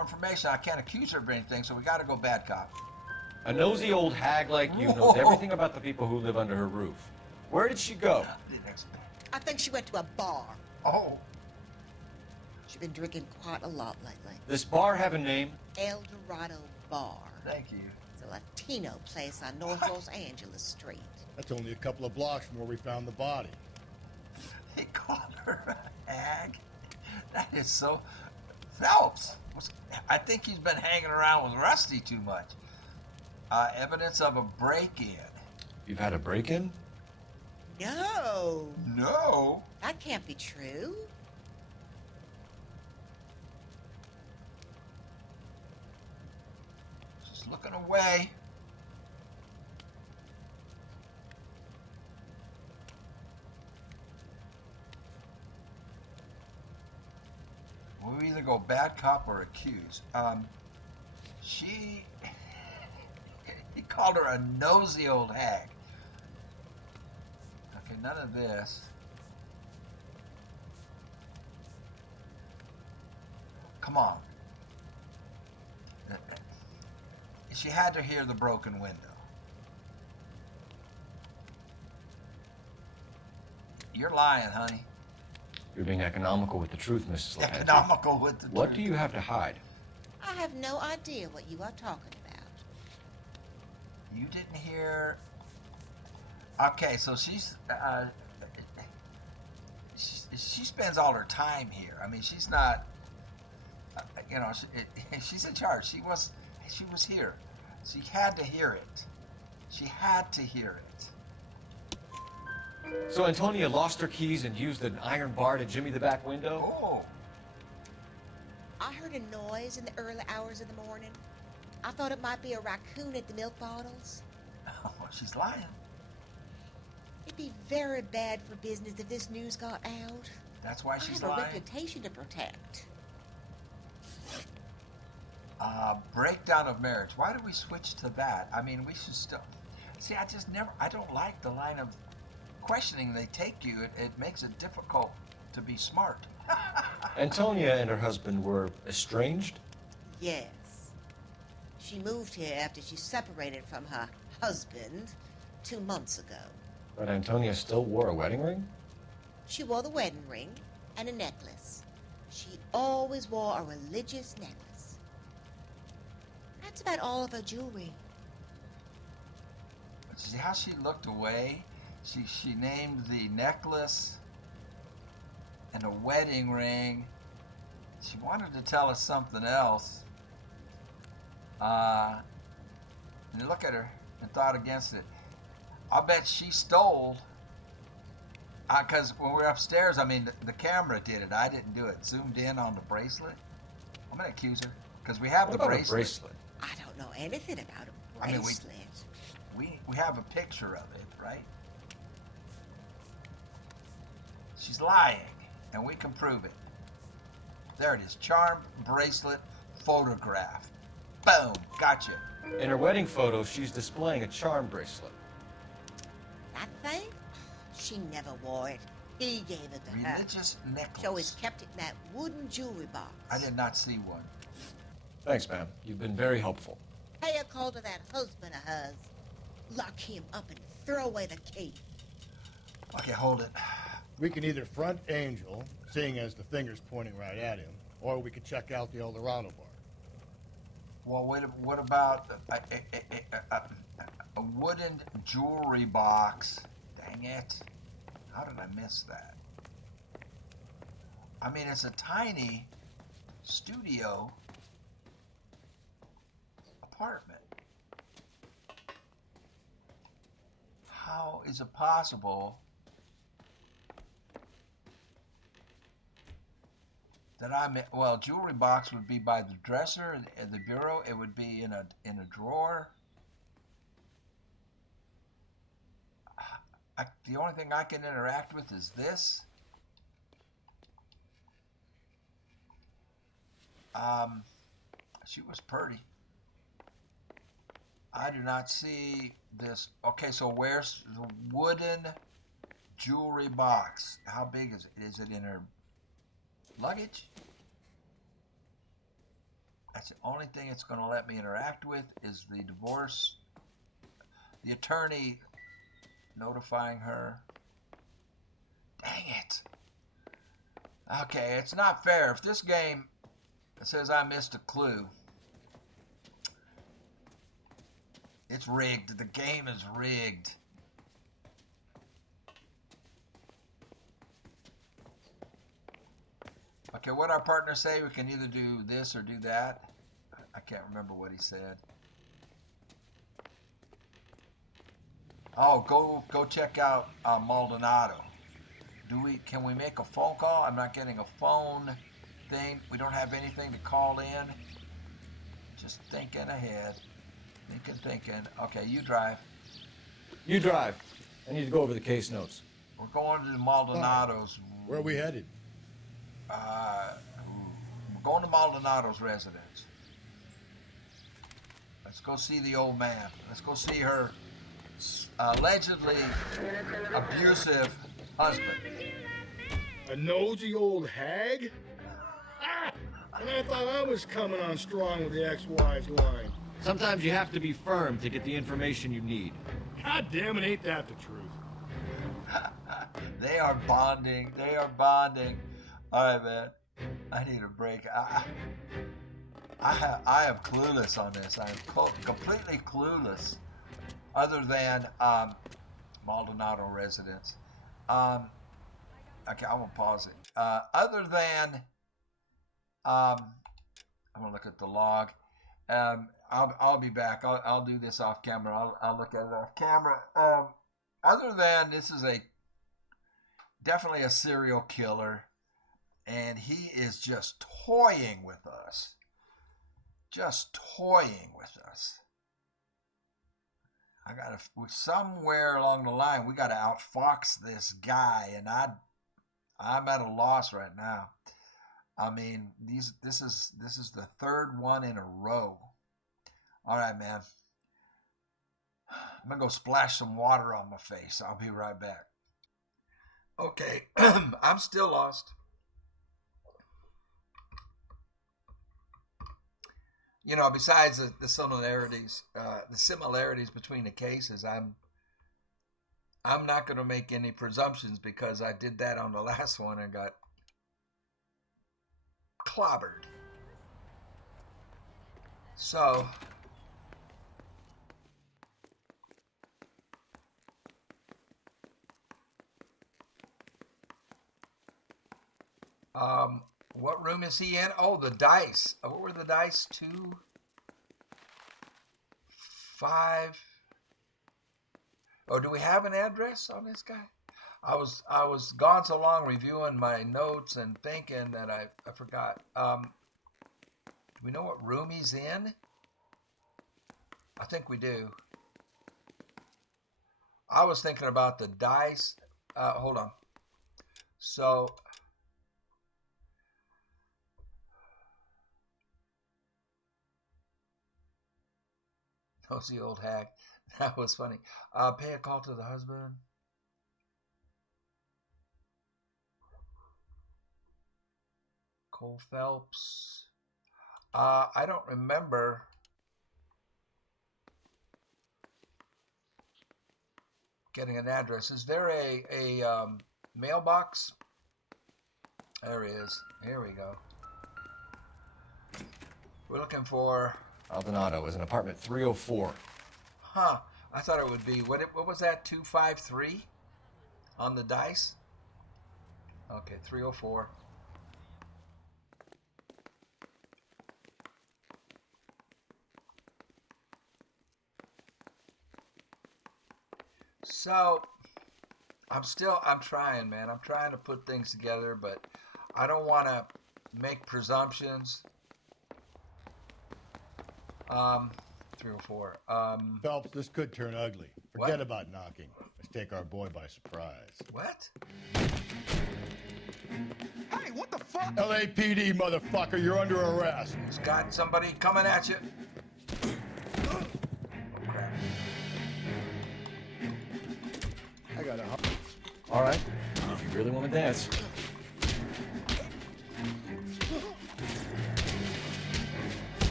information. I can't accuse her of anything, so we got to go bad cop. A nosy old hag like you knows everything about the people who live under her roof. Where did she go? I think she went to a bar. Oh. She's been drinking quite a lot lately. This bar have a name? El Dorado Bar. Thank you. It's a Latino place on North Los Angeles Street. That's only a couple of blocks from where we found the body. He called her a hag. That is so... Phelps. I think he's been hanging around with Rusty too much. Evidence of a break-in. You've had a break-in? No. No? That can't be true. She's looking away. We'll either go bad cop or accuse. He called her a nosy old hag. Okay, none of this. Come on. She had to hear the broken window. You're lying, honey. You're being economical with the truth, Mrs. LaHanty. Economical with the truth. What do you have to hide? I have no idea what you are talking about. You didn't hear. Okay, so she spends all her time here. I mean, she's not. She's in charge. She was here. She had to hear it. She had to hear it. So Antonia lost her keys and used an iron bar to jimmy the back window? Oh. I heard a noise in the early hours of the morning. I thought it might be a raccoon at the milk bottles. Oh, she's lying. It'd be very bad for business if this news got out. That's why she's I have lying. a reputation to protect. Breakdown of marriage. Why do we switch to that? I mean, we should still... See, I don't like the line of questioning they take you. It makes it difficult to be smart. Antonia and her husband were estranged? Yes. She moved here after she separated from her husband 2 months ago. But Antonia still wore a wedding ring? She wore the wedding ring and a necklace. She always wore a religious necklace. That's about all of her jewelry. See how she looked away? She named the necklace and a wedding ring. She wanted to tell us something else. And you look at her and thought against it. I'll bet she stole. Because when we were upstairs, I mean, the camera did it. I didn't do it. Zoomed in on the bracelet. I'm going to accuse her. Because we have What the about bracelet. a bracelet? I don't know anything about a I mean, bracelet. we have a picture of it, right? She's lying, and we can prove it. There it is. Charm bracelet photograph. Boom. Gotcha. In her wedding photo, she's displaying a charm bracelet. That thing? She never wore it. He gave it to her. Religious necklace. She always kept it in that wooden jewelry box. I did not see one. Thanks, ma'am. You've been very helpful. Pay a call to that husband of hers. Lock him up and throw away the key. Okay, hold it. We can either front Angel, seeing as the finger's pointing right at him, or we could check out the Dorado Bar. Well, what about a wooden jewelry box? Dang it. How did I miss that? I mean, it's a tiny studio apartment. How is it possible that well, jewelry box would be by the dresser and the bureau. It would be in a drawer. The only thing I can interact with is this. She was pretty. I do not see this. Okay, so where's the wooden jewelry box? How big is it? Is it in her luggage? That's the only thing it's going to let me interact with is the divorce. The attorney notifying her. Dang it. Okay, it's not fair. If this game says I missed a clue, it's rigged. The game is rigged. Okay, what our partners say, we can either do this or do that. I can't remember what he said. Oh, go check out Maldonado. Can we make a phone call? I'm not getting a phone thing. We don't have anything to call in. Just thinking ahead. Thinking. Okay, you drive. You drive. I need to go over the case notes. We're going to Maldonado's. Where are we headed? We're going to Maldonado's residence. Let's go see the old man. Let's go see her allegedly abusive husband. A nosy old hag? Ah! And I thought I was coming on strong with the ex-wife's line. Sometimes you have to be firm to get the information you need. God damn it, ain't that the truth? They are bonding. They are bonding. All right, man. I need a break. I am clueless on this. I am completely clueless other than Maldonado Residence. Okay, I'm gonna pause it. Other than, I'm gonna look at the log. I'll be back. I'll do this off camera. I'll look at it off camera. Other than this is definitely a serial killer, and he is just toying with us. Just toying with us. Somewhere along the line, we gotta outfox this guy, and I'm at a loss right now. I mean, this is the third one in a row. All right, man. I'm gonna go splash some water on my face. I'll be right back. Okay, I'm still lost. You know, besides the similarities between the cases, I'm not going to make any presumptions because I did that on the last one and got clobbered. So, what room is he in? Oh, the dice. What were the dice? 2, 5. Oh, do we have an address on this guy? I was gone so long reviewing my notes and thinking that I forgot. Do we know what room he's in? I think we do. I was thinking about the dice. Hold on. So, the old hag. That was funny. Pay a call to the husband. Cole Phelps. I don't remember. Getting an address. Is there a mailbox? There he is. Here we go. We're looking for Maldonado is in apartment 304. Huh. I thought it would be, what was that, 253 on the dice? Okay, 304. So, I'm trying, man. I'm trying to put things together, but I don't want to make presumptions. 304. Phelps, this could turn ugly. Forget about knocking. Let's take our boy by surprise. What? Hey, what the fuck? LAPD, motherfucker, you're under arrest. He's got somebody coming at you. Oh, crap. I got a... All right, if you really want to dance.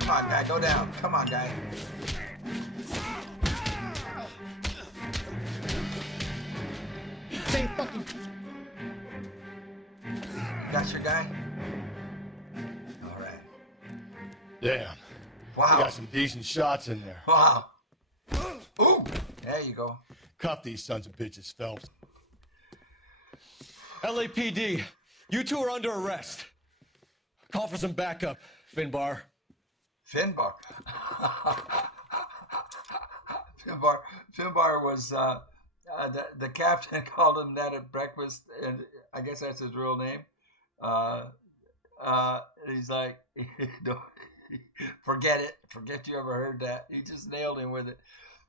Come on, guy, go down. Come on, guy. Say fucking... Got your guy? All right. Damn. Wow. We got some decent shots in there. Wow. Ooh, there you go. Cuff these sons of bitches, Phelps. LAPD, you two are under arrest. Call for some backup, Finbar. Finbar. Finbar was the captain called him that at breakfast, and I guess that's his real name. He's like, forget it. Forget you ever heard that. He just nailed him with it.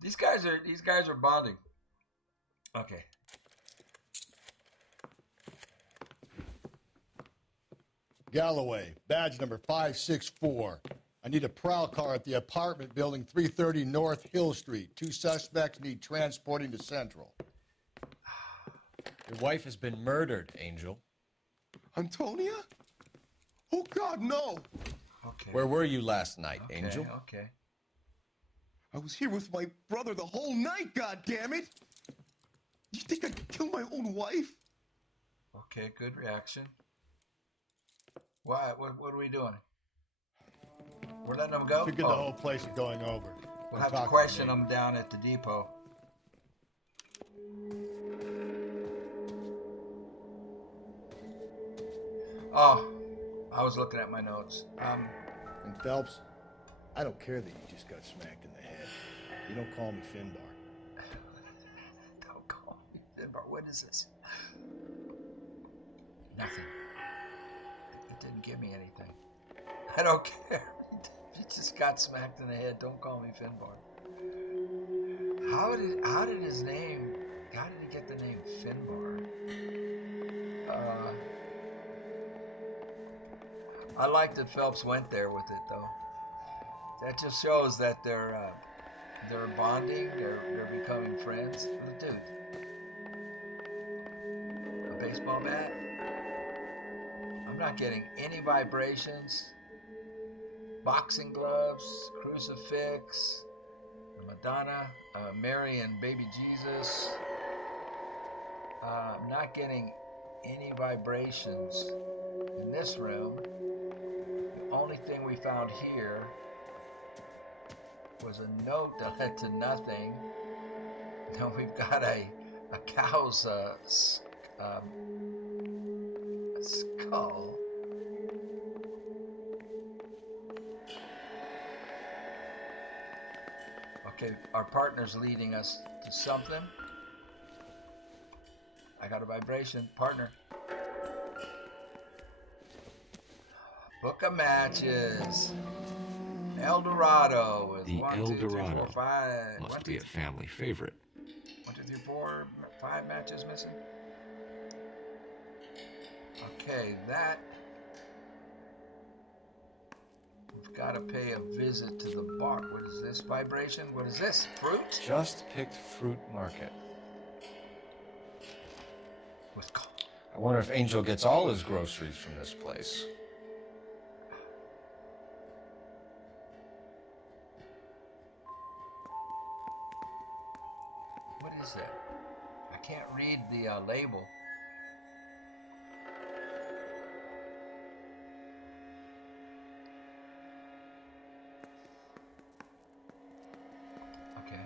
These guys are bonding. Okay. Galloway, badge number 564. I need a prowl car at the apartment building 330 North Hill Street. 2 suspects need transporting to Central. Your wife has been murdered, Angel. Antonia? Oh, God, no. Okay. Where were you last night, Angel? Okay. I was here with my brother the whole night, goddammit! You think I'd kill my own wife? Okay, good reaction. What are we doing? We're letting them go? Figured the whole place is going over. We'll have to question them down at the depot. Oh, I was looking at my notes. And Phelps, I don't care that you just got smacked in the head. You don't call me Finbar. Don't call me Finbar. What is this? Nothing. It didn't give me anything. I don't care. You just got smacked in the head. Don't call me Finbar. How did his name? How did he get the name Finbar? I like that Phelps went there with it, though. That just shows that they're bonding. They're becoming friends. Dude, a baseball bat. I'm not getting any vibrations. Boxing gloves, crucifix, the Madonna, Mary and baby Jesus. I'm not getting any vibrations in this room. The only thing we found here was a note that led to nothing. Then we've got a cow's skull. Okay, our partner's leading us to something. I got a vibration. Partner. Book of matches. El Dorado with The 1, El 2, 3, 4, Dorado 5. must 1, be 2, a family favorite. 1, 2, 3, 4, 5 matches missing. Okay, that. We've got to pay a visit to the bar. What is this vibration? What is this? Fruit? Just picked fruit market. With I wonder if Angel gets all his groceries from this place. What is that? I can't read the label. Okay.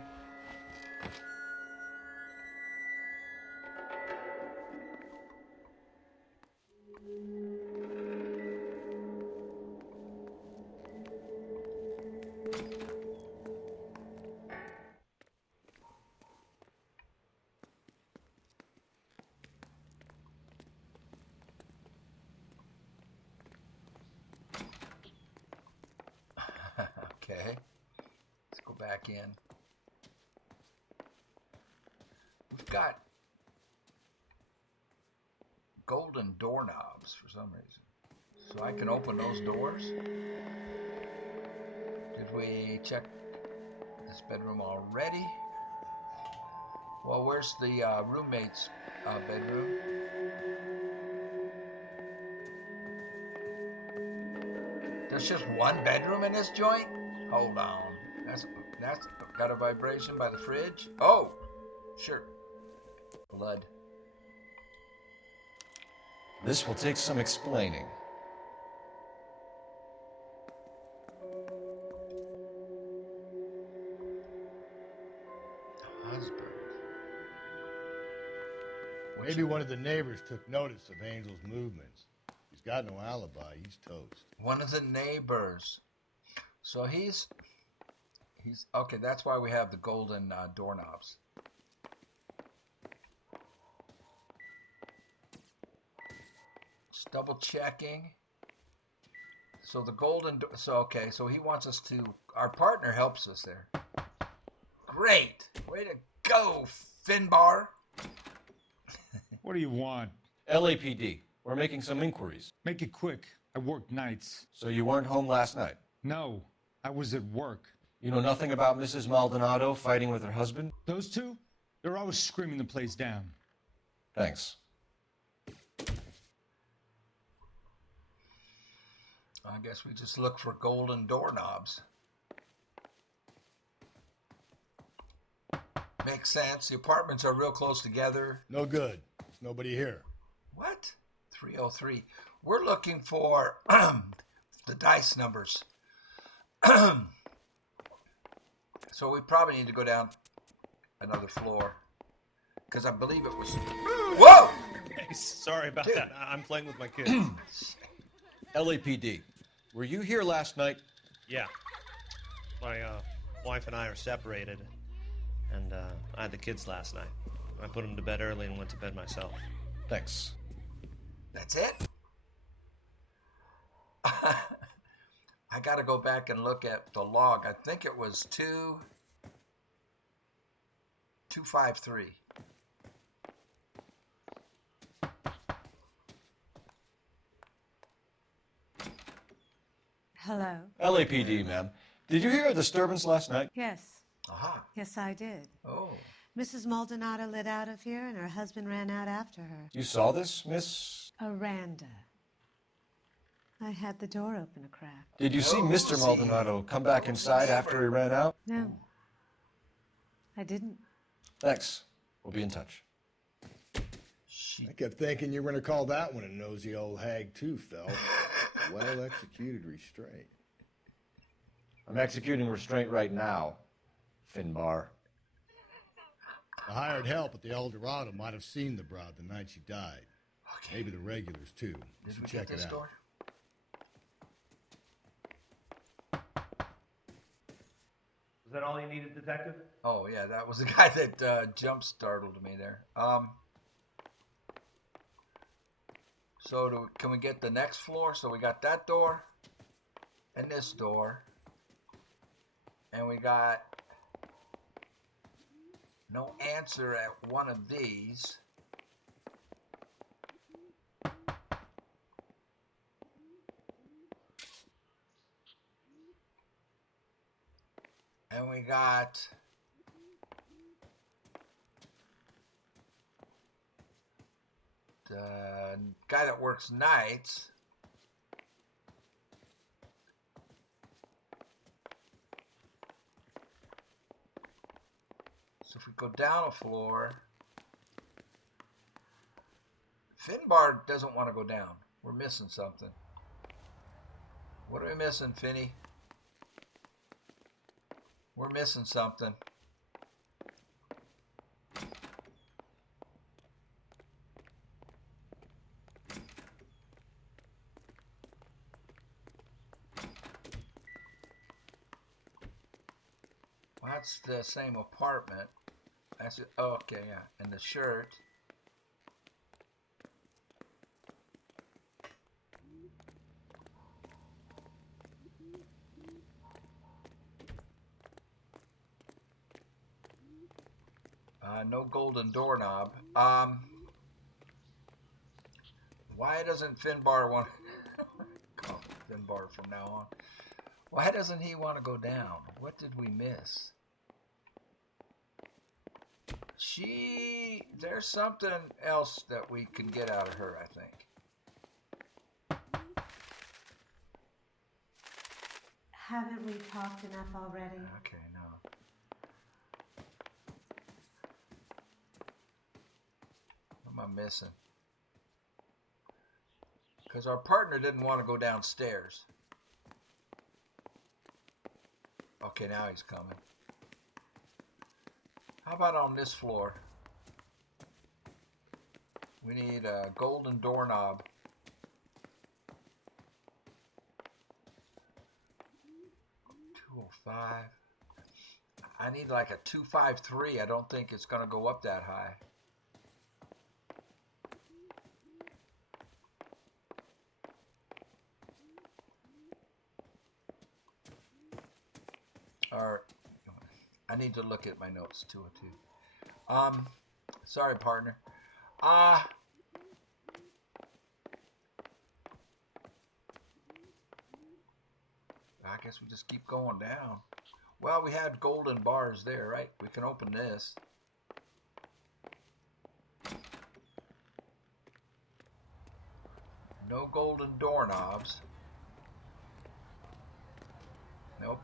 Okay, let's go back in. We've got golden doorknobs for some reason. So I can open those doors. Did we check this bedroom already? Well, where's the roommate's bedroom? There's just one bedroom in this joint? Hold on. That's got a vibration by the fridge? Oh, sure. Blood. This will take some explaining. Husband. Maybe one of the neighbors took notice of Angel's movements. He's got no alibi. He's toast. One of the neighbors. So he's okay. That's why we have the golden doorknobs. Just double checking. So the golden. Okay. So he wants us to. Our partner helps us there. Great. Way to go, Finbar. What do you want? LAPD. We're making some inquiries. Make it quick. I work nights. So you weren't home last night? No, I was at work. You know nothing about Mrs. Maldonado fighting with her husband? Those two? They're always screaming the place down. Thanks. I guess we just look for golden doorknobs. Makes sense. The apartments are real close together. No good. There's nobody here. What? 303. We're looking for the dice numbers. So we probably need to go down another floor. Because I believe it was... Whoa! Hey, sorry about that. I'm playing with my kids. LAPD, were you here last night? Yeah. My wife and I are separated. And I had the kids last night. I put them to bed early and went to bed myself. Thanks. That's it? I got to go back and look at the log. I think it was 253. Hello. LAPD, ma'am. Did you hear a disturbance last night? Yes. Aha. Yes, I did. Oh. Mrs. Maldonado lit out of here, and her husband ran out after her. You saw this, Miss? Aranda. I had the door open a crack. Did you see Mr. Maldonado come back inside after he ran out? No. I didn't. Thanks. We'll be in touch. I kept thinking you were going to call that one a nosy old hag too, Phil. Well-executed restraint. I'm executing restraint right now, Finbar. The hired help at the El Dorado might have seen the broad the night she died. Okay. Maybe the regulars too. Did we Check get this it out. door? Was that all you needed, Detective? Oh, yeah, that was the guy that jump startled me there. So can we get the next floor? So we got that door and this door. And we got no answer at one of these. And we got the guy that works nights. So if we go down a floor, Finbar doesn't want to go down. We're missing something. What are we missing, Finny? We're missing something. Well, that's the same apartment. That's it. Oh, okay, yeah. And the shirt. No golden doorknob. Why doesn't Finbar want call Finbar from now on? Why doesn't he want to go down? What did we miss? There's something else that we can get out of her, I think. Haven't we talked enough already? Okay, no. What am I missing? Because our partner didn't want to go downstairs. Okay, now he's coming. How about on this floor? We need a golden doorknob. $205. I need like a 253. I don't think it's going to go up that high. Or I need to look at my notes 202. Sorry, partner. I guess we just keep going down. Well, we had golden bars there, right? We can open this. No golden doorknobs. Nope.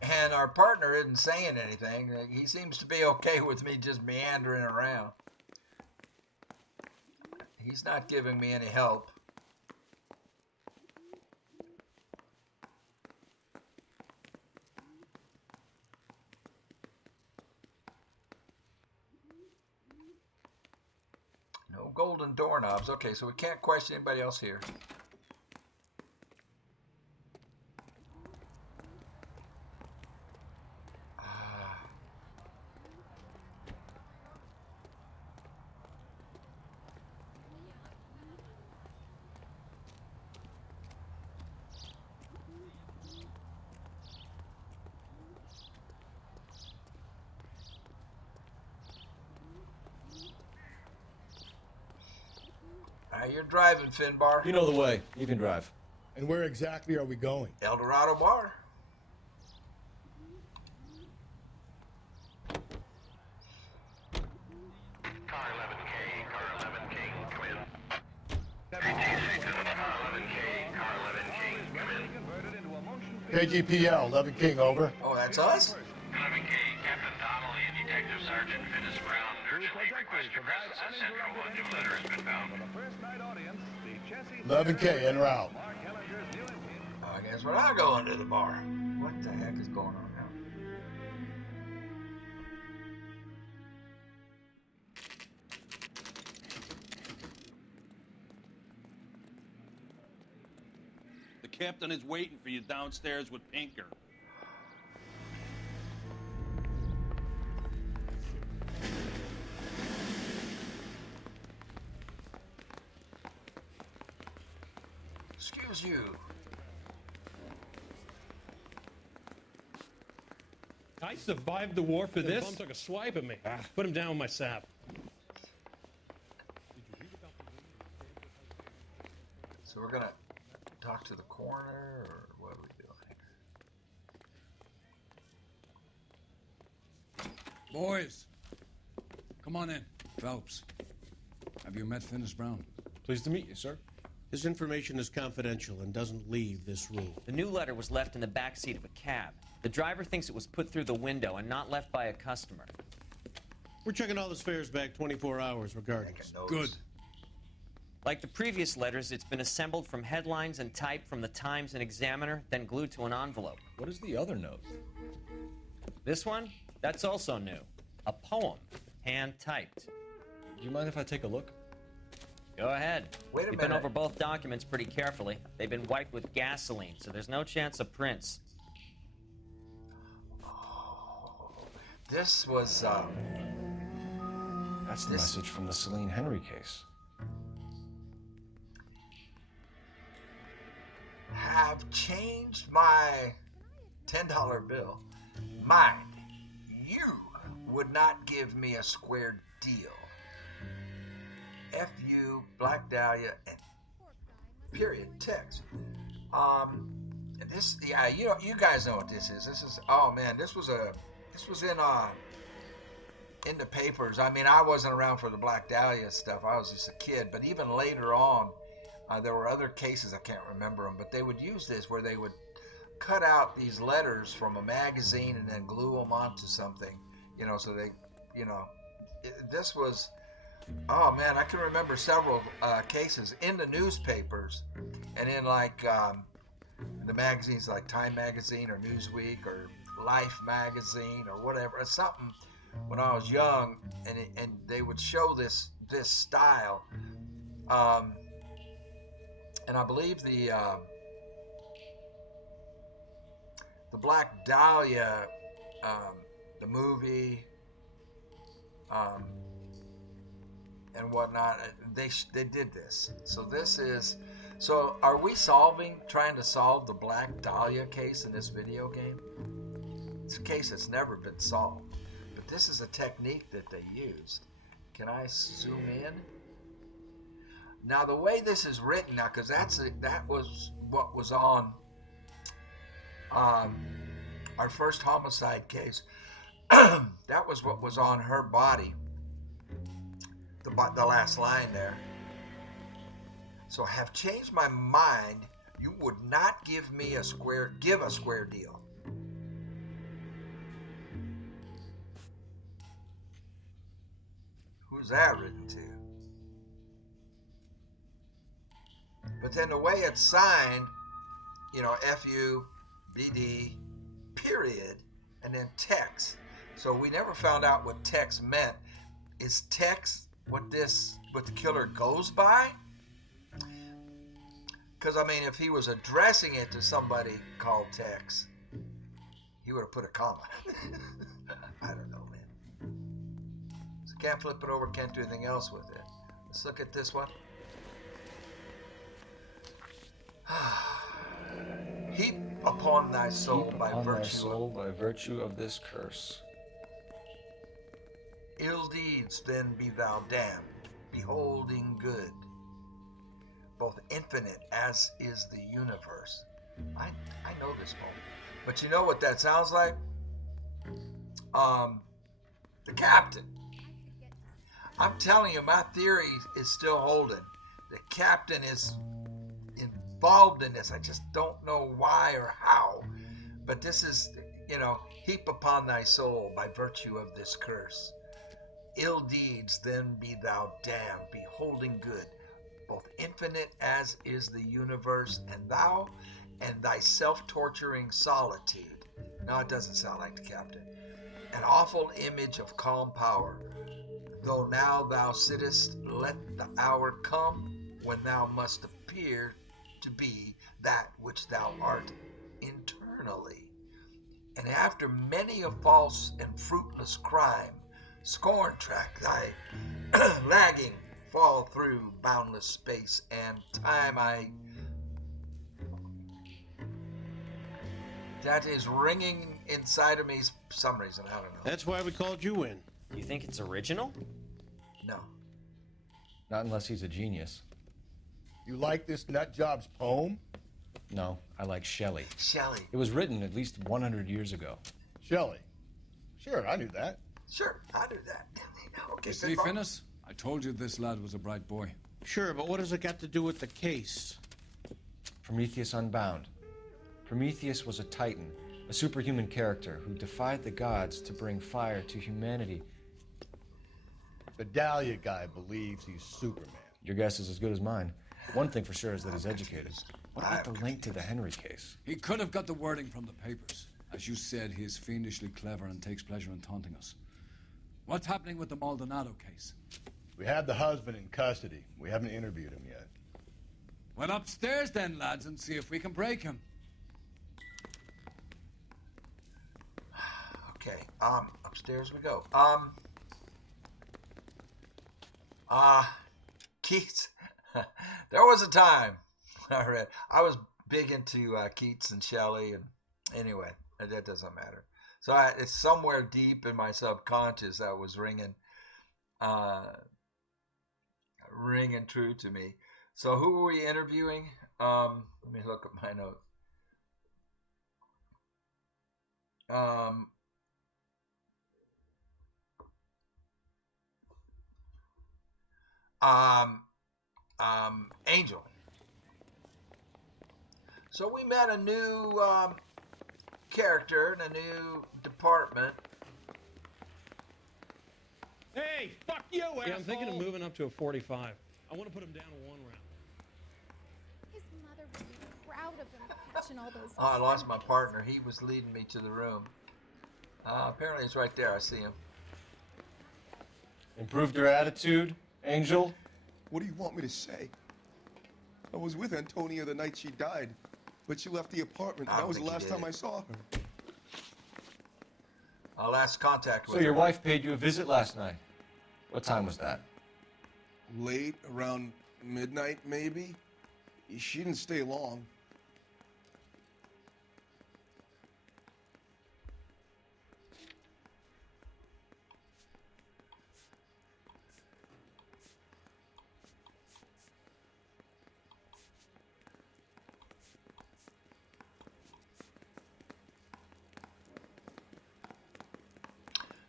And our partner isn't saying anything. He seems to be okay with me just meandering around. He's not giving me any help. No golden doorknobs. Okay, so we can't question anybody else here. You're driving, Finbar. You know the way. You can drive. And where exactly are we going? El Dorado Bar. Car 11K, car 11K, come in. Car 11K, car 11K, come in. KGPL, 11 King, over. Oh, that's us? 11K, Captain Donnelly and Detective Sergeant Finis Brown urgently request your presence at Central. A new letter has been found. 11K, en route. I guess we're not going to the bar. What the heck is going on now? The captain is waiting for you downstairs with Pinker. Excuse you. I survived the war for this. Bum took a swipe at me. Put him down with my sap. So we're gonna talk to the coroner, or what are we doing? Boys, come on in. Phelps, have you met Finis Brown? Pleased to meet you, sir. His information is confidential and doesn't leave this room. The new letter was left in the back seat of a cab. The driver thinks it was put through the window and not left by a customer. We're checking all his fares back 24 hours regardless. Good. Like the previous letters, it's been assembled from headlines and typed from the Times and Examiner, then glued to an envelope. What is the other note? This one? That's also new. A poem, hand-typed. Do you mind if I take a look? Go ahead. Wait a We've been minute. over both documents pretty carefully. They've been wiped with gasoline, so there's no chance of prints. This was, That's the message from the Celine Henry case. have changed my $10 bill. Mind, you would not give me a square deal. F-U, Black Dahlia, and period text. This, yeah, you guys know what this is. This is, oh man, this was in the papers. I mean, I wasn't around for the Black Dahlia stuff. I was just a kid. But even later on, there were other cases, I can't remember them, but they would use this where they would cut out these letters from a magazine and then glue them onto something, so they, this was, oh man, I can remember several cases in the newspapers and in like the magazines like Time Magazine or Newsweek or Life Magazine or whatever, something when I was young, and they would show this style. And I believe the Black Dahlia, the movie, and whatnot, they did this. So this is, so are we trying to solve the Black Dahlia case in this video game? It's a case that's never been solved, but this is a technique that they used. Can I zoom in? Now the way this is written now, because that was what was on our first homicide case. That was what was on her body. The last line there. So have changed my mind. You would not give me a square deal. Who's that written to? But then the way it's signed, you know, FUBD period and then Tex. So we never found out what Tex meant. Is Tex what the killer goes by? Because I mean, if he was addressing it to somebody called Tex, he would have put a comma. I don't know, man. So can't flip it over, can't do anything else with it. Let's look at this one. Heap upon thy soul Heap by upon virtue thy soul by virtue of this curse. Ill deeds then be thou damned, beholding good, both infinite as is the universe. I know this poem. But you know what that sounds like? The captain. I'm telling you, my theory is still holding. The captain is involved in this. I just don't know why or how. But this is, you know, heap upon thy soul by virtue of this curse. Ill deeds then be thou damned, beholding good, both infinite as is the universe, and thou and thy self-torturing solitude. No, it doesn't sound like the captain. An awful image of calm power. Though now thou sittest, let the hour come when thou must appear to be that which thou art internally. And after many a false and fruitless crime, scorn track thy lagging fall through boundless space and time. That is ringing inside of me for some reason. I don't know. That's why we called you in. You think it's original? No. Not unless he's a genius. You like this nut job's poem? No, I like Shelley. Shelley. It was written at least 100 years ago. Shelley. Sure, I knew that. Sure, I knew that. Okay, You see, Finnis? I told you this lad was a bright boy. Sure, but what has it got to do with the case? Prometheus Unbound. Prometheus was a titan, a superhuman character who defied the gods to bring fire to humanity. The Dahlia guy believes he's Superman. Your guess is as good as mine. One thing for sure is that he's educated. What about the link to the Henry case? He could have got the wording from the papers. As you said, he is fiendishly clever and takes pleasure in taunting us. What's happening with the Maldonado case? We have the husband in custody. We haven't interviewed him yet. Well, upstairs then, lads, and see if we can break him. Okay, upstairs we go. Keats. There was a time I was big into Keats and Shelley, and anyway, that doesn't matter. So it's somewhere deep in my subconscious that was ringing true to me. So who were we interviewing? Let me look at my notes. Angel. So we met a new character in a new department. Hey, fuck you, asshole! Yeah, I'm thinking of moving up to a 45. I want to put him down to 1 round. His mother would be proud of him catching all those. Oh, I lost my partner. He was leading me to the room. Apparently it's right there. I see him. Improved your attitude, Angel? What do you want me to say? I was with Antonia the night she died, but she left the apartment, and that was the last time I saw her. Last contact with So your wife paid you a visit last night. What time was that? Late, around midnight, maybe? She didn't stay long.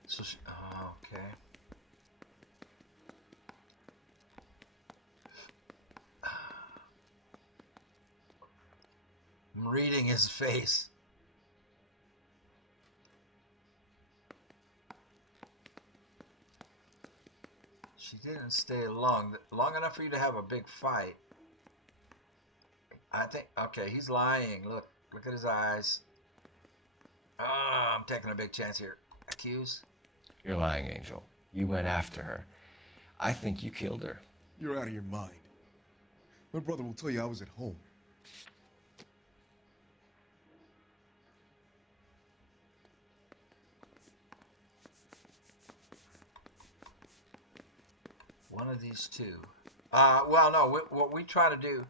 So, okay. I'm reading his face. She didn't stay long enough for you to have a big fight. I think, okay, he's lying. Look at his eyes. Oh, I'm taking a big chance here. Accuse? You're lying, Angel. You went after her. I think you killed her. You're out of your mind. My brother will tell you I was at home. One of these two. Well, no, what we try to do...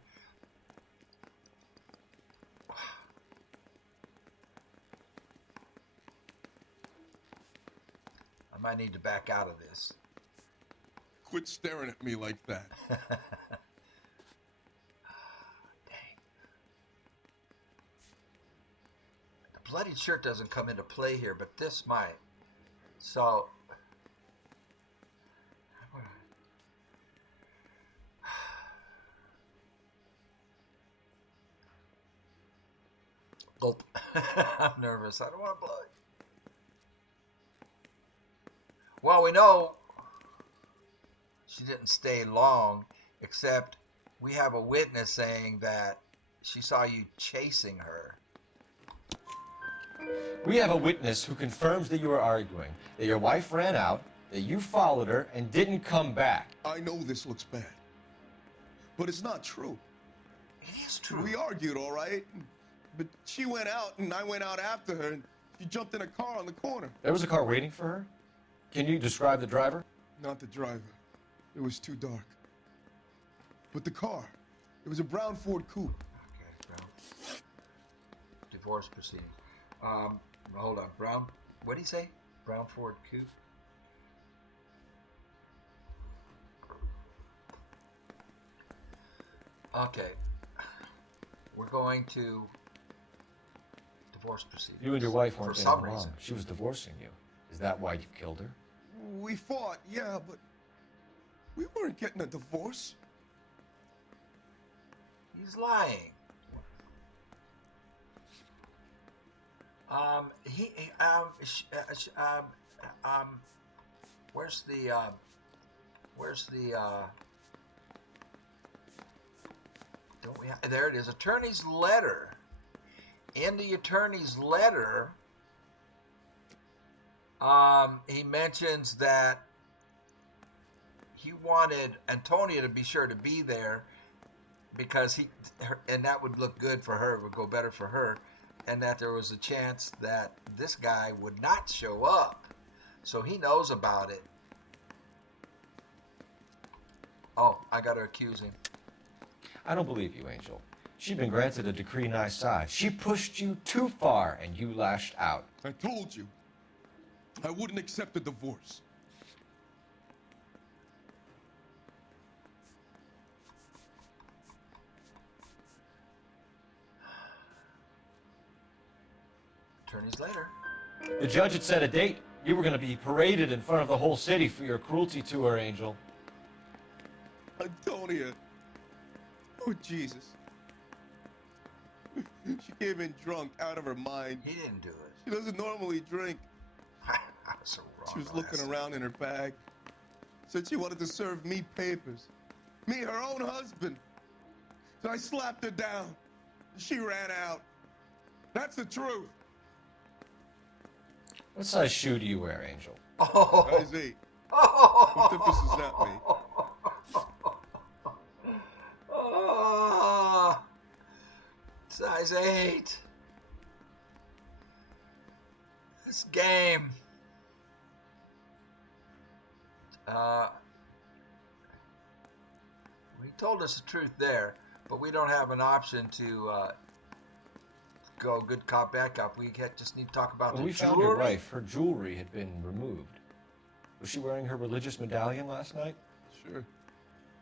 I might need to back out of this. Quit staring at me like that. Dang. The bloodied shirt doesn't come into play here, but this might. So... Gulp. I'm nervous. I don't want to blow it. Well, we know she didn't stay long, except we have a witness saying that she saw you chasing her. We have a witness who confirms that you were arguing, that your wife ran out, that you followed her and didn't come back. I know this looks bad, but it's not true. It is true. We argued, all right? But she went out, and I went out after her, and she jumped in a car on the corner. There was a car waiting for her? Can you describe the driver? Not the driver. It was too dark. But the car, it was a brown Ford coupe. Okay, brown. Divorce proceedings. Hold on. Brown, what did he say? Brown Ford coupe? Okay. We're going to divorce proceedings. You and your wife weren't for getting some along. reason. She was divorcing you. Is that why you killed her? We fought, yeah, but we weren't getting a divorce. He's lying. Don't we have, there it is, attorney's letter. In the attorney's letter, he mentions that he wanted Antonia to be sure to be there because and that would look good for her, it would go better for her, and that there was a chance that this guy would not show up. So he knows about it. Oh, I got to accuse him. I don't believe you, Angel. She'd been granted a decree nisi. She pushed you too far, and you lashed out. I told you, I wouldn't accept a divorce. Attorney's letter. The judge had set a date. You were going to be paraded in front of the whole city for your cruelty to her, Angel. Antonia. Oh, Jesus. She came in drunk, out of her mind. He didn't do it. She doesn't normally drink. I was so wrong. She was looking around in her bag. Said she wanted to serve me papers. Me, her own husband. So I slapped her down. She ran out. That's the truth. What size shoe do you wear, Angel? Oh. Size 8. What difference does that make? Oh, size 8. This game. He told us the truth there, but we don't have an option to go good cop, bad cop. We just need to talk about the When we jewelry. found your wife, her jewelry had been removed. Was she wearing her religious medallion last night? Sure.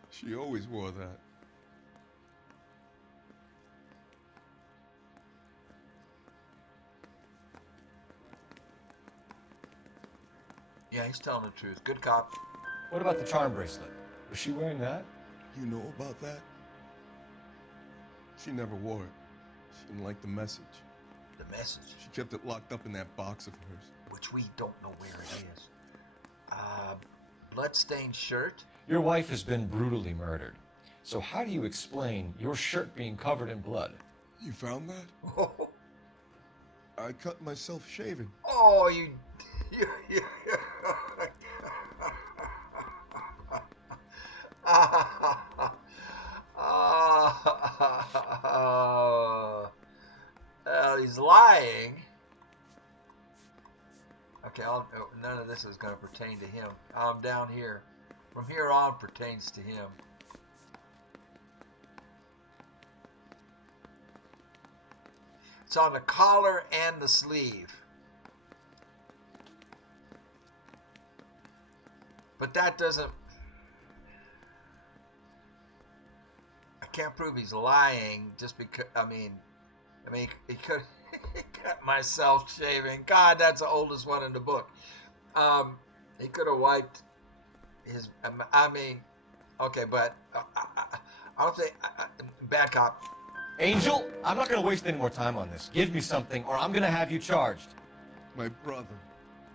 She always wore that. Yeah, he's telling the truth. Good cop. What about the charm bracelet? Was she wearing that? You know about that? She never wore it. She didn't like the message. The message? She kept it locked up in that box of hers. Which we don't know where it is. Bloodstained shirt. Your wife has been brutally murdered. So how do you explain your shirt being covered in blood? You found that? I cut myself shaving. Oh, you well, he's lying. Okay, none of this is going to pertain to him. I'm down here. From here on pertains to him. It's on the collar and the sleeve. But that doesn't... I can't prove he's lying just because... I mean, he could cut myself shaving. God, that's the oldest one in the book. He could have wiped his... I mean, okay, but I don't think... bad cop. Angel, I'm not going to waste any more time on this. Give me something, or I'm going to have you charged. My brother,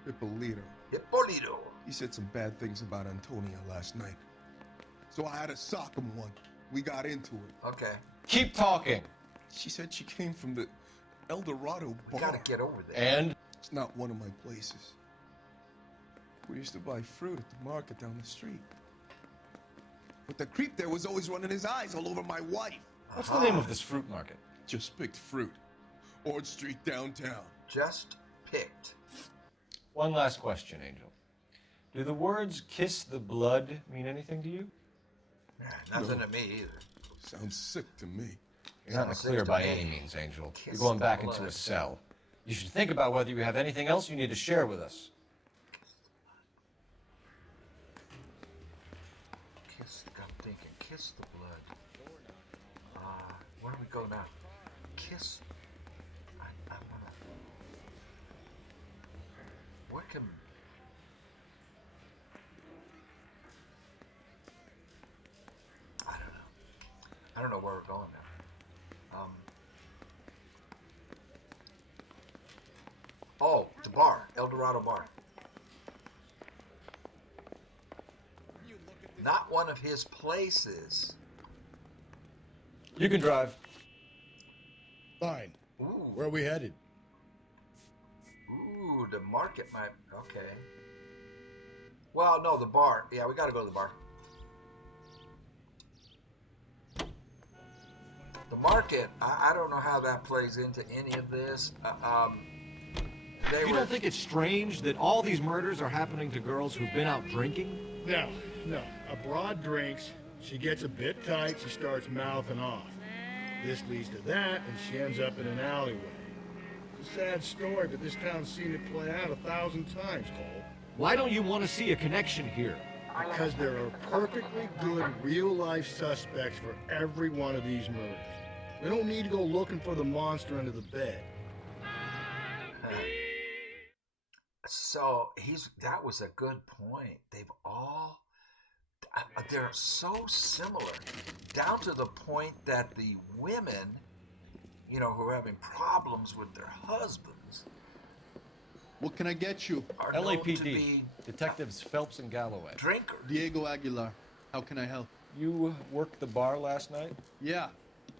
Hippolito. Hippolito. He said some bad things about Antonia last night. So I had to sock him one. We got into it. Okay. Keep talking. She said she came from the Dorado Bar. We gotta get over there. And? It's not one of my places. We used to buy fruit at the market down the street. But the creep there was always running his eyes all over my wife. What's the name of this fruit market? Just picked fruit. Ord Street downtown. Just picked. One last question, Angel. Do the words kiss the blood mean anything to you? Nothing to me either. Sounds sick to me. You're not in the clear by any means, Angel. You're going back into a cell. You should think about whether you have anything else you need to share with us. I'm thinking, kiss the blood. Where do we go now? Kiss. I wanna. What can? I don't know where we're going now. Oh, the bar, Dorado Bar. Not one of his places. You can drive. Fine. Ooh. Where are we headed? Ooh, the market might... Okay. Well, no, the bar. Yeah, we gotta go to the bar. The market, I don't know how that plays into any of this. You don't think it's strange that all these murders are happening to girls who've been out drinking? No. A broad drinks, she gets a bit tight, she starts mouthing off. This leads to that, and she ends up in an alleyway. It's a sad story, but this town's seen it play out 1,000 times, Cole. Why don't you want to see a connection here? Because there are perfectly good real-life suspects for every one of these murders. We don't need to go looking for the monster under the bed. So that was a good point. They're so similar, down to the point that the women, who are having problems with their husbands. What can I get you? LAPD, Detectives Phelps and Galloway. Drinker. Diego Aguilar. How can I help? You worked the bar last night? Yeah.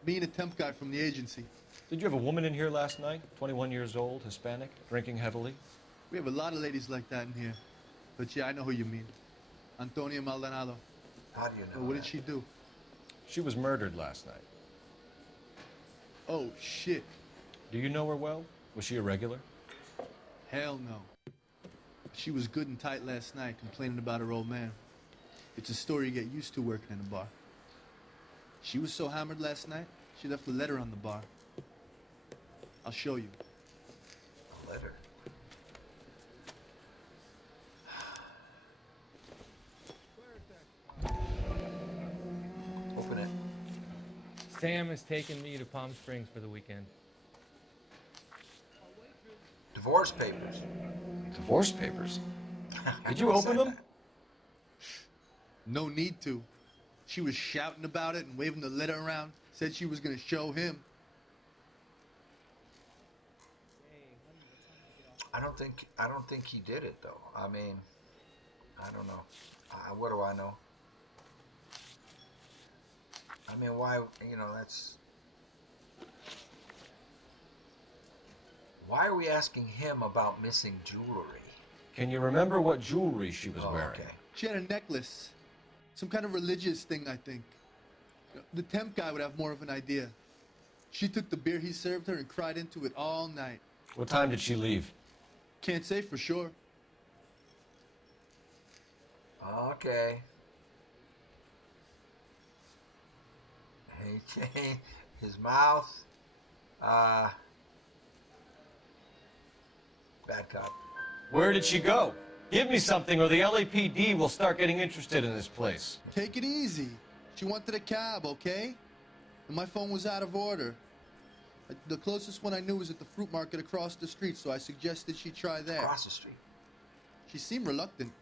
Me and a temp guy from the agency. Did you have a woman in here last night? 21 years old, Hispanic, drinking heavily? We have a lot of ladies like that in here. But yeah, I know who you mean. Antonia Maldonado. How do you know? Well, what did she do? She was murdered last night. Oh, shit. Do you know her well? Was she a regular? Hell no. She was good and tight last night, complaining about her old man. It's a story you get used to working in a bar. She was so hammered last night, she left a letter on the bar. I'll show you. A letter? Open it. Sam has taken me to Palm Springs for the weekend. Divorce papers. Divorce papers? Did you open them? No need to. She was shouting about it and waving the letter around. Said she was going to show him. I don't think he did it though. I mean, I don't know. What do I know? I mean, why, you know, that's... Why are we asking him about missing jewelry? Can you remember what jewelry she was wearing? Okay. She had a necklace. Some kind of religious thing, I think. The temp guy would have more of an idea. She took the beer he served her and cried into it all night. What time did she leave? Can't say for sure. Okay. His mouth. Bad cop. Where did she go? Give me something or the LAPD will start getting interested in this place. Take it easy. She wanted a cab, okay? And my phone was out of order. The closest one I knew was at the fruit market across the street, so I suggested she try there. Across the street. She seemed reluctant.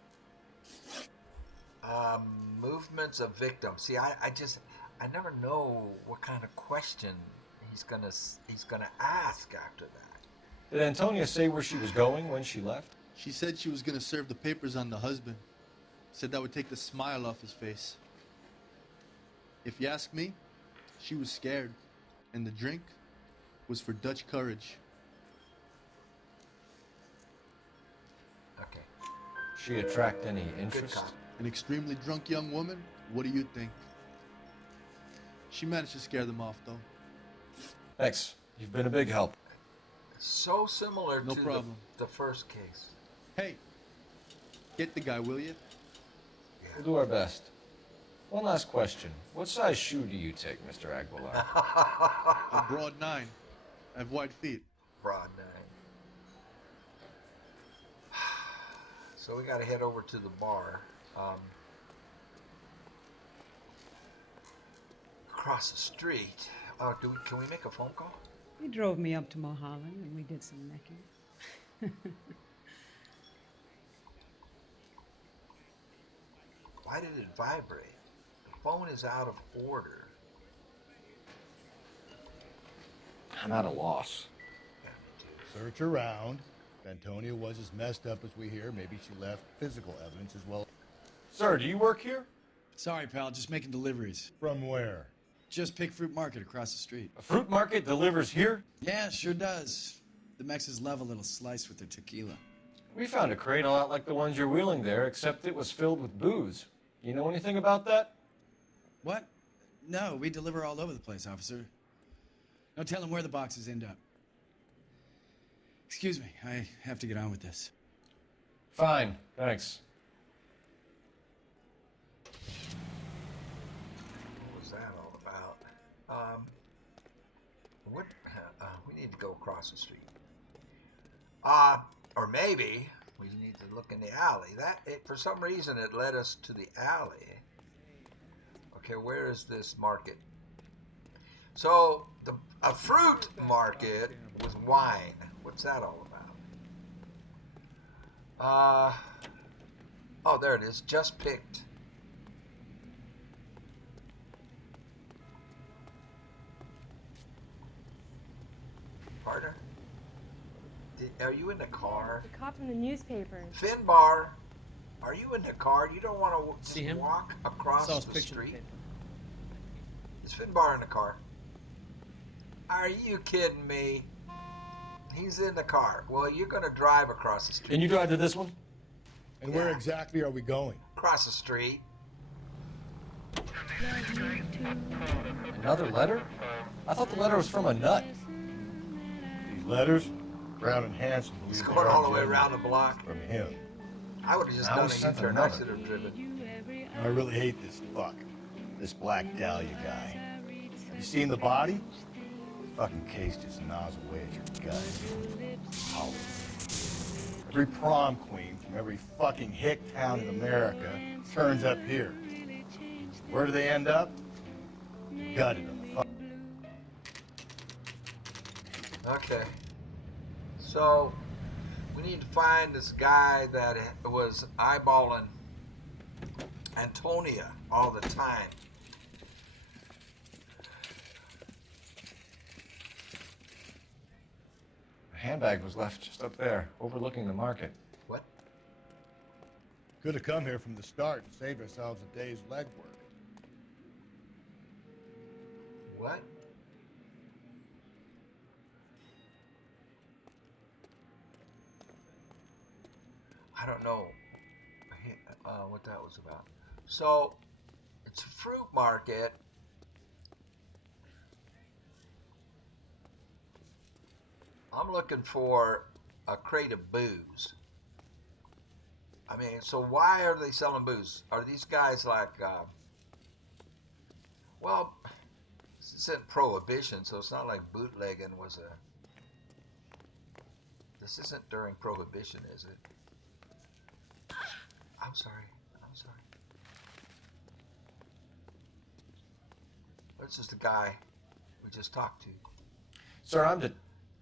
Movements of victims. See, I never know what kind of question he's gonna ask after that. Did Antonia say where she was going when she left? She said she was gonna serve the papers on the husband. Said that would take the smile off his face. If you ask me, she was scared. And the drink was for Dutch courage. Okay. She attract any interest? An extremely drunk young woman? What do you think? She managed to scare them off, though. Thanks. You've been a big help. So similar No to problem. the first case. Hey, get the guy, will you? We'll do our best. One last question. What size shoe do you take, Mr. Aguilar? A broad 9. I have wide feet. Broad 9. So we got to head over to the bar. Across the street. Can we make a phone call? He drove me up to Mulholland and we did some necking. Why did it vibrate? The phone is out of order. I'm at a loss. Search around. If Antonia was as messed up as we hear, maybe she left physical evidence as well. Sir, do you work here? Sorry, pal, just making deliveries. From where? Just Pick Fruit Market across the street. A fruit market delivers here? Yeah, sure does. The Mexes love a little slice with their tequila. We found a crate a lot like the ones you're wheeling there, except it was filled with booze. You know anything about that? What? No, we deliver all over the place, officer. No telling where the boxes end up. Excuse me, I have to get on with this. Fine, thanks. What was that all about? We need to go across the street. Or maybe we need to look in the alley. For some reason, it led us to the alley. Okay, where is this market? So a fruit market with wine. What's that all about? Oh, there it is. Just picked. Partner? Are you in the car? The cop from the newspaper. Finbar, are you in the car? You don't want to See him? walk across Saw his the picture in the street? paper. Is Finbar in the car? Are you kidding me? He's in the car. Well, you're going to drive across the street. Can you drive to this one? And where exactly are we going? Across the street. Another letter? I thought the letter was from a nut. These letters? Brown and Hanson believe He's they going are all the way genuine. around the block. From him. I would have just I done was a sent U-turn. another. I should have driven. I really hate this fuck. This Black Dahlia guy. You seen the body? The fucking case just gnaws away at your gut. Hollow. Every prom queen from every fucking hick town in America turns up here. Where do they end up? Gutted on the fuck. Okay. So, we need to find this guy that was eyeballing Antonia all the time. A handbag was left just up there, overlooking the market. What? Could have come here from the start and saved ourselves a day's legwork. I don't know what that was about. So, it's a fruit market. I'm looking for a crate of booze. I mean, so why are they selling booze? Are these guys like, well, this isn't prohibition, so it's not like bootlegging was a... This isn't during prohibition, is it? I'm sorry. I'm sorry. This is the guy we just talked to. Sir,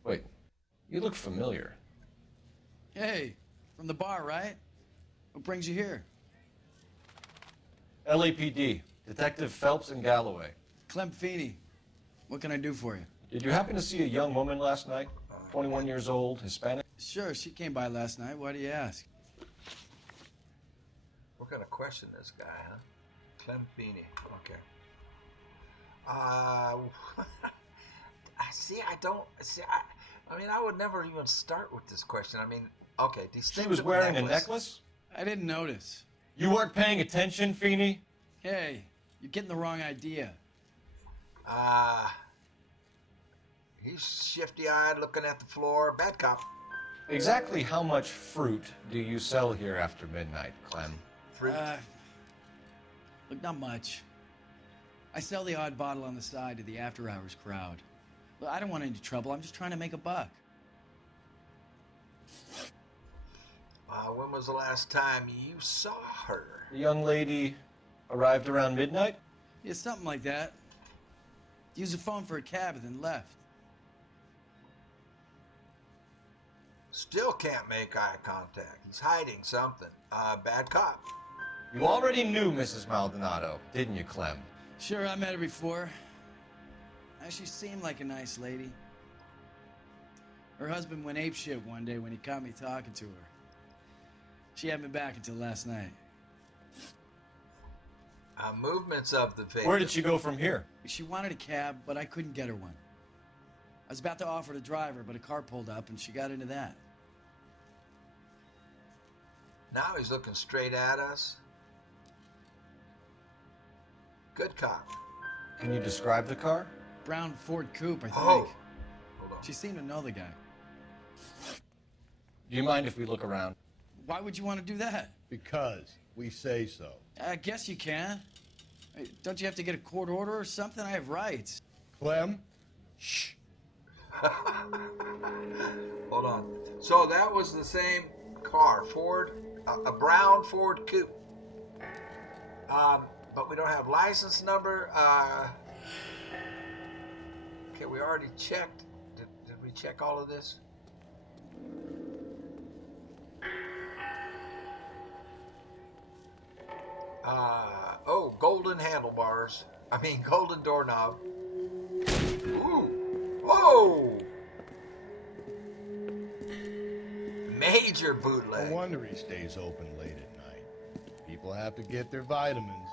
Wait, you look familiar. Hey, from the bar, right? What brings you here? LAPD, Detective Phelps and Galloway. Clem Feeney. What can I do for you? Did you happen to see a young woman last night? 21 years old, Hispanic? Sure, she came by last night. Why do you ask? We're gonna question this guy, huh? Clem Feeney. Okay. I mean, I would never even start with this question. I mean, okay. She was wearing a necklace? I didn't notice. You weren't paying attention, Feeney? Hey, you're getting the wrong idea. He's shifty-eyed, looking at the floor. Bad cop. Exactly how much fruit do you sell here after midnight, Clem? Fruit? Look, not much. I sell the odd bottle on the side to the after-hours crowd. Look, I don't want any trouble. I'm just trying to make a buck. When was the last time you saw her? The young lady arrived around midnight? Yeah, something like that. Used the phone for a cab and then left. Still can't make eye contact. He's hiding something. Bad cop. You already knew Mrs. Maldonado, didn't you, Clem? Sure, I met her before. She seemed like a nice lady. Her husband went apeshit one day when he caught me talking to her. She had me back until last night. Movements of the victim. Where did she go from here? She wanted a cab, but I couldn't get her one. I was about to offer to drive her, but a car pulled up and she got into that. Now he's looking straight at us. Good cop. Can you describe the car? Brown Ford Coupe, I think. Oh. Hold on. She seemed to know the guy. Do you mind if we look around? Why would you want to do that? Because we say so. I guess you can. Hey, don't you have to get a court order or something? I have rights. Clem? Shh. Hold on. So that was the same car, Ford, a brown Ford Coupe. But we don't have license number. Okay, we already checked. Did we check all of this? Oh, golden handlebars. I mean, golden doorknob. Ooh. Whoa! Major bootleg. No wonder he stays open late at night. People have to get their vitamins.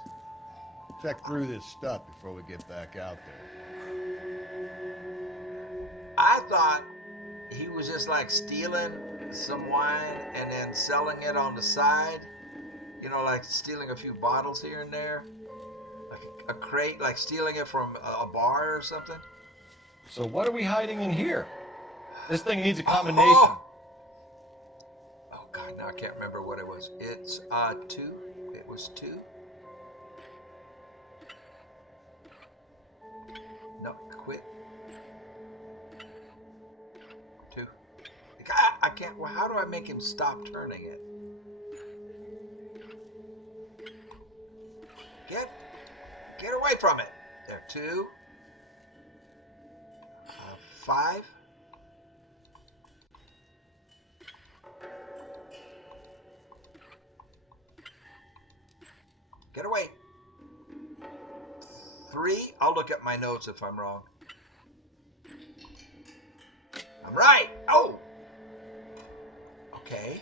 Check through this stuff before we get back out there. I thought he was just like stealing some wine and then selling it on the side. You know, like stealing a few bottles here and there. Like a crate, like stealing it from a bar or something. So what are we hiding in here? This thing needs a combination. Oh God, now I can't remember what it was. It's 2. It was 2. No, quit. 2. I can't. Well, how do I make him stop turning it? Get away from it. There, 2. 5. Get away. 3. I'll look at my notes if I'm wrong. I'm right. Oh. Okay.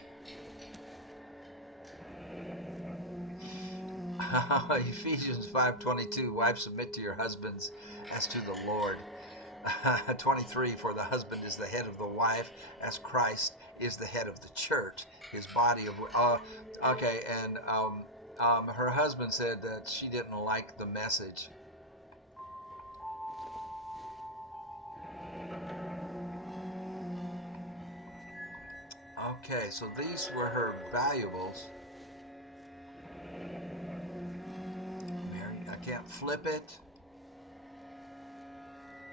Ephesians 5:22. Wives, submit to your husbands as to the Lord. 23. For the husband is the head of the wife, as Christ is the head of the church. His body of okay, and her husband said that she didn't like the message. Okay, so these were her valuables. Mary, I can't flip it.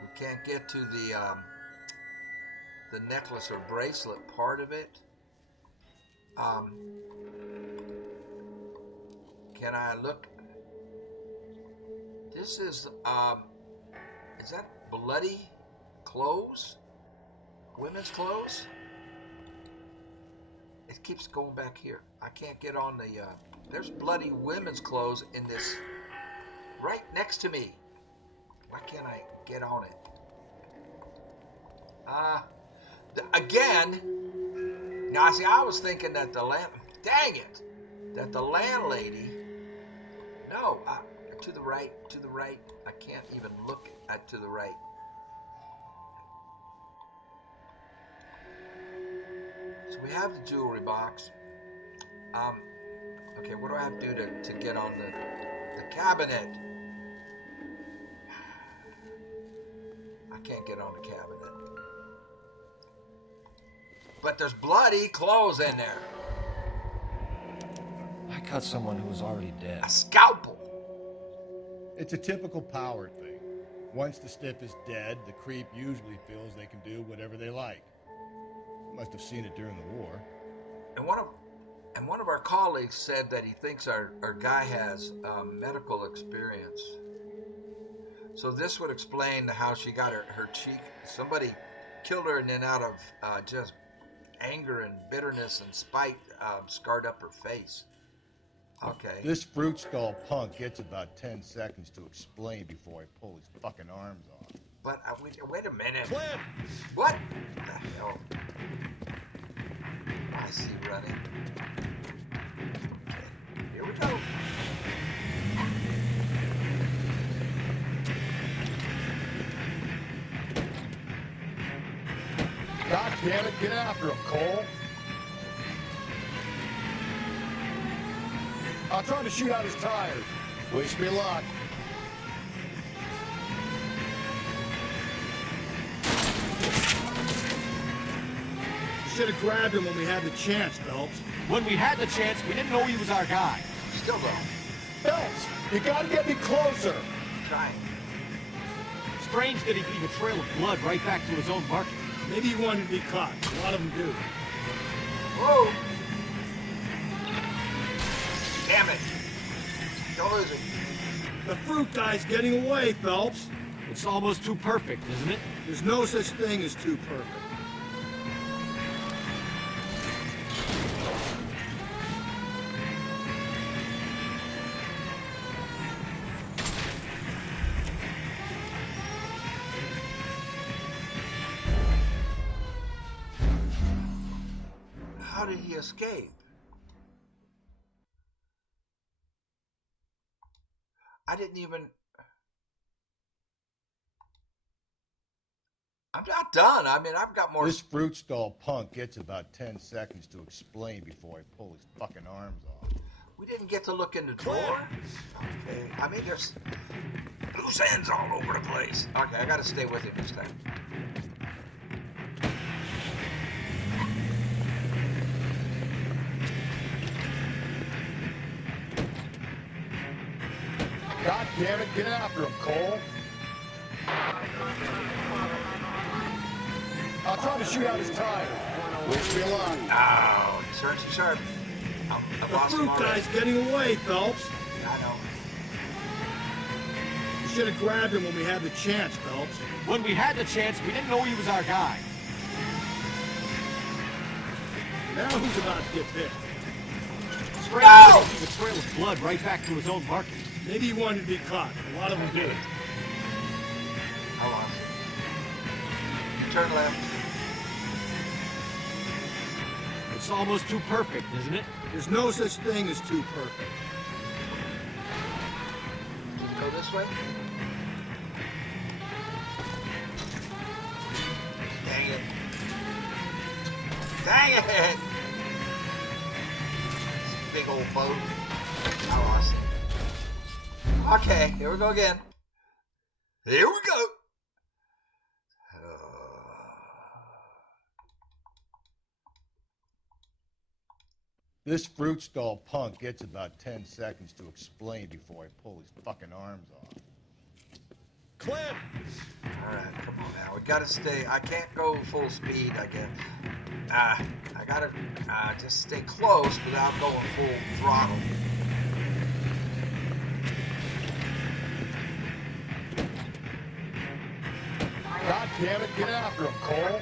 We can't get to the necklace or bracelet part of it. Can I look? This is that bloody clothes? Women's clothes? It keeps going back here. I can't get on the, there's bloody women's clothes in this, right next to me. Why can't I get on it? Again, now see, I was thinking that dang it, that the landlady, no, to the right, I can't even look to the right. So we have the jewelry box. Okay, what do I have to do to get on the cabinet? I can't get on the cabinet. But there's bloody clothes in there. I cut someone who was already dead. A scalpel. It's a typical power thing. Once the stiff is dead, the creep usually feels they can do whatever they like. Must have seen it during the war. And one of our colleagues said that he thinks our guy has medical experience. So this would explain how she got her cheek. Somebody killed her, and then out of just anger and bitterness and spite, scarred up her face. Okay. This fruit stall punk gets about 10 seconds to explain before I pull his fucking arms off. But wait a minute. Clint! What the hell? I see running. Okay, here we go. God damn it, get after him, Cole. I'm trying to shoot out his tires. Wish me luck. Should have grabbed him when we had the chance, Phelps. When we had the chance, we didn't know he was our guy. Still though. Phelps, you gotta get me closer. Trying. Strange that he'd leave a trail of blood right back to his own market. Maybe he wanted to be caught. A lot of them do. Whoa! Damn it! Don't lose it. The fruit guy's getting away, Phelps. It's almost too perfect, isn't it? There's no such thing as too perfect. How did he escape? I didn't even... I'm not done. I mean, I've got more... This fruit stall punk gets about 10 seconds to explain before I pull his fucking arms off. We didn't get to look in the drawer? Okay. I mean, there's loose ends all over the place. Okay, I gotta stay with him this time. God damn it, get after him, Cole. I'll try to shoot out his tires. Wish me luck. Oh, search and sharp. The fruit guy's getting away, Phelps. I know. You should have grabbed him when we had the chance, Phelps. When we had the chance, we didn't know he was our guy. Now who's about to get bit? Strange that he'd leave a trail of blood right back to his own market. Maybe he wanted to be caught. A lot of them do. Hold on. Turn left. It's almost too perfect, isn't it? There's no such thing as too perfect. Go this way. Dang it. Dang it! Big old boat. I lost it. Okay, here we go again. Here we go. This fruit stall punk gets about 10 seconds to explain before I pull his fucking arms off. Clint! Alright, come on now. We gotta stay. I can't go full speed, I guess. I gotta just stay close without going full throttle. God damn it, get after him, Cole.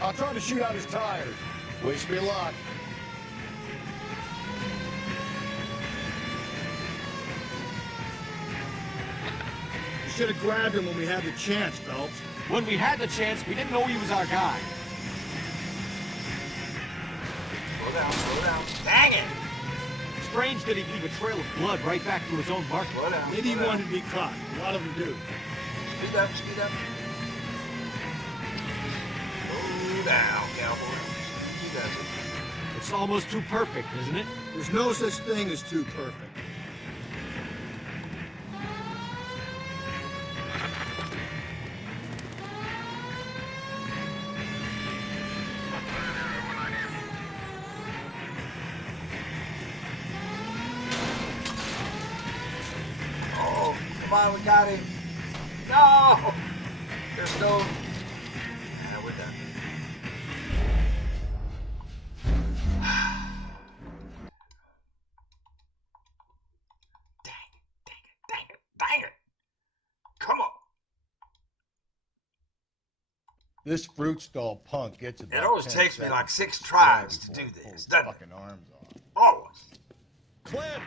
I'll try to shoot out his tires. Wish me luck. You should have grabbed him when we had the chance, Phelps. When we had the chance, we didn't know he was our guy. Slow down, slow down. Dang it! Strange that he'd leave a trail of blood right back to his own market. Slow down. Maybe he wanted to be caught. A lot of them do. Speed up, speed up. Slow down, cowboy. He does it. It's almost too perfect, isn't it? There's no such thing as too perfect. Oh, come on, we got him. No! There's no... We're done. Dang it. Come on. This fruit stall punk gets about It always 10 takes me like seconds 6 tries to before do I pull this, his doesn't it? fucking arms off. Always. Clint!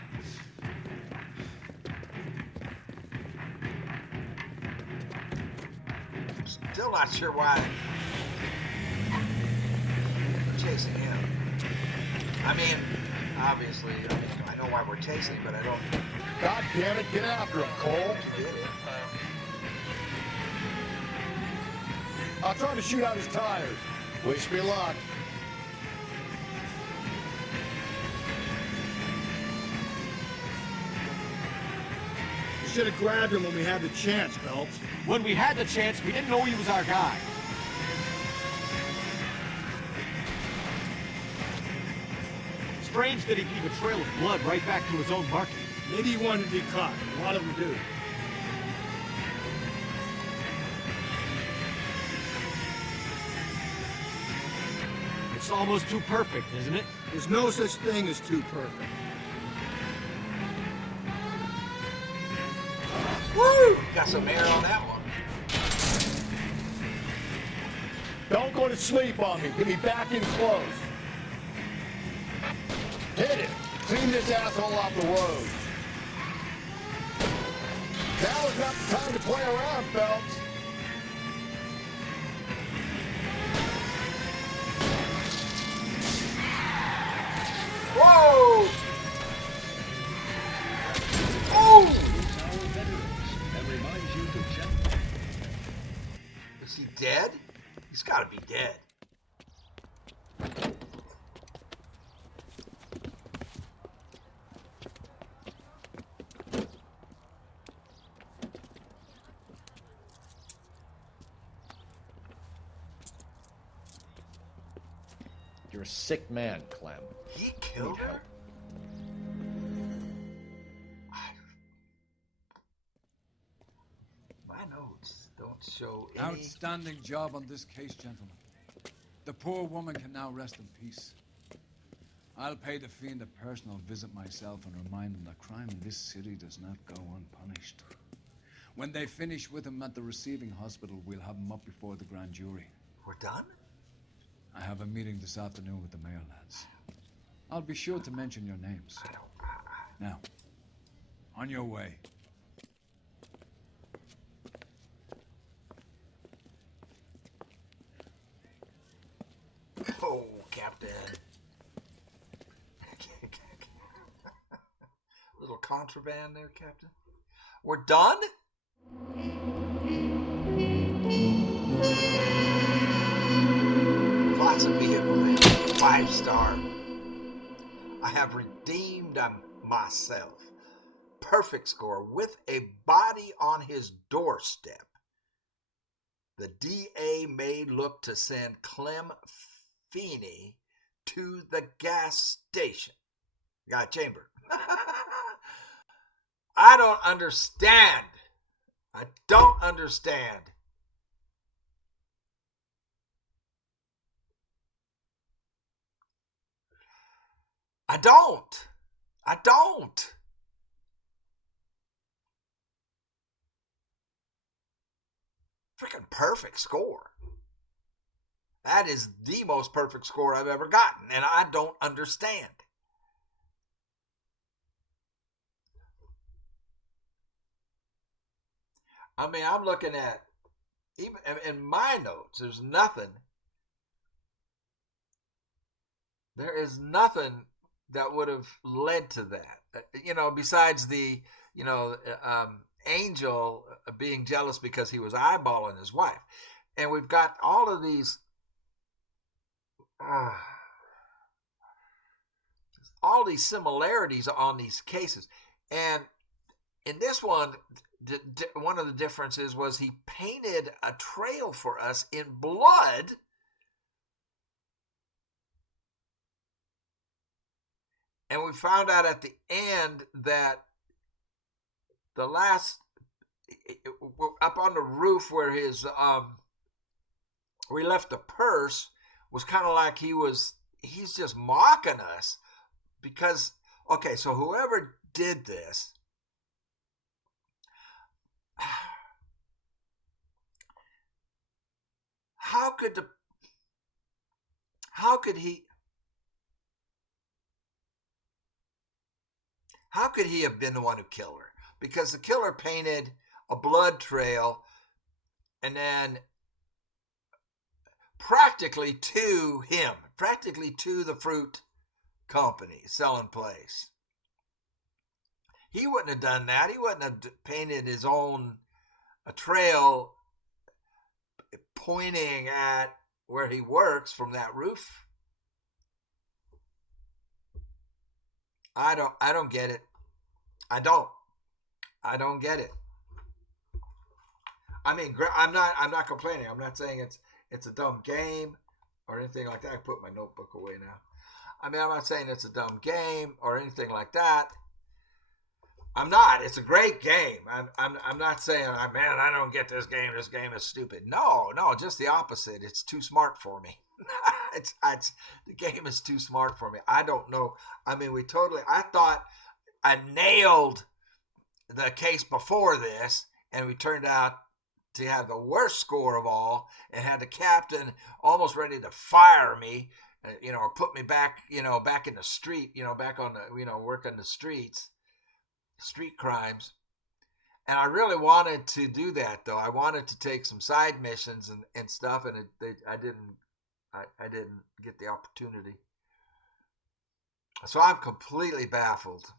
Still not sure why we're chasing him. I mean, obviously, I know why we're chasing him, but I don't... God damn it, get after him, Cole. I'll try to shoot out his tires. Wish me luck. You should have grabbed him when we had the chance, Phelps. When we had the chance, we didn't know he was our guy. Strange that he'd leave a trail of blood right back to his own market. Maybe he wanted to be caught. A lot of them do. It's almost too perfect, isn't it? There's no such thing as too perfect. Woo! Got some air on that one. Don't go to sleep on me. Get me back in close. Hit it. Clean this asshole off the road. Now is not the time to play around, Phelps. Whoa! Oh! And reminds you to check. Is he dead? He's got to be dead. You're a sick man, Clem. He killed her? My notes don't show any... Outstanding job on this case, gentlemen. The poor woman can now rest in peace. I'll pay the fiend a personal visit myself and remind him that crime in this city does not go unpunished. When they finish with him at the receiving hospital, we'll have him up before the grand jury. We're done? I have a meeting this afternoon with the mayor lads. I'll be sure to mention your names. Now, on your way. Oh, Captain. Little contraband there, Captain. We're done? is immediately 5-star. I have redeemed myself. Perfect score with a body on his doorstep. The DA may look to send Clem Feeney to the gas station. Got chamber. I don't understand. I don't understand. I don't. Freaking perfect score. That is the most perfect score I've ever gotten, and I don't understand. I mean, I'm looking at, even in my notes, there's nothing. There is nothing that would have led to that. Besides the, Angel being jealous because he was eyeballing his wife. And we've got all of these, all these similarities on these cases. And in this one, one of the differences was he painted a trail for us in blood. And we found out at the end that the last, up on the roof where his, where he left the purse, was kind of like he's just mocking us. Because, okay, so whoever did this, how could he have been the one who killed her? Because the killer painted a blood trail and then practically to the fruit company selling place. He wouldn't have done that. He wouldn't have painted his own trail pointing at where he works from that roof. I don't get it. I don't get it. I mean, I'm not complaining. I'm not saying it's a dumb game or anything like that. I put my notebook away now. I mean, I'm not saying it's a dumb game or anything like that. I'm not. It's a great game. I'm not saying, man, I don't get this game. This game is stupid. No, just the opposite. It's too smart for me. The game is too smart for me. I don't know. I mean, I thought I nailed the case before this, and we turned out to have the worst score of all, and had the captain almost ready to fire me, or put me back, back in the street, back on the, working the streets, street crimes. And I really wanted to do that, though. I wanted to take some side missions and stuff, and I didn't get the opportunity. So I'm completely baffled.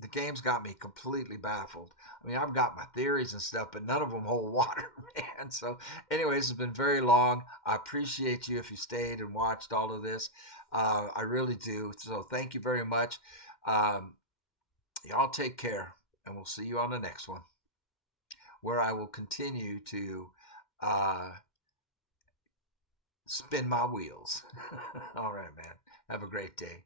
The game's got me completely baffled. I mean, I've got my theories and stuff, but none of them hold water, man. So anyways, it's been very long. I appreciate you if you stayed and watched all of this. I really do. So thank you very much. Y'all take care, and we'll see you on the next one, where I will continue to spin my wheels. All right, man. Have a great day.